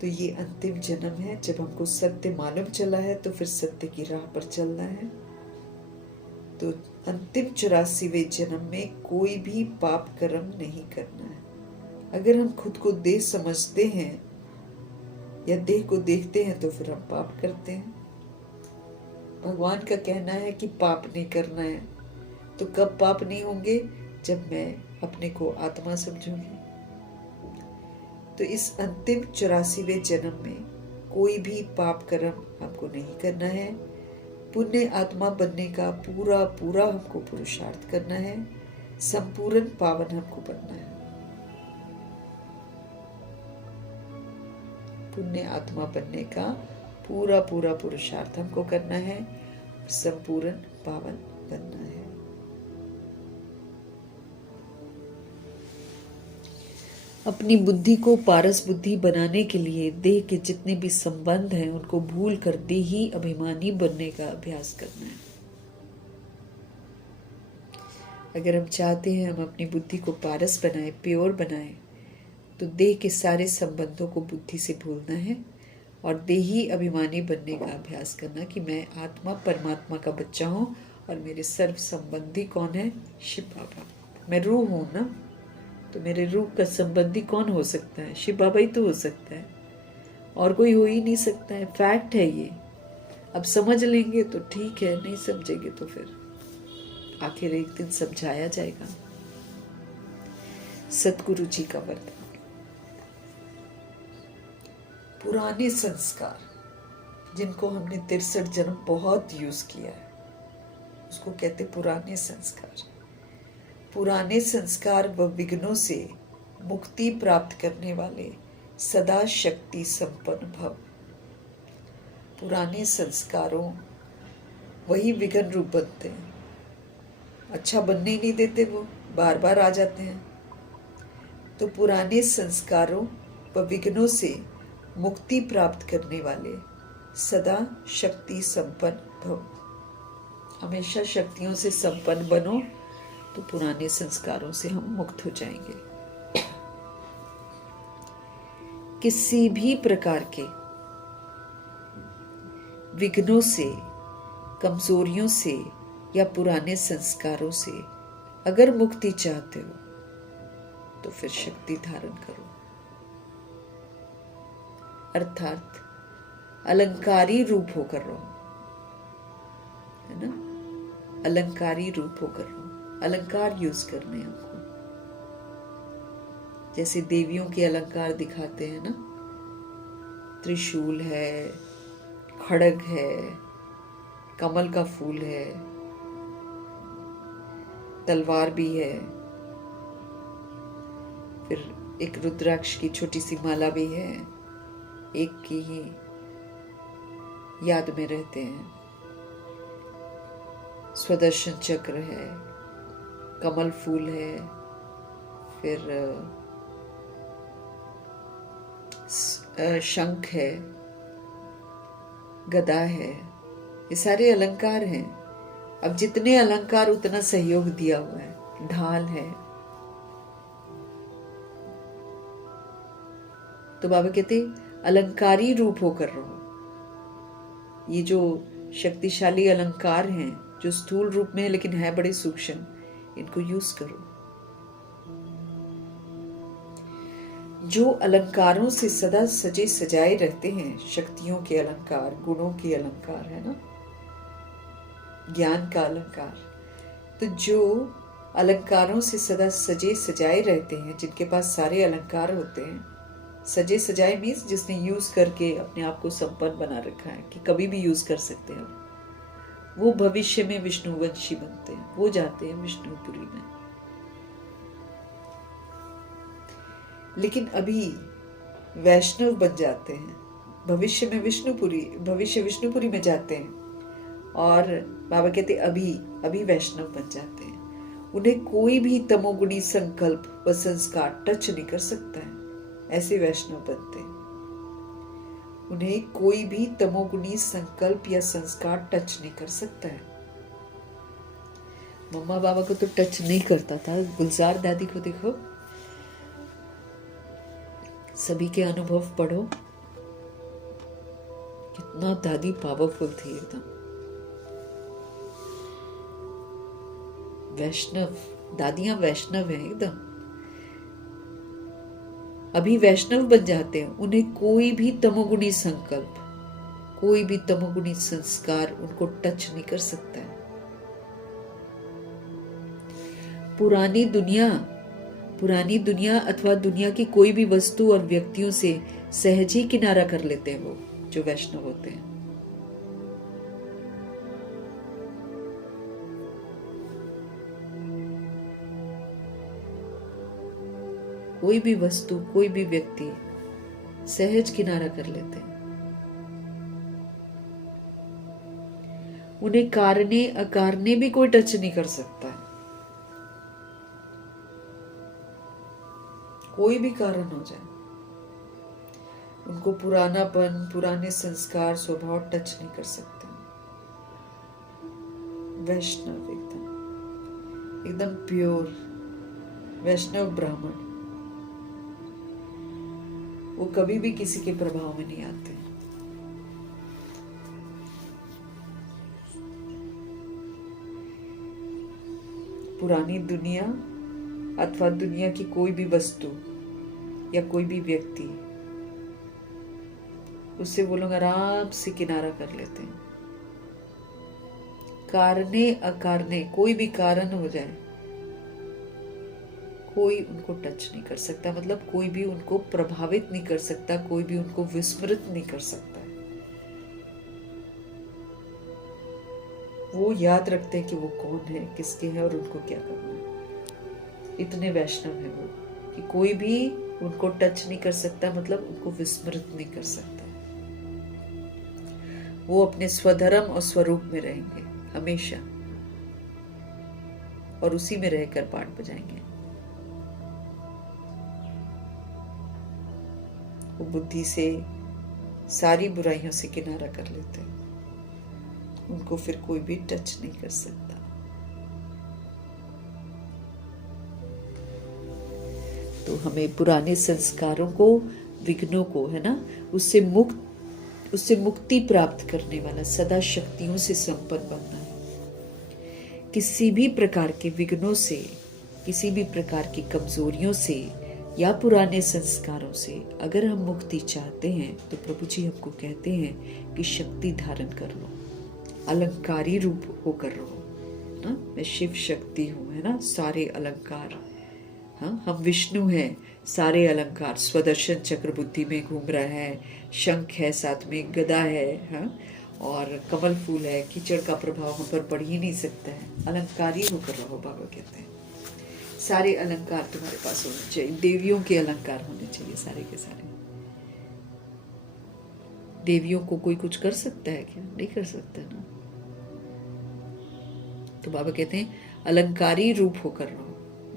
तो ये अंतिम जन्म है। जब हमको सत्य मालूम चला है तो फिर सत्य की राह पर चलना है। तो अंतिम 84वें जन्म में कोई भी पाप कर्म नहीं करना है। अगर हम खुद को देह समझते हैं या देह को देखते हैं तो फिर हम पाप करते हैं। भगवान का कहना है कि पाप नहीं करना है। तो कब पाप नहीं होंगे? जब मैं अपने को आत्मा समझूंगी। तो इस अंतिम 84वें जन्म में कोई भी पाप कर्म हमको नहीं करना है। पुण्य आत्मा बनने का पूरा पूरा हमको पुरुषार्थ करना है। संपूर्ण पावन हमको बनना है। पुण्य आत्मा बनने का पूरा पूरा पुरुषार्थ हमको करना है। संपूर्ण पावन बनना है। अपनी बुद्धि को पारस बुद्धि बनाने के लिए देह के जितने भी संबंध हैं उनको भूल कर देही अभिमानी बनने का अभ्यास करना है। अगर हम चाहते हैं हम अपनी बुद्धि को पारस बनाए, प्योर बनाए, तो देह के सारे संबंधों को बुद्धि से भूलना है और देही अभिमानी बनने का अभ्यास करना कि मैं आत्मा परमात्मा का बच्चा हूँ और मेरे सर्व संबंधी कौन है? शिव बाबा। मैं रूह हूँ ना, तो मेरे रूह का संबंधी कौन हो सकता है? शिव बाबा ही तो हो सकता है, और कोई हो ही नहीं सकता है। फैक्ट है ये। अब समझ लेंगे तो ठीक है, नहीं समझेंगे तो फिर आखिर एक दिन समझाया जाएगा। सतगुरु जी का वरदान। पुराने संस्कार जिनको हमने 63 जन्म बहुत यूज किया है, उसको कहते पुराने संस्कार। पुराने संस्कार व विघ्नों से मुक्ति प्राप्त करने वाले सदा शक्ति संपन्न भव। पुराने संस्कारों वही विघ्न रूप बनते हैं, अच्छा बनने ही नहीं देते, वो बार बार आ जाते हैं। तो पुराने संस्कारों व विघ्नों से मुक्ति प्राप्त करने वाले सदा शक्ति संपन्न भव। हमेशा शक्तियों से संपन्न बनो, तो पुराने संस्कारों से हम मुक्त हो जाएंगे। किसी भी प्रकार के विघ्नों से, कमजोरियों से या पुराने संस्कारों से अगर मुक्ति चाहते हो तो फिर शक्ति धारण करो, अर्थात अलंकारी रूप होकर रहो, है ना। अलंकारी रूप होकर रहो, अलंकार यूज करने हैं हमको। जैसे देवियों के अलंकार दिखाते हैं ना, त्रिशूल है, खड़ग है, कमल का फूल है, तलवार भी है, फिर एक रुद्राक्ष की छोटी सी माला भी है, एक की ही याद में रहते हैं। स्वदर्शन चक्र है, कमल फूल है, फिर शंख है, गदा है, ये सारे अलंकार हैं। अब जितने अलंकार उतना सहयोग दिया हुआ है। ढाल है। तो बाबा कहते अलंकारी रूप होकर रहो। ये जो शक्तिशाली अलंकार हैं, जो स्थूल रूप में है लेकिन है बड़े सूक्ष्म, इनको यूज करो। जो अलंकारों से सदा सजे सजाए रहते हैं, शक्तियों के अलंकार, गुणों के अलंकार, है ना, ज्ञान का अलंकार, तो जो अलंकारों से सदा सजे सजाए रहते हैं, जिनके पास सारे अलंकार होते हैं, सजे सजाए मीन्स जिसने यूज करके अपने आप को संपन्न बना रखा है कि कभी भी यूज कर सकते हैं, वो भविष्य में विष्णुवंशी बनते हैं, वो जाते हैं विष्णुपुरी में। लेकिन अभी वैष्णव बन जाते हैं, भविष्य विष्णुपुरी में जाते हैं, और बाबा कहते अभी वैष्णव बन जाते हैं। उन्हें कोई भी तमोगुणी संकल्प व संस्कार टच नहीं कर सकता है, ऐसे वैष्णव बनते हैं। उन्हें कोई भी तमोगुणी संकल्प या संस्कार टच नहीं कर सकता है। मम्मा बाबा को तो टच नहीं करता था, गुलजार दादी को देखो, सभी के अनुभव पढ़ो, कितना दादी पावरफुल थी एकदम। वैष्णव, दादियां वैष्णव हैं एकदम। अभी वैष्णव बन जाते हैं, उन्हें कोई भी तमोगुणी संकल्प, कोई भी तमोगुणी संस्कार उनको टच नहीं कर सकता है। पुरानी दुनिया अथवा दुनिया की कोई भी वस्तु और व्यक्तियों से सहज ही किनारा कर लेते हैं वो जो वैष्णव होते हैं। कोई भी वस्तु, कोई भी व्यक्ति सहज किनारा कर लेते हैं। उन्हें कारणे अकारणे भी कोई टच नहीं कर सकता है। कोई भी कारण हो जाए, उनको पुरानापन, पुराने संस्कार, स्वभाव टच नहीं कर सकते। वैष्णव एकदम प्योर वैष्णव ब्राह्मण, वो कभी भी किसी के प्रभाव में नहीं आते। पुरानी दुनिया अथवा दुनिया की कोई भी वस्तु या कोई भी व्यक्ति, उससे वो लोग आराम से किनारा कर लेते हैं। कारणे अकारणे, कोई भी कारण हो जाए, कोई उनको टच नहीं कर सकता, मतलब कोई भी उनको प्रभावित नहीं कर सकता, कोई भी उनको विस्मृत नहीं कर सकता है। वो याद रखते हैं कि वो कौन है, किसके हैं और उनको क्या करना है। इतने वैष्णव हैं वो कि कोई भी उनको टच नहीं कर सकता, मतलब उनको विस्मृत नहीं कर सकता। वो अपने स्वधर्म और स्वरूप में रहेंगे हमेशा, और उसी में रहकर पाठ बजाएंगे। वो बुद्धि से सारी बुराइयों से किनारा कर लेते हैं, उनको फिर कोई भी टच नहीं कर सकता। तो हमें पुराने संस्कारों को, विघ्नों को, है ना, उससे मुक्ति प्राप्त करने वाला, सदा शक्तियों से संपन्न बनना है। किसी भी प्रकार के विघ्नों से, किसी भी प्रकार की कमजोरियों से या पुराने संस्कारों से अगर हम मुक्ति चाहते हैं तो प्रभु जी हमको कहते हैं कि शक्ति धारण कर लो, अलंकारी रूप होकर रहो ना। मैं शिव शक्ति हूँ, है ना, सारे अलंकार। हाँ, हम विष्णु हैं, सारे अलंकार। स्वदर्शन चक्र बुद्धि में घूम रहा है, शंख है, साथ में गदा है, हाँ, और कमल फूल है। कीचड़ का प्रभाव हम पर पड़ ही नहीं सकता है। अलंकारी होकर रहो, बाबा कहते हैं। सारे अलंकार तुम्हारे पास होने चाहिए, देवियों के अलंकार होने चाहिए सारे के सारे। देवियों को कोई कुछ कर सकता है क्या? नहीं कर सकता ना। तो बाबा कहते हैं अलंकारी रूप होकर रहो,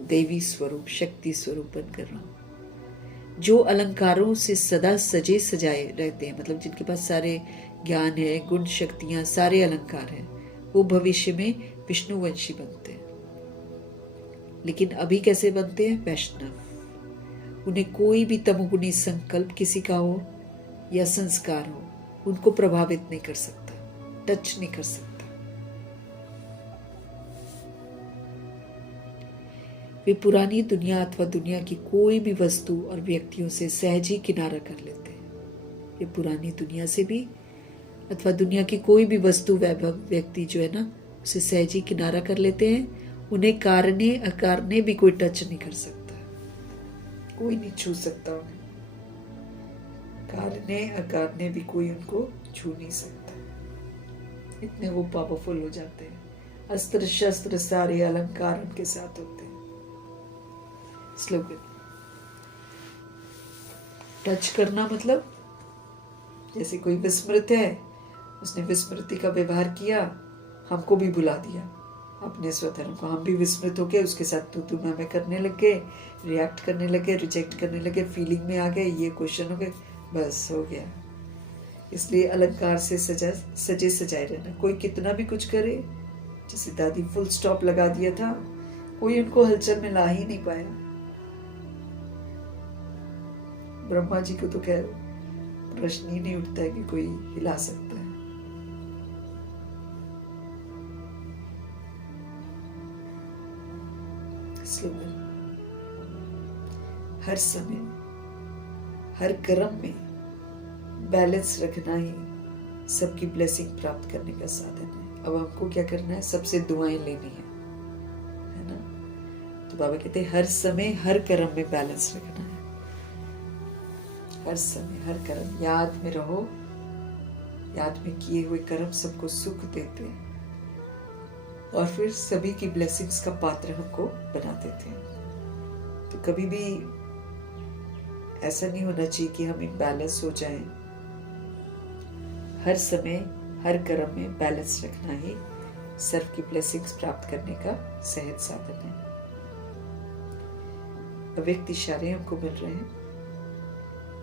देवी स्वरूप, शक्ति स्वरूप बनकर रहो। जो अलंकारों से सदा सजे सजाए रहते हैं, मतलब जिनके पास सारे ज्ञान है, गुण शक्तियां, सारे अलंकार हैं, वो भविष्य में विष्णुवंशी बनते हैं। लेकिन अभी कैसे बनते हैं? वैष्णव। उन्हें कोई भी तमोगुणी संकल्प किसी का हो या संस्कार हो, उनको प्रभावित नहीं कर सकता, टच नहीं कर सकता। वे पुरानी दुनिया अथवा दुनिया की कोई भी वस्तु और व्यक्तियों से सहज ही किनारा कर लेते हैं। वे पुरानी दुनिया से भी अथवा दुनिया की कोई भी वस्तु, वैभव, व्यक्ति जो है ना, उसे सहज ही किनारा कर लेते हैं। उन्हें कारणे अकारणे भी कोई टच नहीं कर सकता, कोई नहीं छू सकता उन्हें। कारणे अकारणे भी कोई उनको छू नहीं सकता, इतने वो पावरफुल हो जाते हैं। अस्त्र शस्त्र सारे अलंकार उनके साथ होते हैं। स्लोगन। टच करना मतलब जैसे कोई विस्मृत है, उसने विस्मृति का व्यवहार किया, हमको भी बुला दिया अपने स्वधर्म को। हम भी विस्मृत होके उसके साथ तू मैं करने लगे, रिएक्ट करने लगे, रिजेक्ट करने लगे, फीलिंग में आ गए, ये क्वेश्चन हो गए, बस हो गया। इसलिए अलंकार से सजे सजाए रहना। कोई कितना भी कुछ करे, जैसे दादी फुल स्टॉप लगा दिया था, कोई उनको हलचल में ला ही नहीं पाया। ब्रह्मा जी को तो खैर प्रश्न ही नहीं उठता है कि कोई हिला सकता है। स्लोगन। हर समय, हर कर्म में बैलेंस रखना ही सबकी ब्लेसिंग प्राप्त करने का साधन है। अब हमको क्या करना है? सबसे दुआएं लेनी है ना। तो बाबा कहते हैं हर समय, हर कर्म में बैलेंस रखना है। हर समय, हर कर्म याद में रहो। याद में किए हुए कर्म सबको सुख देते हैं और फिर सभी की ब्लेसिंग्स का पात्र हमको बना देते हैं। तो कभी भी ऐसा नहीं होना चाहिए कि हम इम्बैलेंस हो जाएं। हर समय, हर कर्म में बैलेंस रखना ही सर्व की ब्लेसिंग्स प्राप्त करने का सहज साधन है। अव्यक्त इशारे हमको मिल रहे हैं।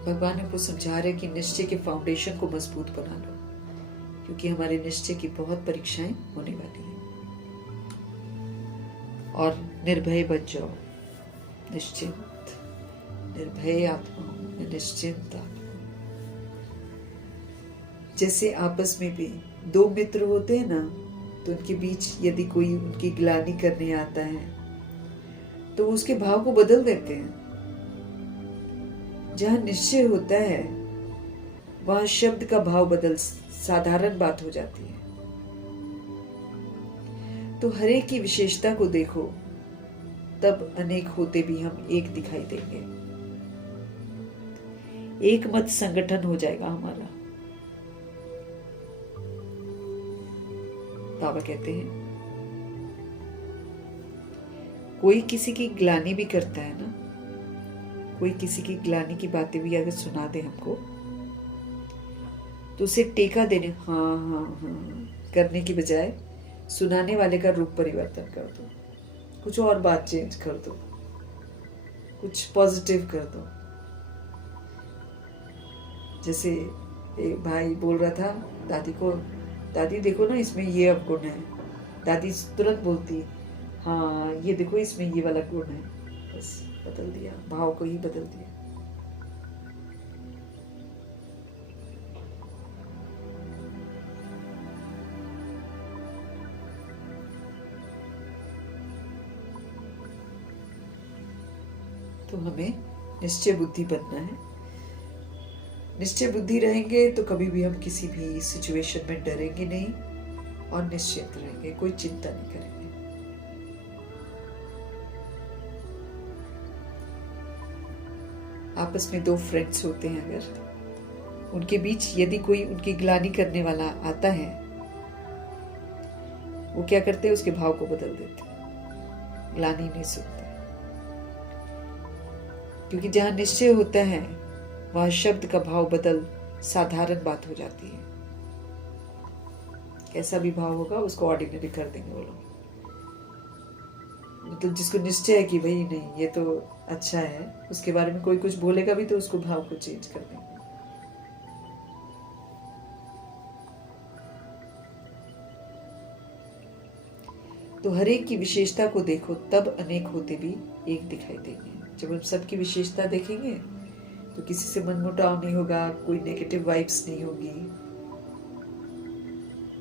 भगवान हमको समझा रहे हैं कि निश्चय के फाउंडेशन को मजबूत बना लो, क्योंकि हमारे निश्चय की बहुत परीक्षाएं होने वाली हैं। और निर्भय बन जाओ, निश्चिंत, निर्भय आत्माओं में निश्चिंत आत्मा। जैसे आपस में भी दो मित्र होते हैं ना, तो उनके बीच यदि कोई उनकी गिलानी करने आता है तो उसके भाव को बदल देते हैं। जहां निश्चय होता है वहां शब्द का भाव बदल साधारण बात हो जाती है। तो हर एक की विशेषता को देखो, तब अनेक होते भी हम एक दिखाई देंगे। एक मत संगठन हो जाएगा हमारा। बाबा कहते हैं कोई किसी की ग्लानि भी करता है ना, कोई किसी की ग्लानि की बातें भी अगर सुना दे हमको, तो उसे टेका देने हाँ हाँ हाँ करने की बजाय सुनाने वाले का रूप परिवर्तन कर दो, कुछ और बात चेंज कर दो, कुछ पॉजिटिव कर दो। जैसे एक भाई बोल रहा था दादी को, दादी देखो ना इसमें ये अवगुण है, दादी तुरंत बोलती हाँ ये देखो इसमें ये वाला गुण है, बस बदल दिया, भाव को ही बदल दिया। तो हमें निश्चय बुद्धि बनना है। निश्चय बुद्धि रहेंगे तो कभी भी हम किसी भी सिचुएशन में डरेंगे नहीं और निश्चित रहेंगे, कोई चिंता नहीं करेंगे। आपस में दो फ्रेंड्स होते हैं, अगर उनके बीच यदि कोई उनकी ग्लानि करने वाला आता है, वो क्या करते हैं, उसके भाव को बदल देते हैं, ग्लानि नहीं सुनते। क्योंकि जहां निश्चय होता है वहां शब्द का भाव बदल साधारण बात हो जाती है। कैसा भी भाव होगा उसको ऑर्डिनरी कर देंगे वो लोग। मतलब जिसको निश्चय है कि भाई नहीं ये तो अच्छा है, उसके बारे में कोई कुछ बोलेगा भी तो उसको भाव को चेंज कर देंगे। तो हर एक की विशेषता को देखो तब अनेक होते भी एक दिखाई देंगे। जब हम सबकी विशेषता देखेंगे तो किसी से मनमुटाव नहीं होगा, कोई नेगेटिव वाइब्स नहीं होगी।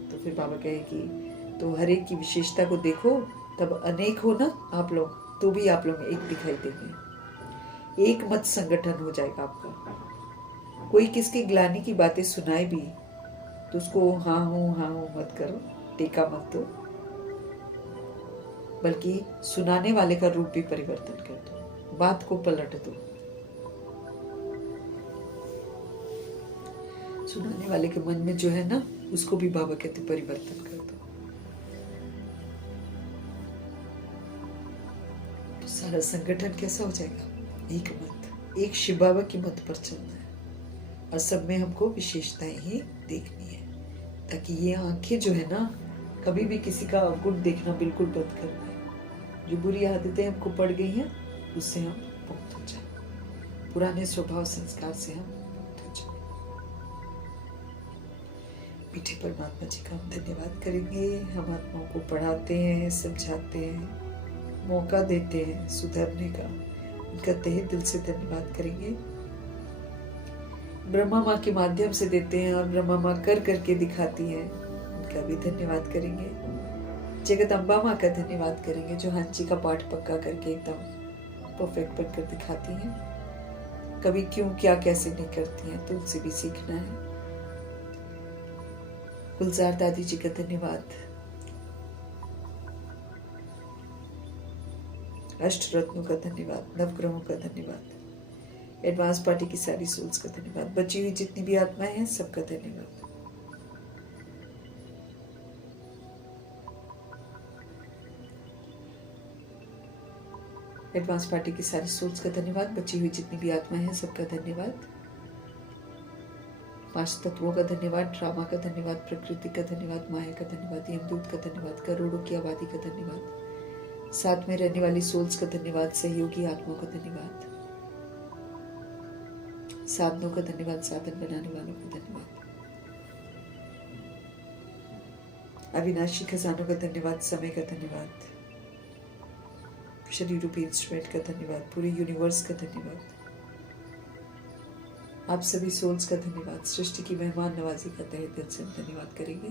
तो फिर बाबा कहेगी तो हर एक की विशेषता को देखो तब अनेक हो ना आप लोग, तो भी आप लोग एक दिखाई देंगे। एक मत संगठन हो जाएगा आपका। कोई किसकी ग्लानि की बातें सुनाए भी तो उसको हाँ हूँ मत करो, टेका मत दो, बल्कि सुनाने वाले का रूप भी परिवर्तन कर दो, बात को पलट दो। सुनाने वाले के मन में जो है ना, उसको भी बाबा कहते परिवर्तन कर दो। तो सारा संगठन कैसा हो जाएगा, एक मत, एक शिव बाबा की मत पर चलना है और सब में हमको विशेषताएं ही देखनी है, ताकि ये आंखें जो है ना कभी भी किसी का अवगुण देखना बिल्कुल बंद कर दें। जो बुरी आदतें हमको पड़ गई हैं उससे हम मुक्त हो जाए, पुराने स्वभाव संस्कार से हम मुक्त हो जाए। मीठे परमात्मा जी का हम धन्यवाद करेंगे। हम आत्माओं को पढ़ाते हैं, समझाते हैं, मौका देते हैं सुधरने का, उनका तहे दिल से धन्यवाद करेंगे। ब्रह्मा माँ के माध्यम से देते हैं और ब्रह्मा माँ कर करके दिखाती है, उनका भी धन्यवाद करेंगे। जगदम्बा माँ का धन्यवाद करेंगे जो हांची का पाठ पक्का करके एकदम परफेक्ट बनकर दिखाती हैं। कभी क्यों क्या कैसे नहीं करती हैं, तो उनसे भी सीखना है। गुलजार दादी जी का धन्यवाद, अष्ट रत्नों का धन्यवाद, नवग्रहों का धन्यवाद, एडवांस पार्टी की सारी सोल्स का धन्यवाद, बची हुई जितनी भी आत्माएं हैं सबका धन्यवाद। एडवांस पार्टी की सारी सोल्स का धन्यवाद, बची हुई जितनी भी आत्माएं हैं सबका धन्यवाद। 5 तत्वों का धन्यवाद, ड्रामा का धन्यवाद, प्रकृति का धन्यवाद, माया का धन्यवाद, यमदूत का धन्यवाद, करोड़ों की आबादी का धन्यवाद, साथ में रहने वाली सोल्स का धन्यवाद, सहयोगी आत्माओं का धन्यवाद, साधनों का धन्यवाद, साधन बनाने वालों का धन्यवाद, अविनाशी खजानों का धन्यवाद, समय का धन्यवाद, शरीर रूपी इंस्ट्रूमेंट का धन्यवाद, पूरे यूनिवर्स का धन्यवाद, आप सभी सोल्स का धन्यवाद, सृष्टि की मेहमान नवाजी का तहे दिल से धन्यवाद करेंगे।